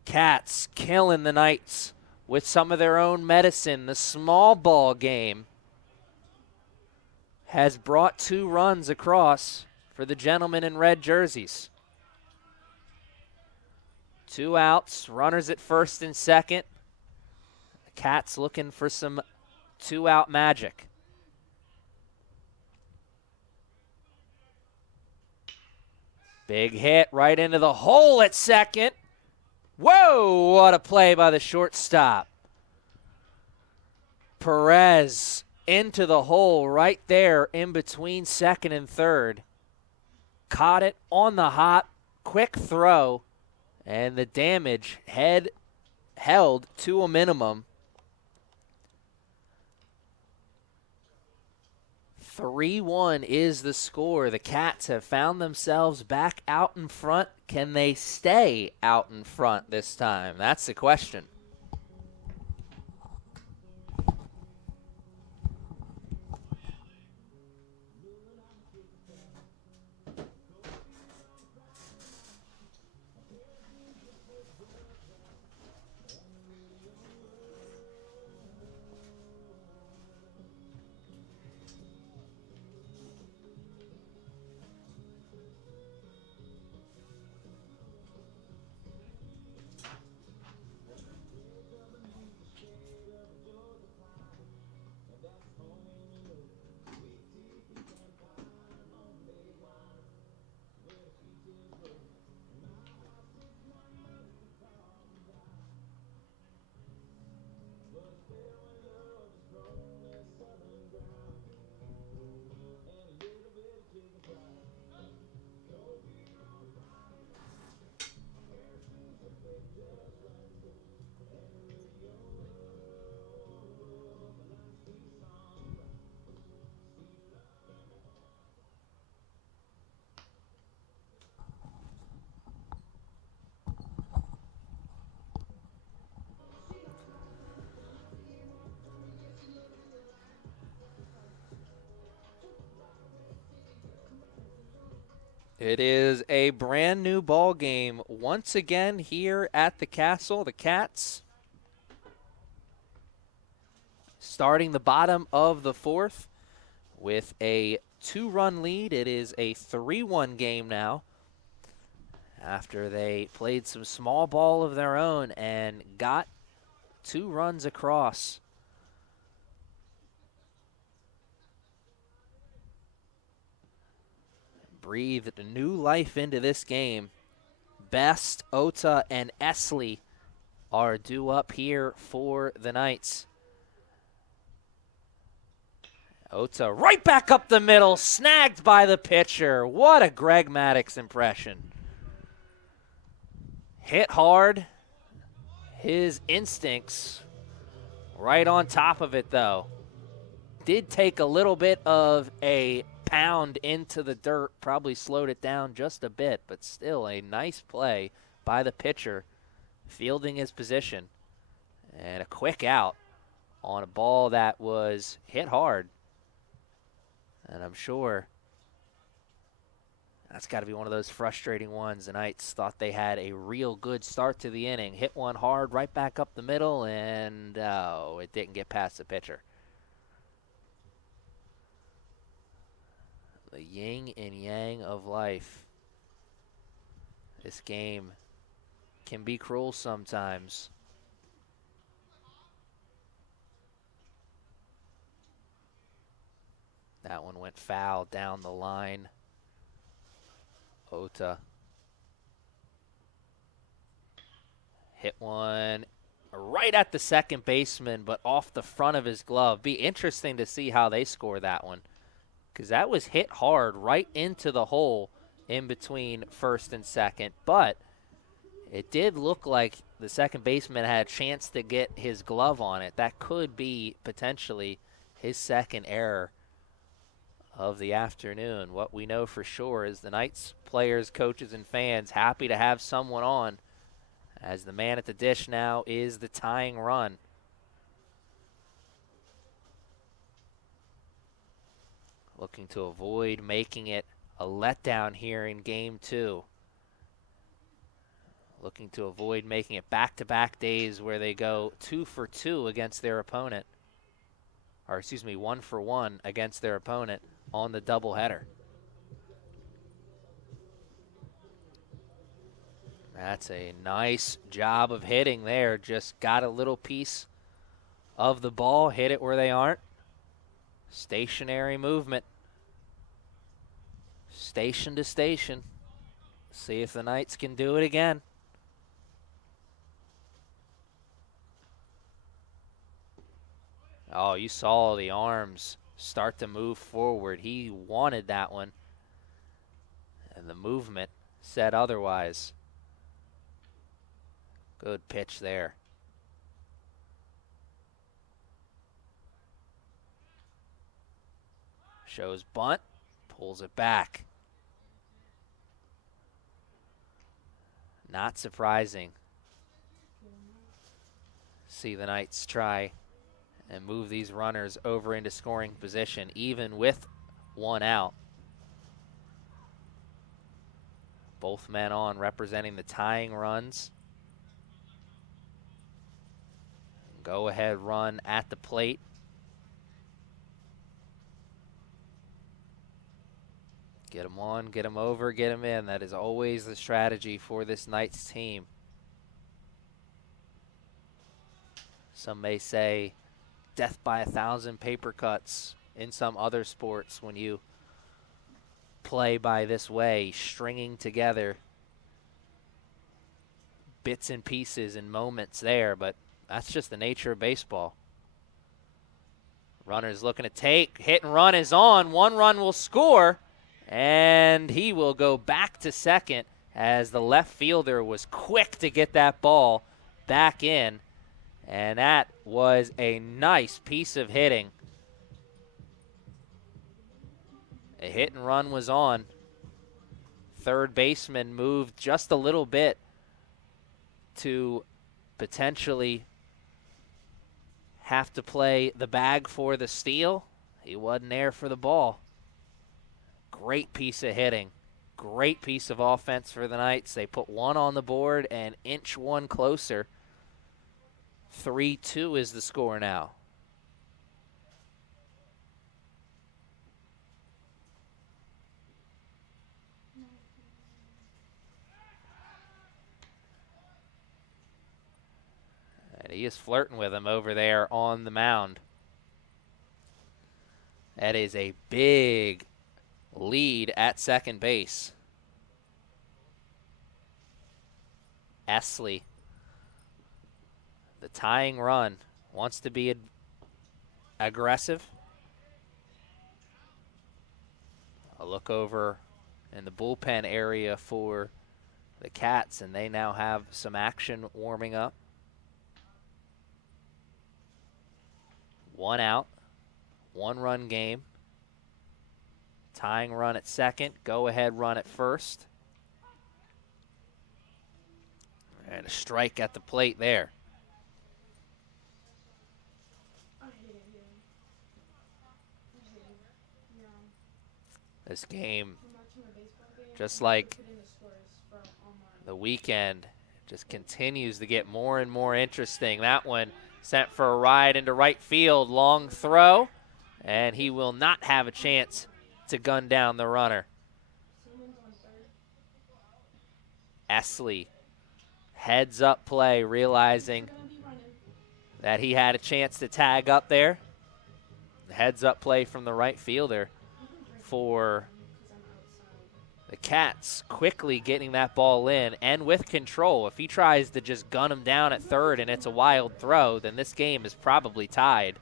Cats killing the Knights with some of their own medicine. The small ball game has brought 2 runs across for the gentlemen in red jerseys. 2 outs, runners at first and second. The Cats looking for some 2-out magic. Big hit right into the hole at second. Whoa, what a play by the shortstop. Perez into the hole right there in between second and third. Caught it on the hop, quick throw, and the damage held to a minimum. 3-1 is the score. The Cats have found themselves back out in front. Can they stay out in front this time? That's the question. It is a brand new ball game once again here at the Castle. The Cats starting the bottom of the fourth with a 2-run lead. It is a 3-1 game now after they played some small ball of their own and got 2 runs across. Breathed new life into this game. Best, Ota, and Esley are due up here for the Knights. Ota right back up the middle, snagged by the pitcher. What a Greg Maddox impression. Hit hard. His instincts right on top of it, though. Did take a little bit of a pound into the dirt, probably slowed it down just a bit, but still a nice play by the pitcher, fielding his position. And a quick out on a ball that was hit hard. And I'm sure that's got to be one of those frustrating ones. The Knights thought they had a real good start to the inning. Hit one hard right back up the middle, and it didn't get past the pitcher. The yin and yang of life. This game can be cruel sometimes. That one went foul down the line. Ota hit one right at the second baseman, but off the front of his glove. Be interesting to see how they score that one, because that was hit hard right into the hole in between first and second. But it did look like the second baseman had a chance to get his glove on it. That could be potentially his second error of the afternoon. What we know for sure is the Knights players, coaches, and fans happy to have someone on, as the man at the dish now is the tying run. Looking to avoid making it a letdown here in Game 2. Looking to avoid making it back-to-back days where they go 2 for 2 against their opponent. Or, excuse me, 1 for 1 against their opponent on the doubleheader. That's a nice job of hitting there. Just got a little piece of the ball, hit it where they aren't. Stationary movement. Station to station. See if the Knights can do it again. Oh, you saw the arms start to move forward. He wanted that one, and the movement said otherwise. Good pitch there. Shows bunt, pulls it back. Not surprising. See the Knights try and move these runners over into scoring position, even with one out. Both men on representing the tying runs. Go ahead run at the plate. Get them on, get them over, get them in. That is always the strategy for this Knights team. Some may say death by 1,000 paper cuts in some other sports when you play by this way, stringing together bits and pieces and moments there, but that's just the nature of baseball. Runner's looking to take, hit and run is on. 1 run will score, and he will go back to second as the left fielder was quick to get that ball back in. And that was a nice piece of hitting. A hit and run was on. Third baseman moved just a little bit to potentially have to play the bag for the steal. He wasn't there for the ball. Great piece of hitting. great piece of offense for the Knights. They put one on the board and inch one closer. 3-2 is the score now. And he is flirting with him over there on the mound. That is a big lead at second base. Esley, the tying run, wants to be aggressive. A look over in the bullpen area for the Cats, and they now have some action warming up. 1 out, 1-run game. Tying run at second, go-ahead run at first. And a strike at the plate there. This game, just like the weekend, just continues to get more and more interesting. That one sent for a ride into right field, long throw, and he will not have a chance to gun down the runner. Esley, heads up play, realizing that he had a chance to tag up there. Heads up play from the right fielder for the Cats, quickly getting that ball in and with control. If he tries to just gun him down at third and it's a wild throw, then this game is probably tied.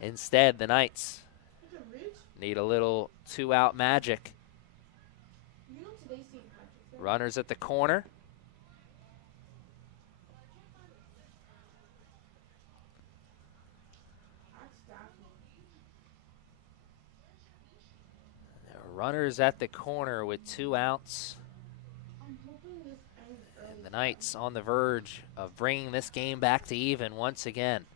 Instead, the Knights need a little 2-out magic. Runners at the corner. Runners at the corner with 2 outs. And the Knights on the verge of bringing this game back to even once again.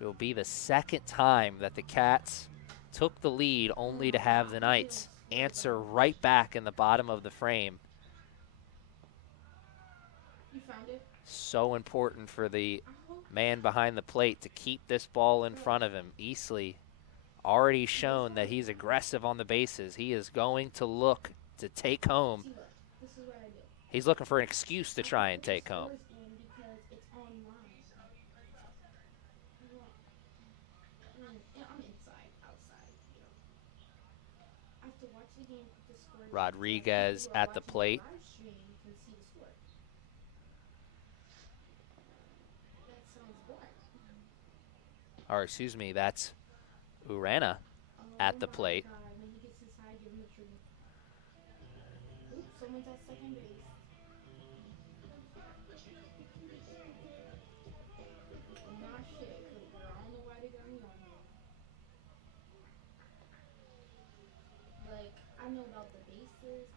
It will be the second time that the Cats took the lead only to have the Knights answer right back in the bottom of the frame. So important for the man behind the plate to keep this ball in front of him. Easley already shown that he's aggressive on the bases. He is going to look to take home. He's looking for an excuse to try and take home. Rodriguez at the plate. Or excuse me, that's Urena at the plate.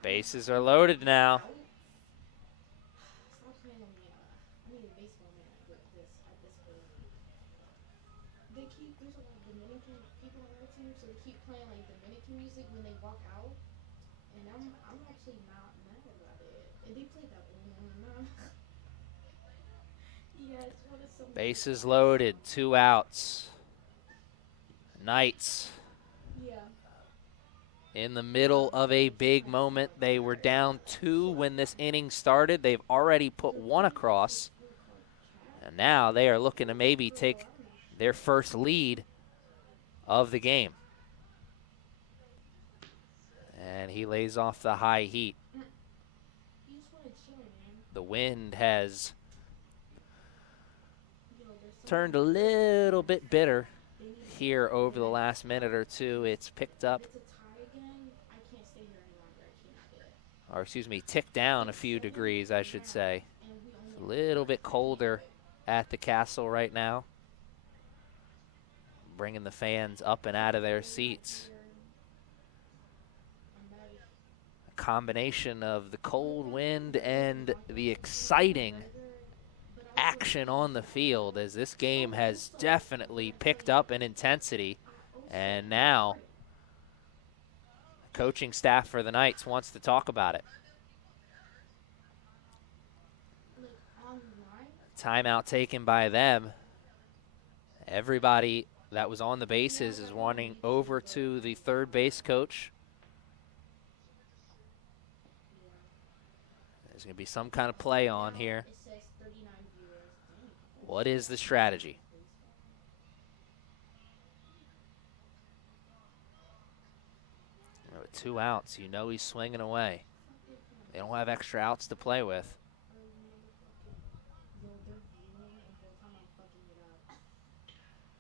Bases are loaded now. Bases loaded, 2 outs. Knights in the middle of a big moment. They were down 2 when this inning started. They've already put 1 across. And now they are looking to maybe take their first lead of the game. And he lays off the high heat. The wind has turned a little bit bitter here over the last minute or two. It's picked up, or excuse me, ticked down a few degrees, I should say. It's a little bit colder at the castle right now, bringing the fans up and out of their seats. A combination of the cold wind and the exciting action on the field, as this game has definitely picked up in intensity. And now coaching staff for the Knights wants to talk about it. Timeout taken by them. Everybody that was on the bases is running over to the third base coach. There's going to be some kind of play on here. What is the strategy? With 2 outs, you know he's swinging away. They don't have extra outs to play with.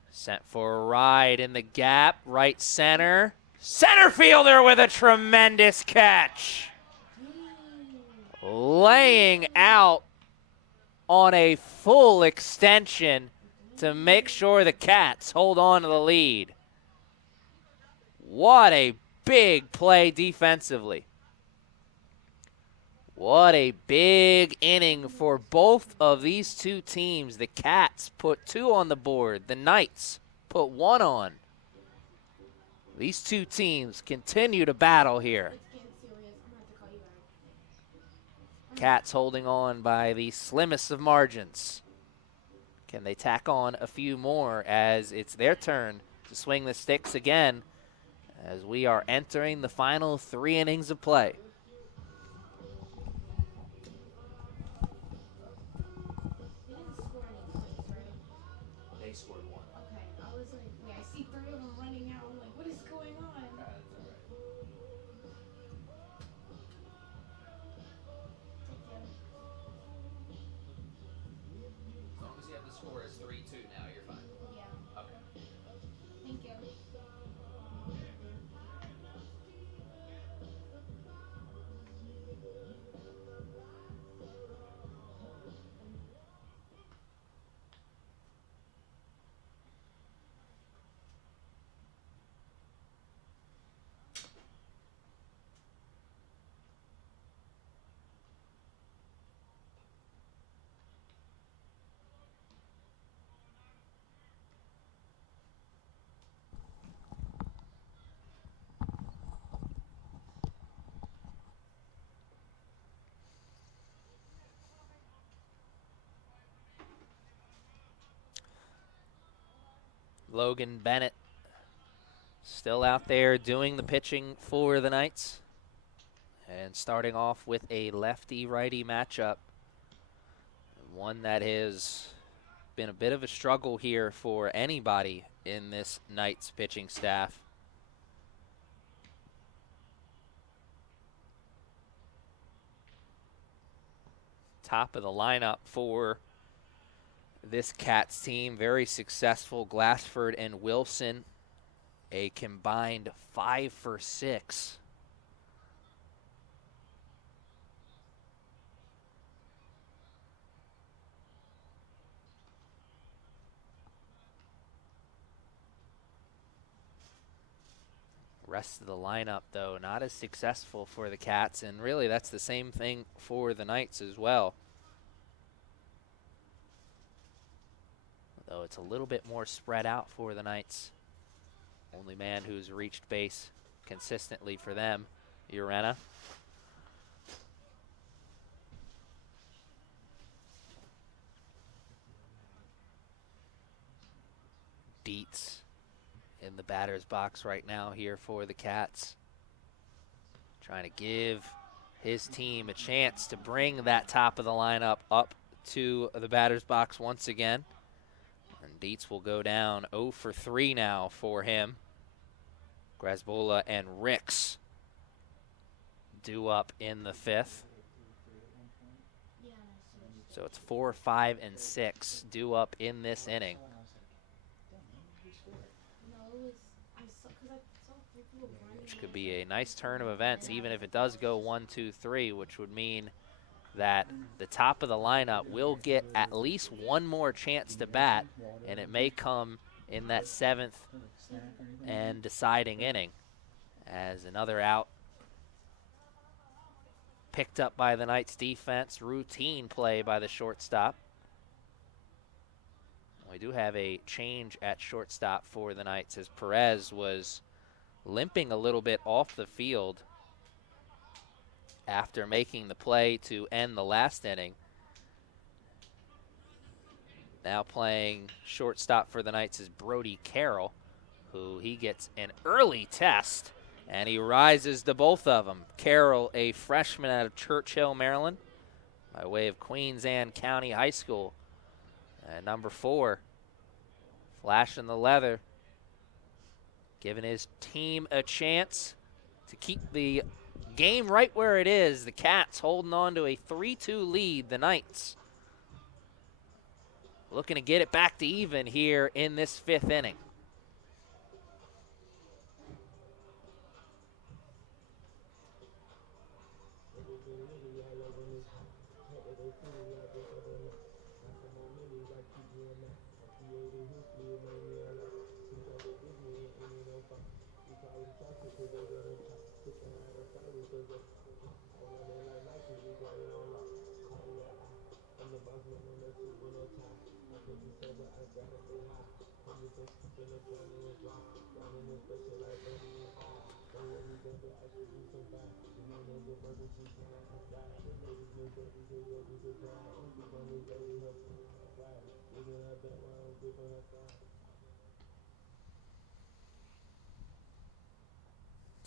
Sent for a ride in the gap, right center. Center fielder with a tremendous catch. Laying out on a full extension to make sure the Cats hold on to the lead. What a big play defensively. What a big inning for both of these two teams. The Cats put 2 on the board. The Knights put 1 on. These two teams continue to battle here. Cats holding on by the slimmest of margins. Can they tack on a few more as it's their turn to swing the sticks again as we are entering the final 3 innings of play? They scored 1. Okay, I was like, wait, I see 3 of them running out. I'm like, what is going on? As long as you have the score as 3-2 now, you're fine. Yeah. Okay. Thank you. Logan Bennett still out there doing the pitching for the Knights. And starting off with a lefty-righty matchup. One that has been a bit of a struggle here for anybody in this Knights pitching staff. Top of the lineup for this Cats team, very successful. Glassford and Wilson, a combined 5 for 6. Rest of the lineup, though, not as successful for the Cats, and really that's the same thing for the Knights as well. Though it's a little bit more spread out for the Knights. Only man who's reached base consistently for them, Urena. Dietz in the batter's box right now here for the Cats. Trying to give his team a chance to bring that top of the lineup up to the batter's box once again. And Dietz will go down 0 for 3 now for him. Grasbola and Ricks due up in the 5th. So it's 4, 5, and 6 due up in this inning. Which could be a nice turn of events, even if it does go 1, 2, 3, which would mean that the top of the lineup will get at least one more chance to bat, and it may come in that 7th and deciding inning as another out picked up by the Knights defense. Routine play by the shortstop. We do have a change at shortstop for the Knights as Perez was limping a little bit off the field after making the play to end the last inning. Now playing shortstop for the Knights is Brody Carroll, who he gets an early test, and he rises to both of them. Carroll, a freshman out of Churchill, Maryland, by way of Queens Anne County High School. And number 4, flashing the leather, giving his team a chance to keep the game right where it is. The Cats holding on to a 3-2 lead. The Knights looking to get it back to even here in this 5th inning.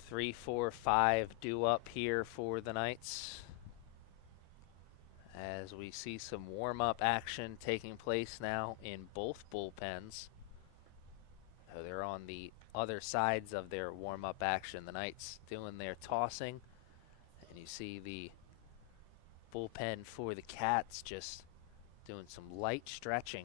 Three, 4, 5 due up here for the Knights, as we see some warm-up action taking place now in both bullpens. So they're on the other sides of their warm-up action. The Knights doing their tossing, and you see the bullpen for the Cats just doing some light stretching.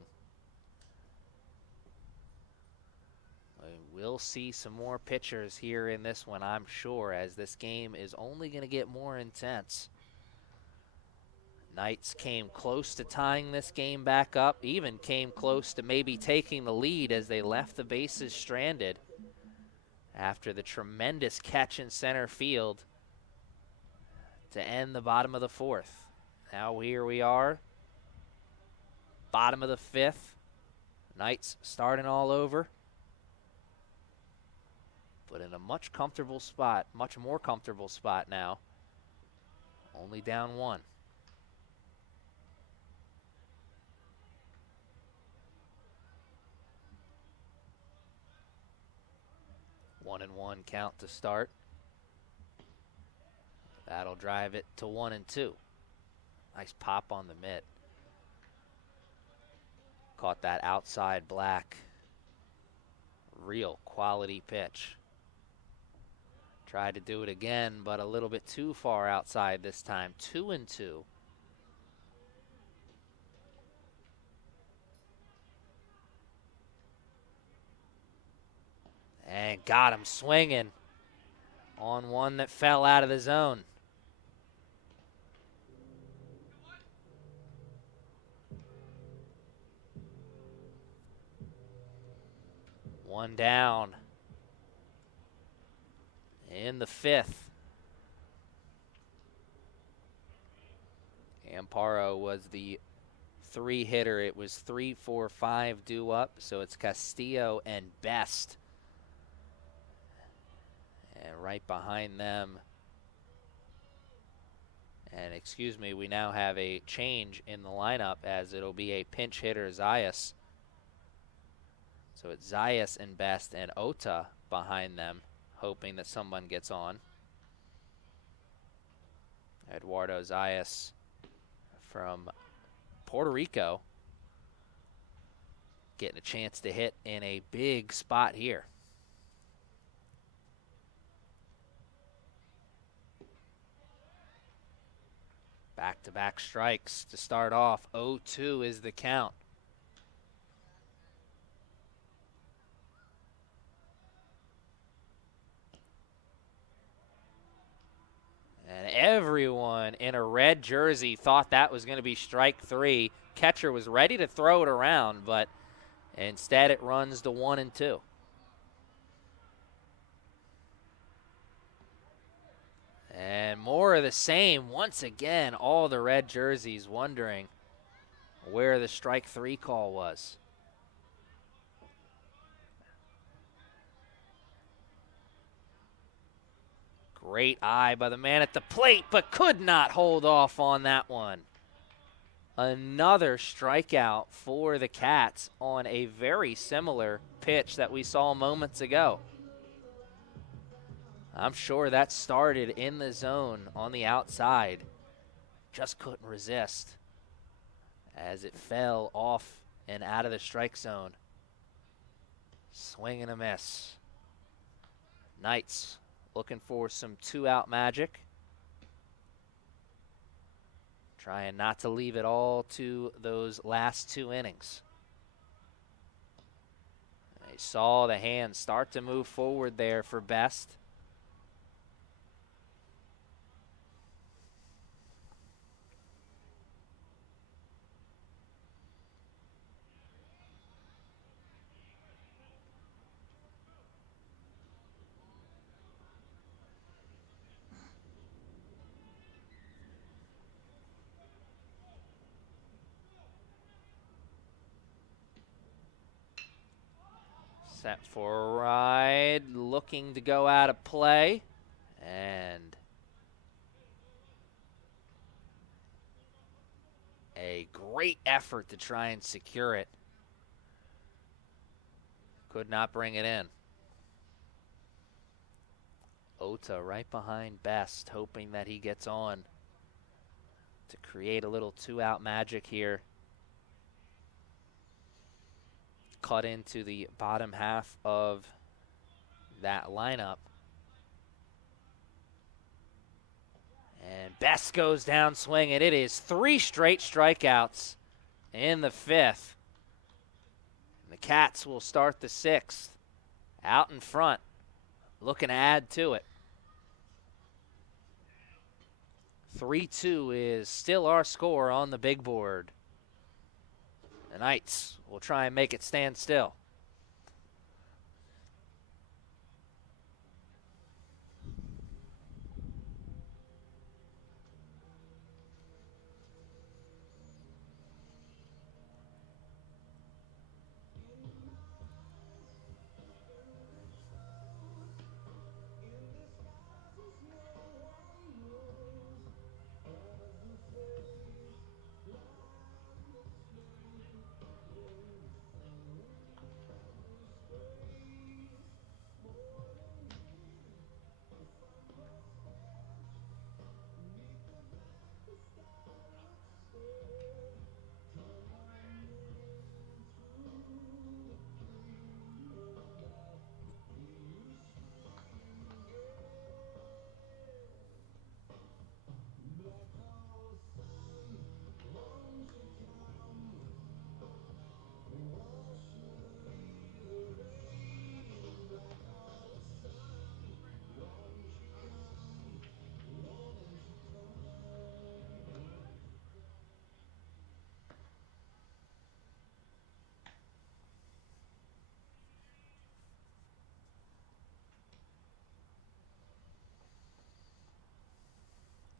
We'll see some more pitchers here in this one, I'm sure, as this game is only going to get more intense. Knights came close to tying this game back up, even came close to maybe taking the lead as they left the bases stranded after the tremendous catch in center field to end the bottom of the 4th. Now here we are, bottom of the 5th. Knights starting all over, but in a much more comfortable spot now. Only down 1. One and 1 count to start. That'll drive it to 1-2. Nice pop on the mitt. Caught that outside black. Real quality pitch. Tried to do it again, but a little bit too far outside this time. 2-2. And got him swinging on one that fell out of the zone. One down in the 5th. Amparo was the 3 hitter. It was 3, 4, 5 due up, so it's Castillo and Best. And right behind them, and excuse me, we now have a change in the lineup as it'll be a pinch hitter, Zayas. So it's Zayas and Best and Ota behind them, hoping that someone gets on. Eduardo Zayas from Puerto Rico getting a chance to hit in a big spot here. Back-to-back strikes to start off. 0-2 is the count. And everyone in a red jersey thought that was going to be strike 3. Catcher was ready to throw it around, but instead it runs to 1-2. And more of the same. Once again, all the red jerseys wondering where the strike 3 call was. Great eye by the man at the plate, but could not hold off on that one. Another strikeout for the Cats on a very similar pitch that we saw moments ago. I'm sure that started in the zone on the outside. Just couldn't resist as it fell off and out of the strike zone. Swing and a miss. Knights looking for some two-out magic. Trying not to leave it all to those last 2 innings. They saw the hands start to move forward there for Best. Set for a ride, looking to go out of play, and a great effort to try and secure it. Could not bring it in. Ota right behind Best, hoping that he gets on to create a little two-out magic here. Cut into the bottom half of that lineup. And Best goes down swinging. It is 3 straight strikeouts in the 5th. The Cats will start the 6th out in front, looking to add to it. 3-2 is still our score on the big board. The Knights will try and make it stand still.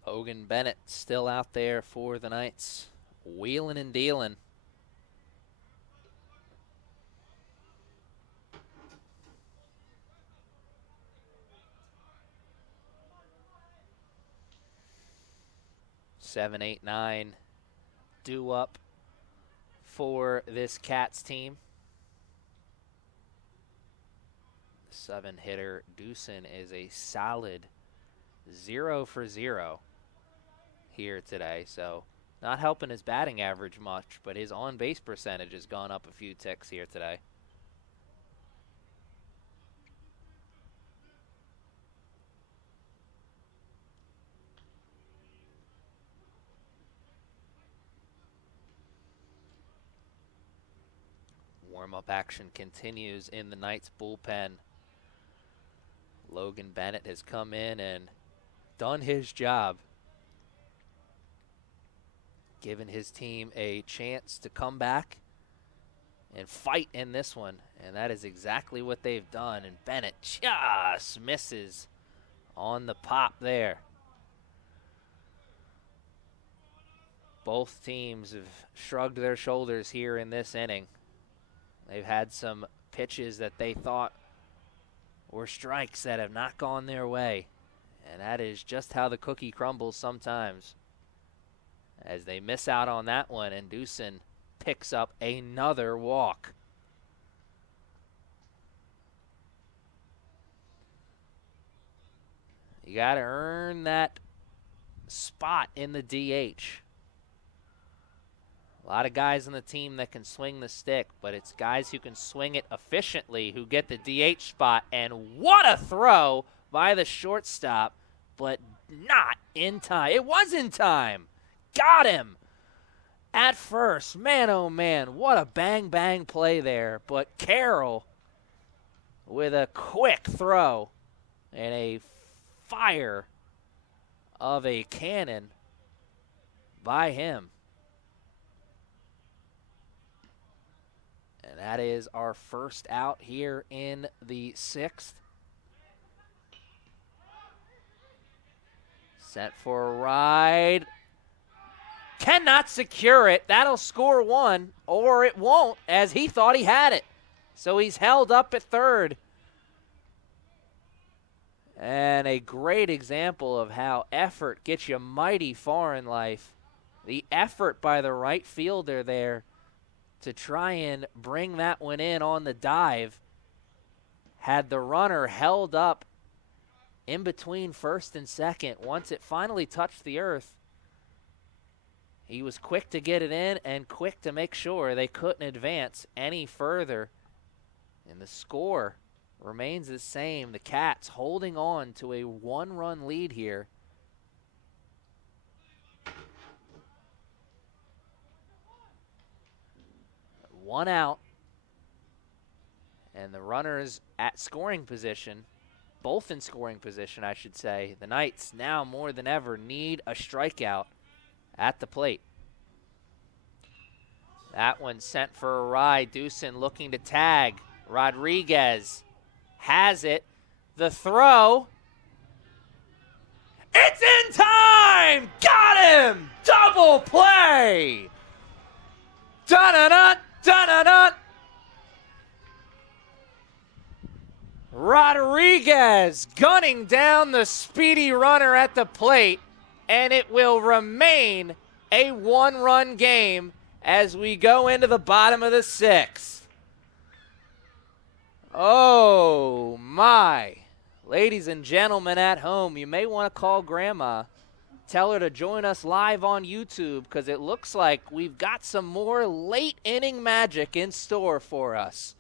Hogan Bennett still out there for the Knights, wheeling and dealing. Seven, 8, 9 due up for this Cats team. 7-hitter Doosan is a solid 0 for 0 here today, so not helping his batting average much, but his on-base percentage has gone up a few ticks here today. Warm-up action continues in the Knights bullpen. Logan Bennett has come in and done his job, giving his team a chance to come back and fight in this one, and that is exactly what they've done, and Bennett just misses on the pop there. Both teams have shrugged their shoulders here in this inning. They've had some pitches that they thought were strikes that have not gone their way, And that is just how the cookie crumbles sometimes, as they miss out on that one, and Doosan picks up another walk. You got to earn that spot in the DH. A lot of guys on the team that can swing the stick, but it's guys who can swing it efficiently who get the DH spot. And what a throw by the shortstop, but not in time. It was in time. Got him at first. Man, oh man, what a bang-bang play there. But Carroll with a quick throw and a fire of a cannon by him. And that is our first out here in the 6th. Set for a ride. Cannot secure it. That'll score 1, or it won't, as he thought he had it. So he's held up at third. And a great example of how effort gets you mighty far in life. The effort by the right fielder there to try and bring that one in on the dive. Had the runner held up in between first and second, once it finally touched the earth, he was quick to get it in and quick to make sure they couldn't advance any further. And the score remains the same. The Cats holding on to a 1-run lead here. One out, and the runners at scoring position, both in scoring position, I should say. The Knights now more than ever need a strikeout at the plate. That one sent for a ride. Doosan looking to tag. Rodriguez has it. The throw. It's in time! Got him! Double play! Da-da-da! Da-da-da! Rodriguez gunning down the speedy runner at the plate, and it will remain a 1-run game as we go into the bottom of the 6th. Oh, my. Ladies and gentlemen at home, you may want to call Grandma. Tell her to join us live on YouTube, because it looks like we've got some more late inning magic in store for us.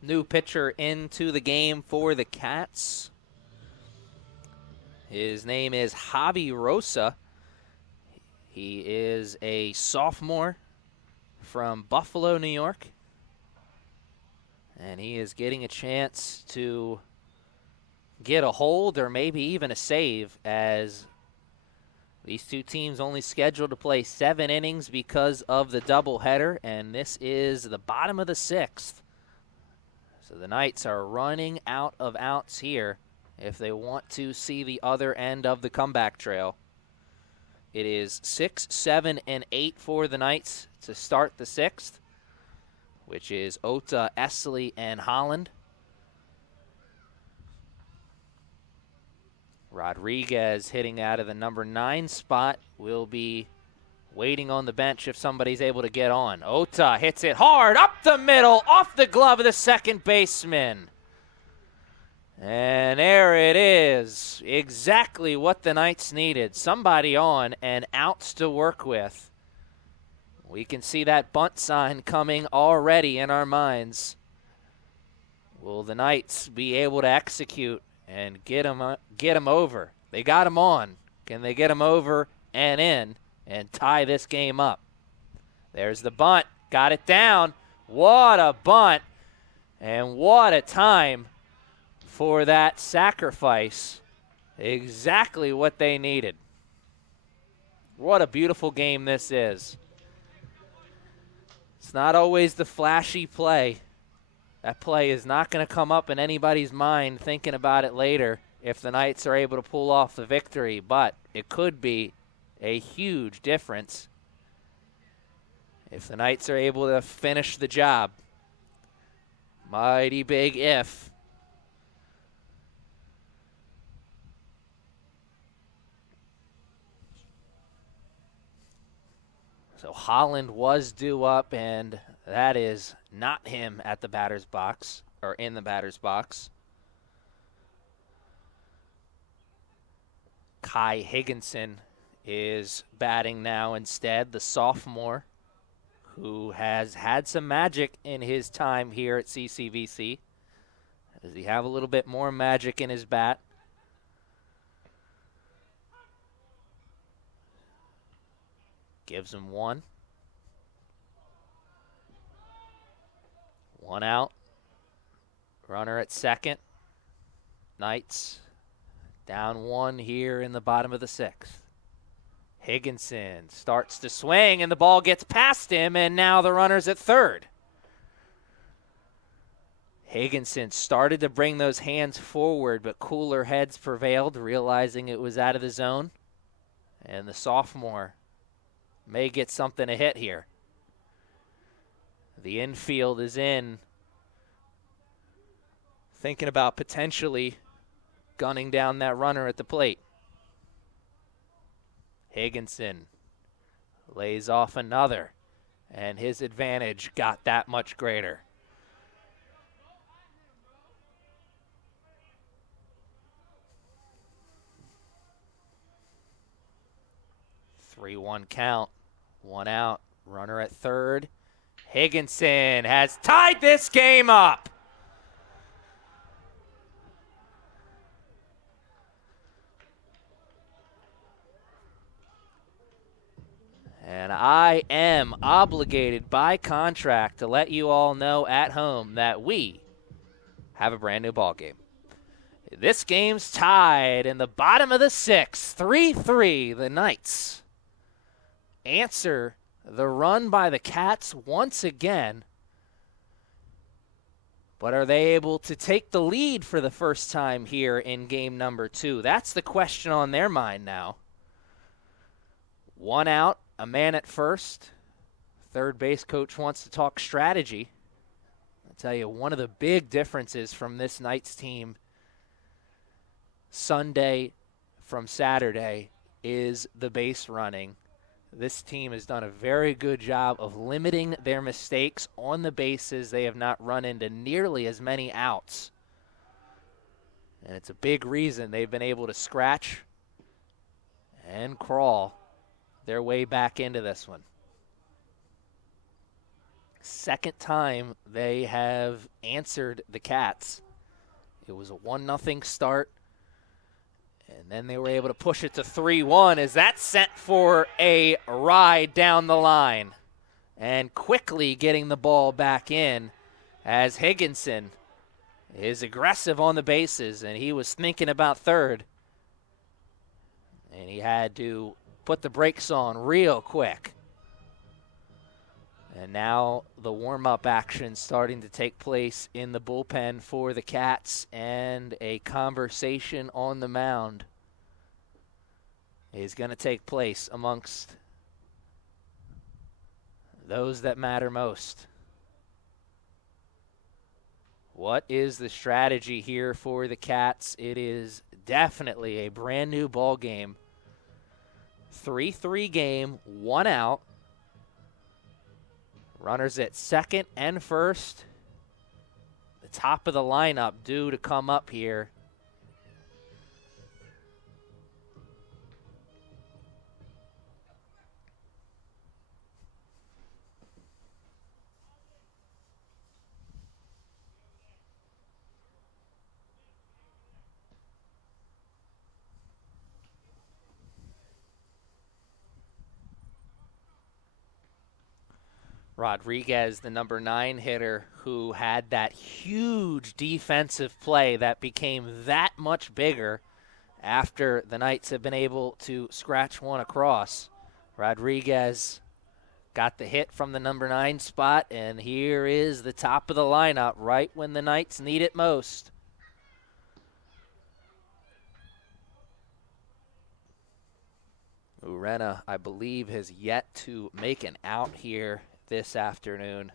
New pitcher into the game for the Cats. His name is Javi Rosa. He is a sophomore from Buffalo, New York. And he is getting a chance to get a hold or maybe even a save, as these two teams only scheduled to play 7 innings because of the doubleheader, and this is the bottom of the 6th. So the Knights are running out of outs here if they want to see the other end of the comeback trail. It is 6, 7, and 8 for the Knights to start the 6th, which is Ota, Essley, and Holland. Rodriguez hitting out of the number 9 spot will be waiting on the bench if somebody's able to get on. Ota hits it hard up the middle, off the glove of the second baseman. And there it is. Exactly what the Knights needed. Somebody on and outs to work with. We can see that bunt sign coming already in our minds. Will the Knights be able to execute and get him over? They got him on. Can they get him over and in and tie this game up? There's the bunt. Got it down. What a bunt. And what a time for that sacrifice. Exactly what they needed. What a beautiful game this is. It's not always the flashy play. That play is not going to come up in anybody's mind thinking about it later if the Knights are able to pull off the victory, but it could be a huge difference if the Knights are able to finish the job. Mighty big if. So Holland was due up, and that is not him at the batter's box, or in the batter's box. Kai Higginson is batting now instead, the sophomore, who has had some magic in his time here at CCBC. Does he have a little bit more magic in his bat? Gives him one. One out. Runner at second. Knights down one here in the bottom of the 6th. Higginson starts to swing, and the ball gets past him, and now the runner's at third. Higginson started to bring those hands forward, but cooler heads prevailed, realizing it was out of the zone. And the sophomore may get something to hit here. The infield is in, thinking about potentially gunning down that runner at the plate. Higginson lays off another, and his advantage got that much greater. Three-one count, one out, runner at third. Higginson has tied this game up. And I am obligated by contract to let you all know at home that we have a brand new ball game. This game's tied in the bottom of the 6th, 3-3. The Knights answer the run by the Cats once again. But are they able to take the lead for the first time here in game number 2? That's the question on their mind now. One out, a man at first. Third base coach wants to talk strategy. I'll tell you, one of the big differences from this Knights team Sunday from Saturday is the base running. This team has done a very good job of limiting their mistakes on the bases. They have not run into nearly as many outs. And it's a big reason they've been able to scratch and crawl their way back into this one. Second time they have answered the Cats. It was a 1-0 start. And then they were able to push it to 3-1 as that sent for a ride down the line. And quickly getting the ball back in as Higginson is aggressive on the bases, and he was thinking about third. And he had to put the brakes on real quick. And now the warm-up action starting to take place in the bullpen for the Cats, and a conversation on the mound is going to take place amongst those that matter most. What is the strategy here for the Cats? It is definitely a brand new ball game. 3-3 game, 1 out. Runners at second and first. The top of the lineup due to come up here. Rodriguez, the number 9 hitter, who had that huge defensive play that became that much bigger after the Knights have been able to scratch one across. Rodriguez got the hit from the number 9 spot, and here is the top of the lineup right when the Knights need it most. Urena, I believe, has yet to make an out here this afternoon.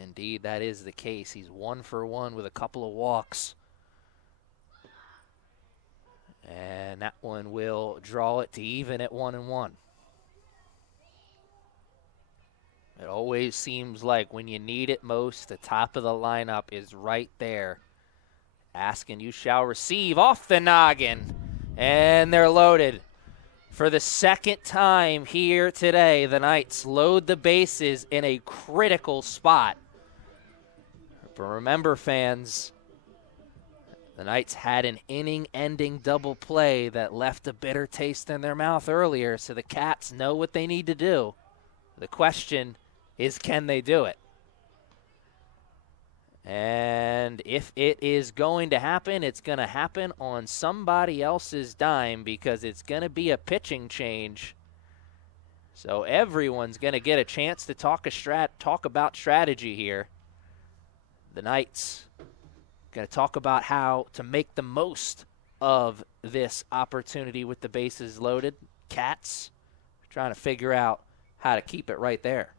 Indeed, that is the case. He's 1 for 1 with a couple of walks. And that one will draw it to even at 1-1. It always seems like when you need it most, the top of the lineup is right there. Asking you shall receive off the noggin. And they're loaded. For the second time here today, the Knights load the bases in a critical spot. But remember, fans, the Knights had an inning-ending double play that left a bitter taste in their mouth earlier, so the Cats know what they need to do. The question is, can they do it? And if it is going to happen, it's going to happen on somebody else's dime, because it's going to be a pitching change. So everyone's going to get a chance to talk about strategy here. The Knights going to talk about how to make the most of this opportunity with the bases loaded. Cats trying to figure out how to keep it right there.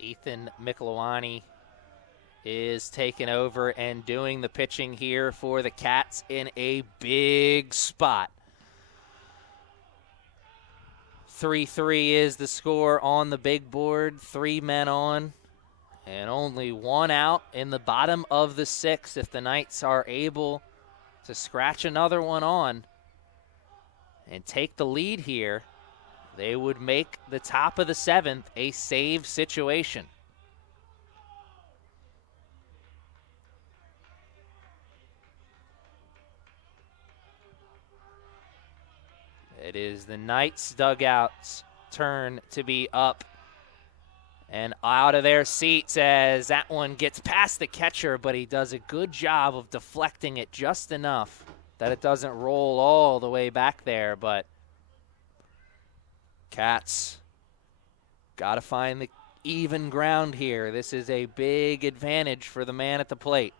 Ethan Michelwani is taking over and doing the pitching here for the Cats in a big spot. 3-3 is the score on the big board. 3 men on and only 1 out in the bottom of the 6th if the Knights are able to scratch another one on. and take the lead here, they would make the top of the 7th a save situation. It is the Knights dugout's turn to be up and out of their seats as that one gets past the catcher, but he does a good job of deflecting it just enough that it doesn't roll all the way back there. But Cats got to find the even ground here. This is a big advantage for the man at the plate.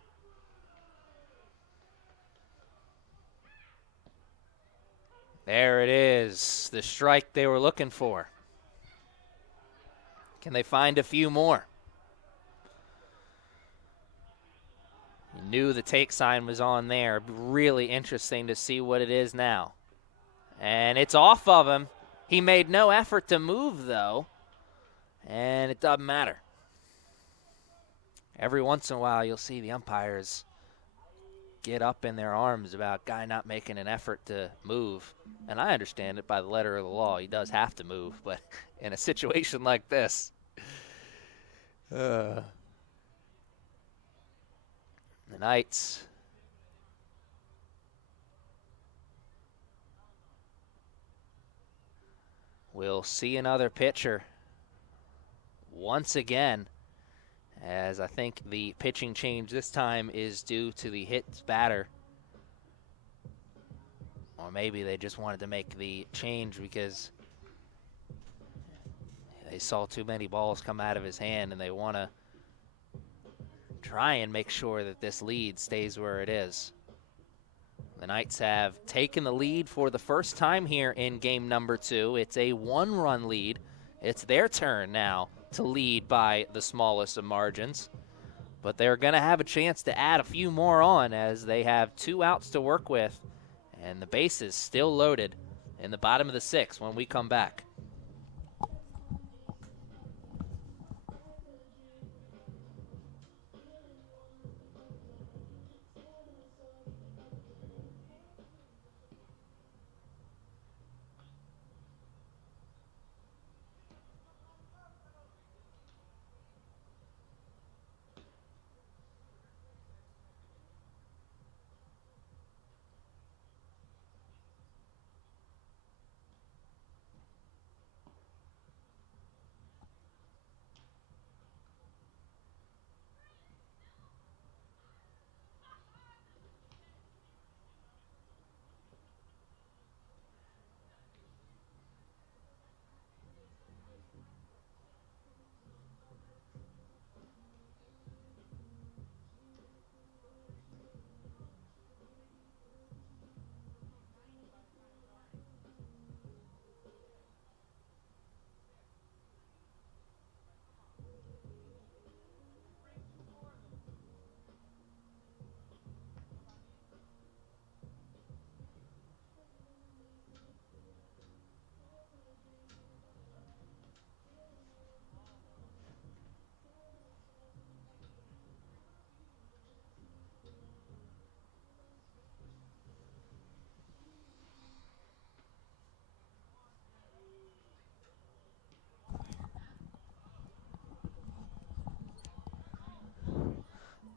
There it is, the strike they were looking for. Can they find a few more? You knew the take sign was on there. Really interesting to see what it is now. And it's off of him. He made no effort to move, though, and it doesn't matter. Every once in a while, you'll see the umpires get up in their arms about a guy not making an effort to move. And I understand it by the letter of the law. He does have to move, but in a situation like this, the Knights will see another pitcher once again, as I think the pitching change this time is due to the hit batter. Or maybe they just wanted to make the change because they saw too many balls come out of his hand and they want to try and make sure that this lead stays where it is. The Knights have taken the lead for the first time here in game number 2. It's a 1-run lead. It's their turn now to lead by the smallest of margins. But they're going to have a chance to add a few more on as they have 2 outs to work with. And the bases still loaded in the bottom of the 6th when we come back.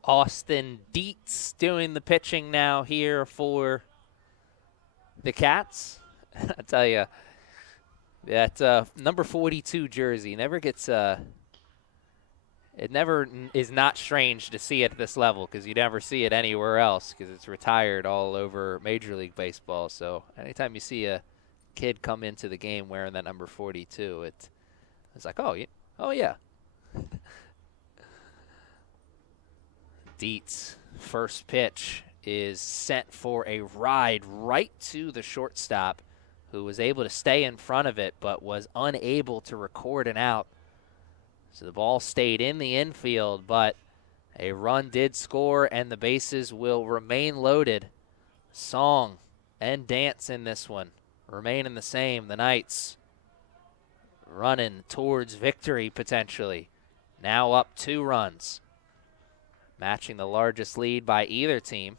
Austin Dietz doing the pitching now here for the Cats. I tell you, that number 42 jersey never gets it never is not strange to see it at this level because you never see it anywhere else because it's retired all over Major League Baseball. So anytime you see a kid come into the game wearing that number 42, it's like, oh yeah. Dietz, first pitch is sent for a ride right to the shortstop, who was able to stay in front of it but was unable to record an out. So the ball stayed in the infield, but a run did score and the bases will remain loaded. Song and dance in this one remaining the same. The Knights running towards victory potentially. Now up 2 runs, matching the largest lead by either team.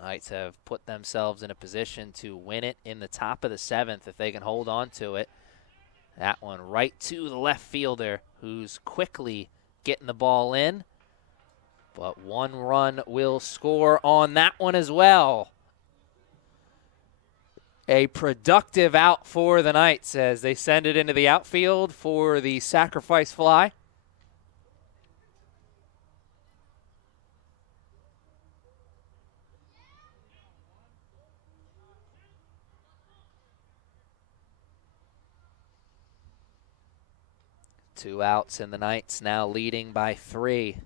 Knights have put themselves in a position to win it in the top of the 7th if they can hold on to it. That one right to the left fielder, who's quickly getting the ball in. But 1 run will score on that one as well. A productive out for the Knights as they send it into the outfield for the sacrifice fly. Two outs, and the Knights now leading by 3.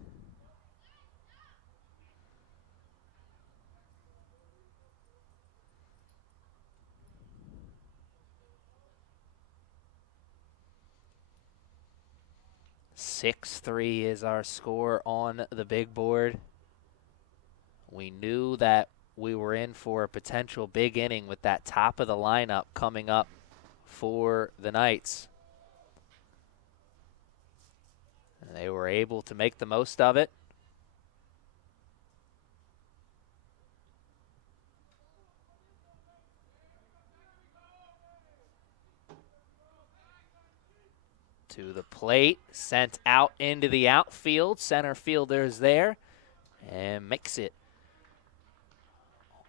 "6-3" is our score on the big board. We knew that we were in for a potential big inning with that top of the lineup coming up for the Knights. And they were able to make the most of it. To the plate, sent out into the outfield. Center fielder's there and makes it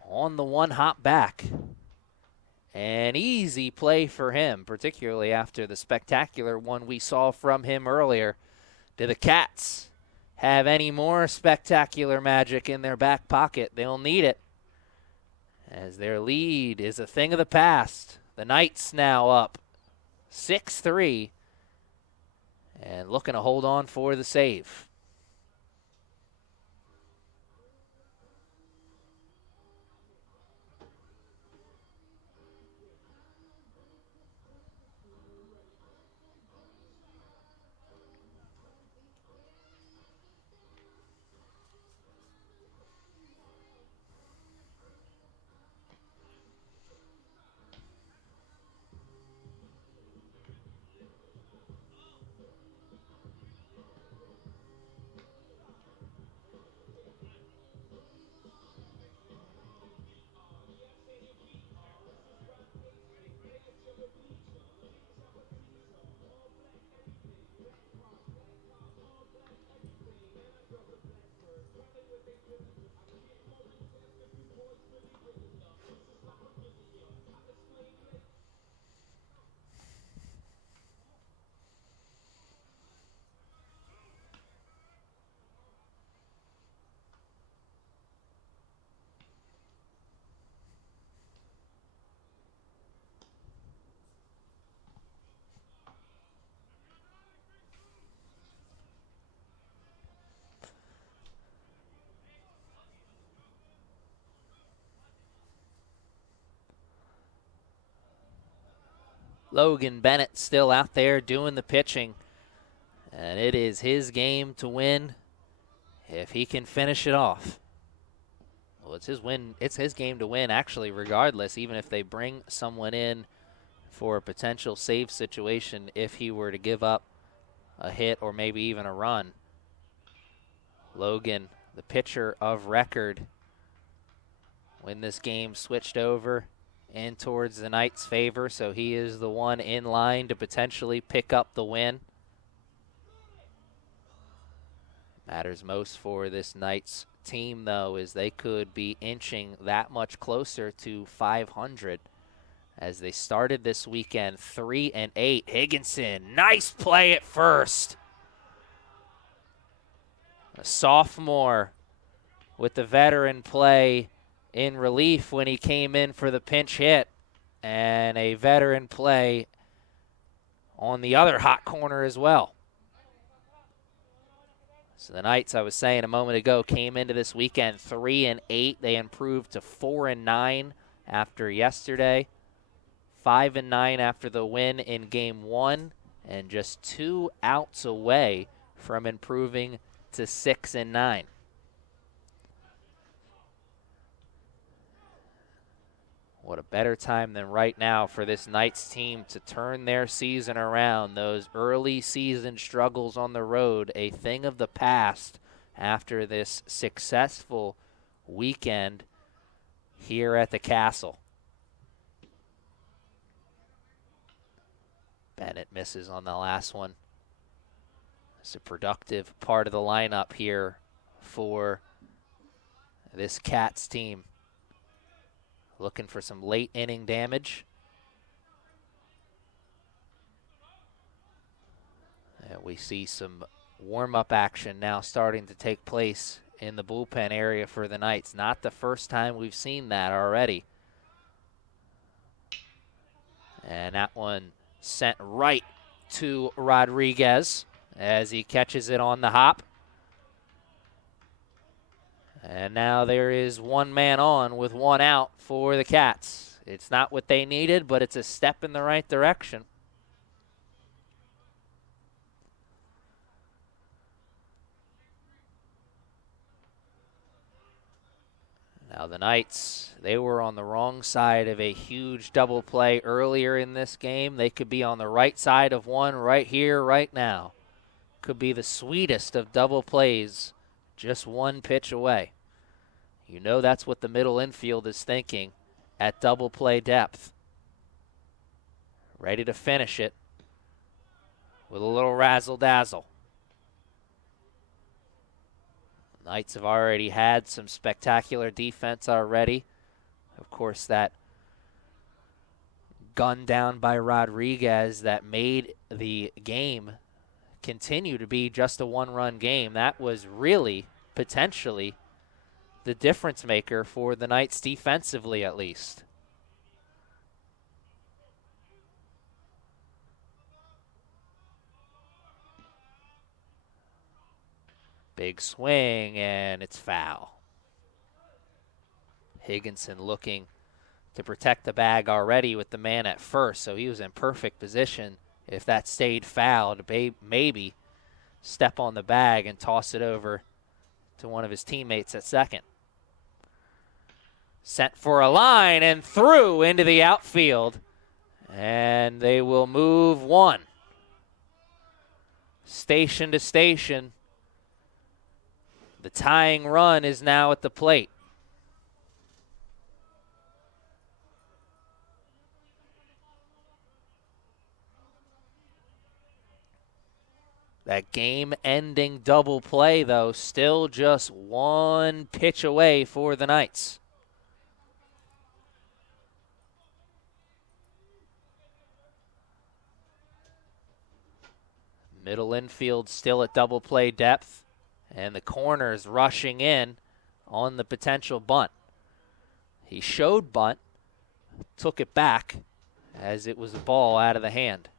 on the one hop back. An easy play for him, particularly after the spectacular one we saw from him earlier. Do the Cats have any more spectacular magic in their back pocket? They'll need it, as their lead is a thing of the past. The Knights now up 6-3 and looking to hold on for the save. Logan Bennett still out there doing the pitching, and it is his game to win if he can finish it off. Well, it's his win. It's his game to win, actually, regardless, even if they bring someone in for a potential save situation if he were to give up a hit or maybe even a run. Logan, the pitcher of record, when this game switched over and towards the Knights' favor, so he is the one in line to potentially pick up the win. Matters most for this Knights team, though, is they could be inching that much closer to 500 as they started this weekend 3-8. Higginson, nice play at first. A sophomore with the veteran play in relief when he came in for the pinch hit, and a veteran play on the other hot corner as well. So the Knights, I was saying a moment ago, came into this weekend 3-8. They improved to 4-9 after yesterday, 5-9 after the win in Game 1, and just 2 outs away from improving to 6-9. What a better time than right now for this Knights team to turn their season around. Those early season struggles on the road, a thing of the past after this successful weekend here at the Castle. Bennett misses on the last one. It's a productive part of the lineup here for this Cats team. Looking for some late inning damage. And we see some warm-up action now starting to take place in the bullpen area for the Knights. Not the first time we've seen that already. And that one sent right to Rodriguez as he catches it on the hop. And now there is one man on with one out for the Cats. It's not what they needed, but it's a step in the right direction. Now the Knights, they were on the wrong side of a huge double play earlier in this game. They could be on the right side of one right here, right now. Could be the sweetest of double plays, just one pitch away. You know that's what the middle infield is thinking at double play depth. Ready to finish it with a little razzle-dazzle. Knights have already had some spectacular defense already. Of course, that gun down by Rodriguez that made the game continue to be just a one-run game. That was really, potentially, the difference maker for the Knights defensively, at least. Big swing, and it's foul. Higginson looking to protect the bag already with the man at first, so he was in perfect position. If that stayed foul, to maybe step on the bag and toss it over to one of his teammates at second. Sent for a line and through into the outfield, and they will move one. Station to station. The tying run is now at the plate. That game-ending double play, though, still just one pitch away for the Knights. Middle infield still at double play depth. And the corners rushing in on the potential bunt. He showed bunt, took it back as it was a ball out of the hand.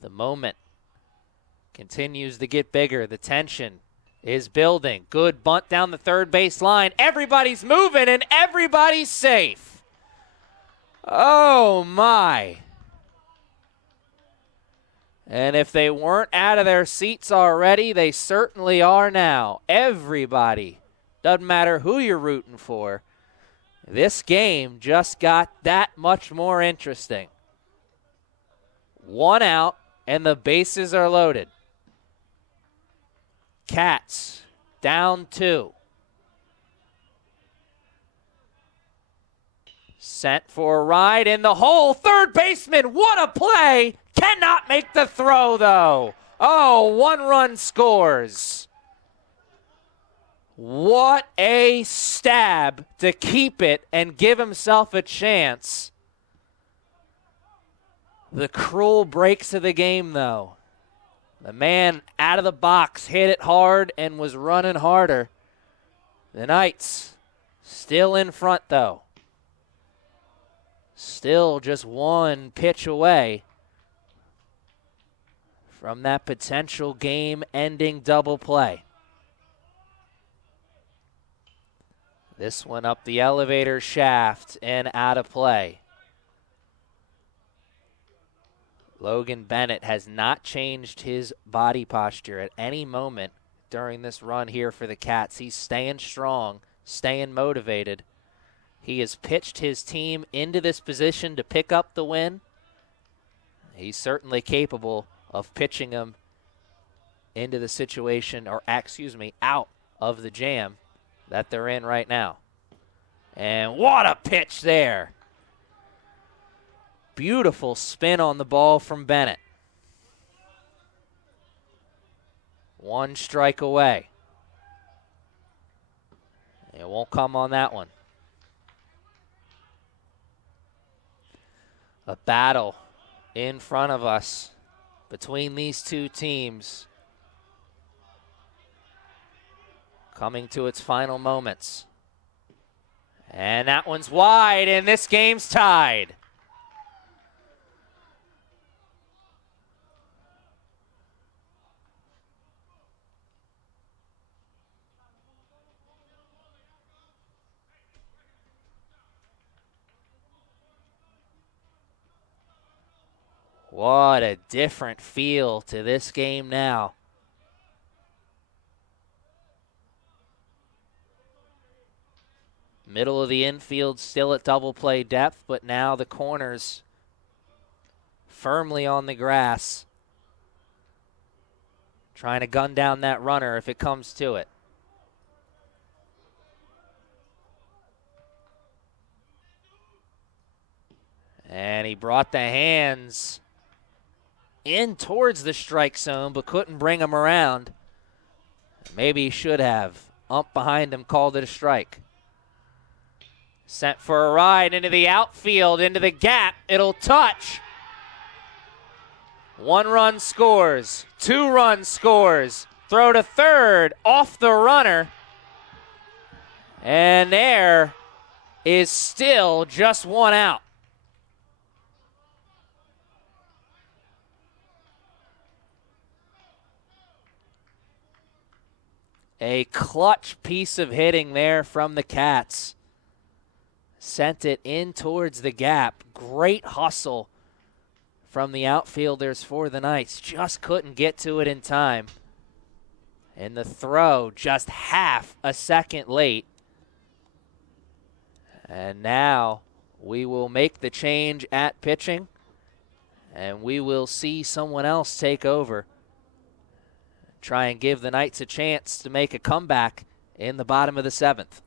The moment continues to get bigger. The tension is building. Good bunt down the third base line. Everybody's moving and everybody's safe. Oh, my. And if they weren't out of their seats already, they certainly are now. Everybody, doesn't matter who you're rooting for, this game just got that much more interesting. One out, and the bases are loaded. Cats down 2. Sent for a ride in the hole. Third baseman, what a play! Cannot make the throw, though. Oh, 1 run scores. What a stab to keep it and give himself a chance. The cruel breaks of the game, though. The man out of the box hit it hard and was running harder. The Knights still in front, though. Still just one pitch away from that potential game-ending double play. This one up the elevator shaft and out of play. Logan Bennett has not changed his body posture at any moment during this run here for the Cats. He's staying strong, staying motivated. He has pitched his team into this position to pick up the win. He's certainly capable of pitching them into the situation, or out of the jam that they're in right now. And what a pitch there. Beautiful spin on the ball from Bennett. 1 strike away. It won't come on that one. A battle in front of us between these two teams, coming to its final moments. And that one's wide, and this game's tied. What a different feel to this game now. Middle of the infield still at double play depth, but now the corners firmly on the grass, trying to gun down that runner if it comes to it. And he brought the hands in towards the strike zone, but couldn't bring him around. Maybe he should have. Ump behind him called it a strike. Sent for a ride into the outfield, into the gap. It'll touch. 1 run scores. 2 run scores. Throw to third, off the runner. And there is still just 1 out. A clutch piece of hitting there from the Cats. Sent it in towards the gap. Great hustle from the outfielders for the Knights. Just couldn't get to it in time. And the throw just half a second late. And now we will make the change at pitching. And we will see someone else take over. Try and give the Knights a chance to make a comeback in the bottom of the 7th.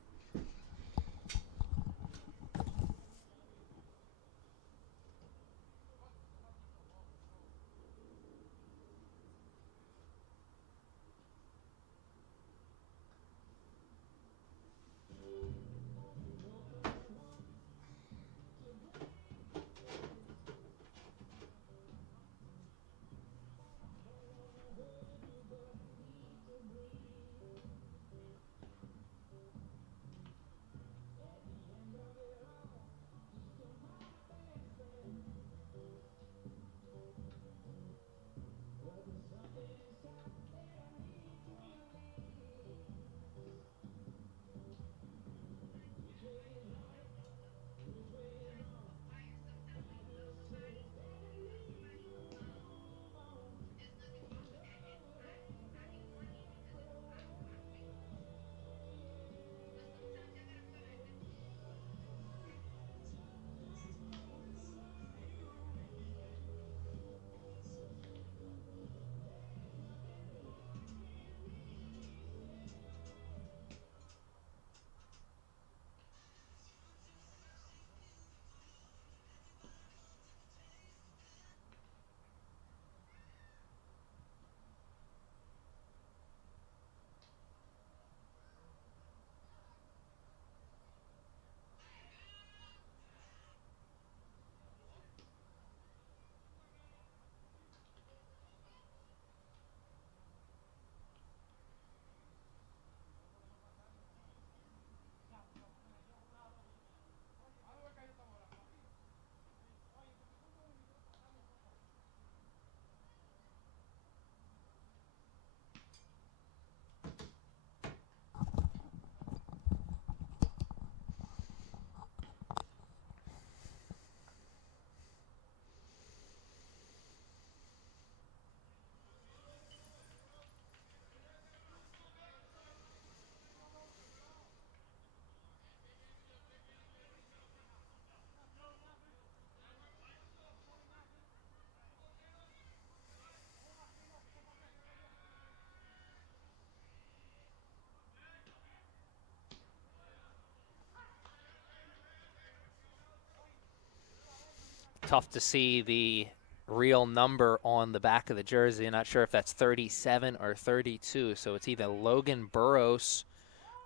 Tough to see the real number on the back of the jersey. Not sure if that's 37 or 32, so it's either Logan Burrows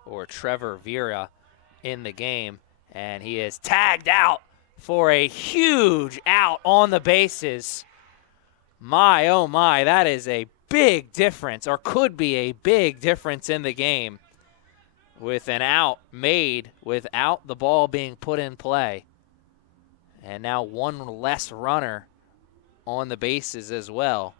or Trevor Vera in the game, and he is tagged out for a huge out on the bases. My, oh my, that is a big difference, or could be a big difference in the game, with an out made without the ball being put in play. And now one less runner on the bases as well.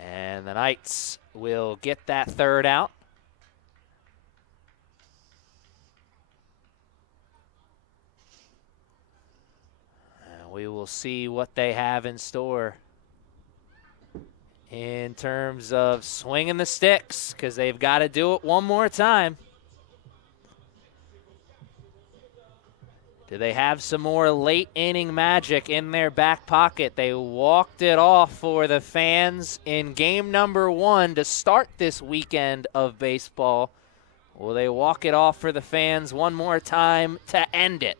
And the Knights will get that third out. And we will see what they have in store in terms of swinging the sticks, because they've got to do it one more time. Do they have some more late inning magic in their back pocket? They walked it off for the fans in game number 1 to start this weekend of baseball. Will they walk it off for the fans one more time to end it?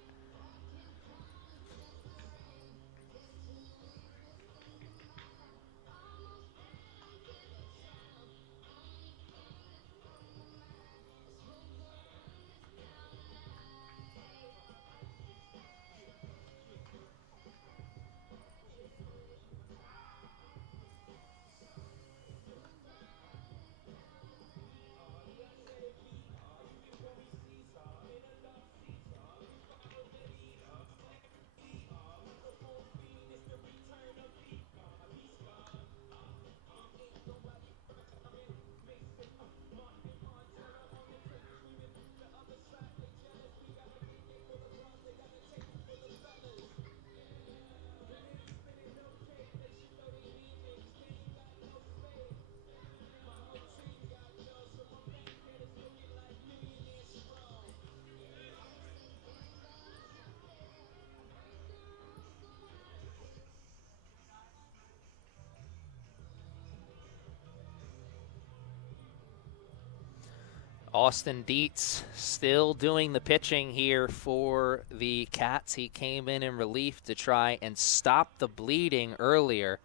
Austin Dietz still doing the pitching here for the Cats. He came in relief to try and stop the bleeding earlier,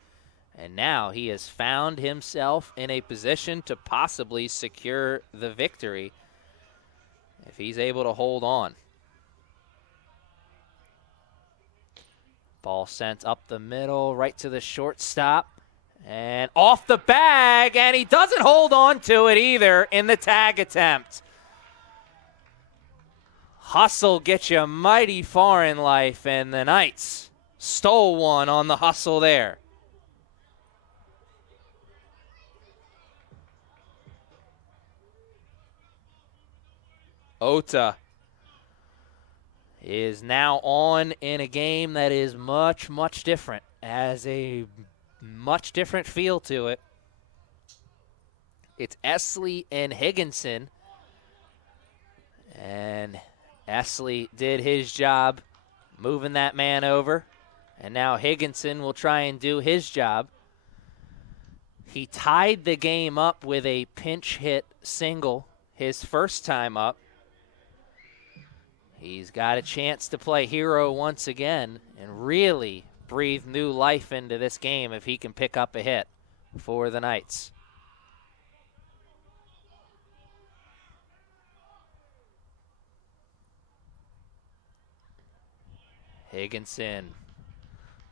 and now he has found himself in a position to possibly secure the victory if he's able to hold on. Ball sent up the middle, right to the shortstop. And off the bag, and he doesn't hold on to it either in the tag attempt. Hustle gets you mighty far in life, and the Knights stole one on the hustle there. Ota is now on in a game that is much, much different, as a much different feel to it. It's Esley and Higginson. And Esley did his job moving that man over. And now Higginson will try and do his job. He tied the game up with a pinch hit single his first time up. He's got a chance to play hero once again and really breathe new life into this game if he can pick up a hit for the Knights. Higginson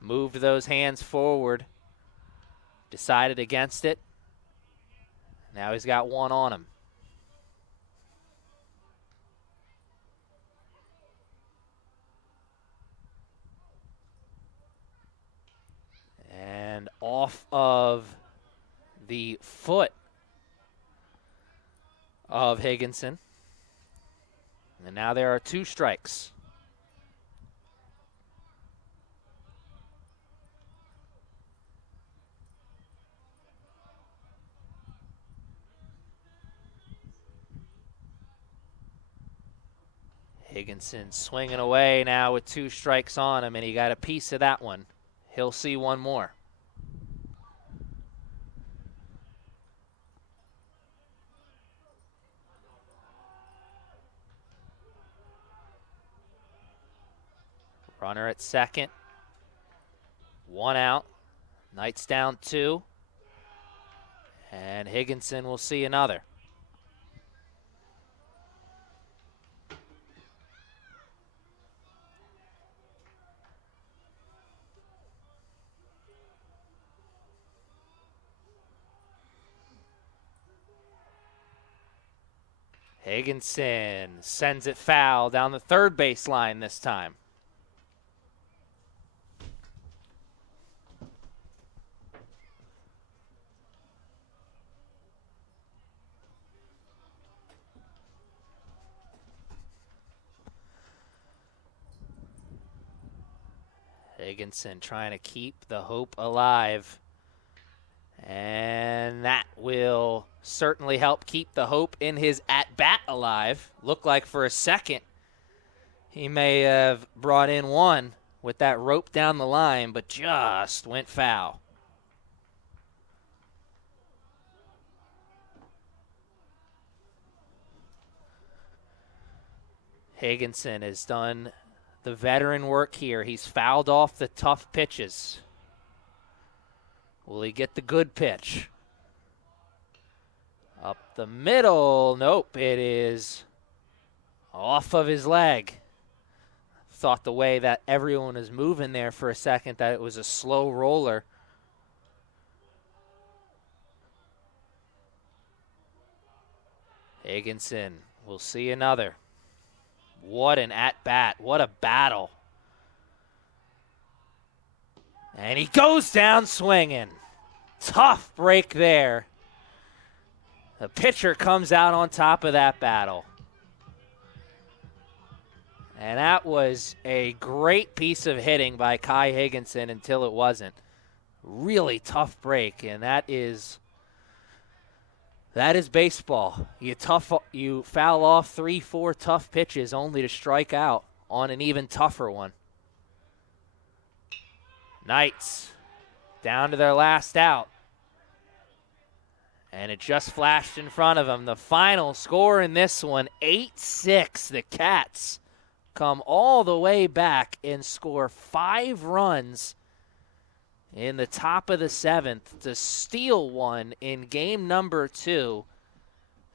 moved those hands forward, decided against it. Now he's got one on him. And off of the foot of Higginson. And now there are 2 strikes. Higginson swinging away now with 2 strikes on him, and he got a piece of that one. he'll see one more. Runner at second. One out. Knights down 2. And Higginson will see another. Higginson sends it foul down the third baseline this time. Higginson trying to keep the hope alive. And that will certainly help keep the hope in his at-bat alive. Looked like for a second he may have brought in one with that rope down the line, but just went foul. Higginson has done the veteran work here. He's fouled off the tough pitches. Will he get the good pitch? Up the middle. Nope, it is off of his leg. Thought the way that everyone was moving there for a second that it was a slow roller. Higginson will see another. What an at-bat. What a battle. And he goes down swinging. Tough break there. The pitcher comes out on top of that battle. And that was a great piece of hitting by Kai Higginson until it wasn't. Really tough break, and that is baseball. You foul off 3-4 tough pitches only to strike out on an even tougher one. Knights down to their last out. And it just flashed in front of them. The final score in this one, 8-6. The Cats come all the way back and score 5 runs in the top of the 7th to steal one in game number 2.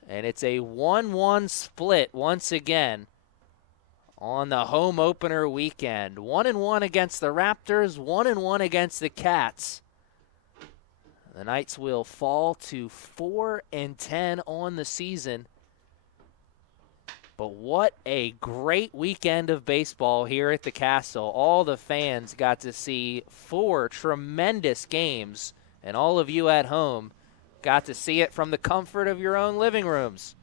And it's a 1-1 split once again on the home opener weekend. 1-1 against the Raptors, 1-1 against the Cats. The Knights will fall to 4-10 on the season. But what a great weekend of baseball here at the Castle. All the fans got to see 4 tremendous games, and all of you at home got to see it from the comfort of your own living rooms.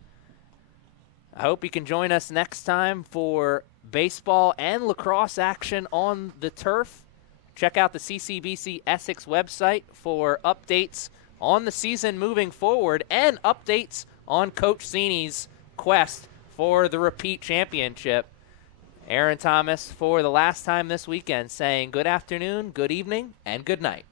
I hope you can join us next time for baseball and lacrosse action on the turf. Check out the CCBC Essex website for updates on the season moving forward and updates on Coach Sini's quest for the repeat championship. Aaron Thomas for the last time this weekend saying good afternoon, good evening, and good night.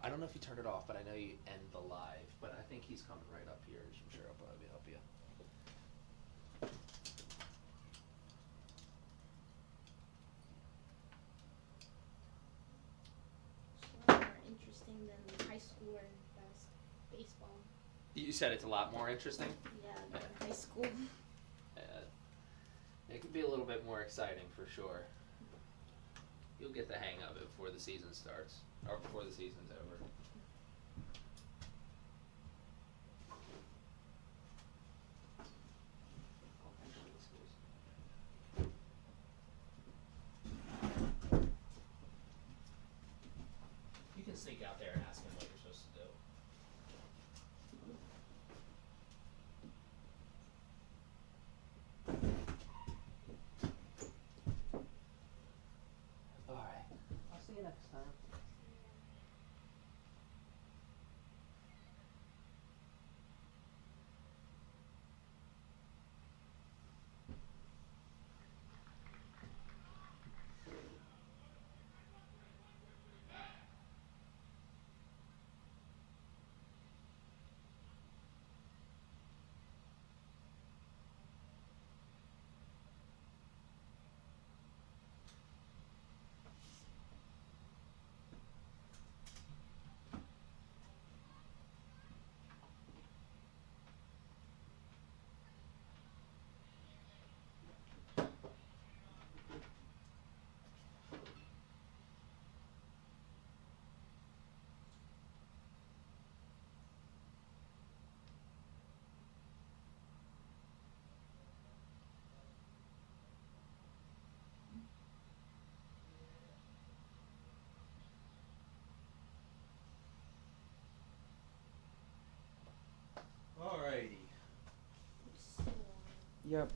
I don't know if you turned it off, but I know you end the live. But I think he's coming right up here. I'm sure I'll probably help you. It's a lot more interesting than high school or baseball. You said it's a lot more interesting? Yeah, than high school. It could be a little bit more exciting for sure. You'll get the hang of it before the season starts, or before the season's over. You can sneak out there and ask him what you're supposed to do. All right. I'll see you next time. Yep.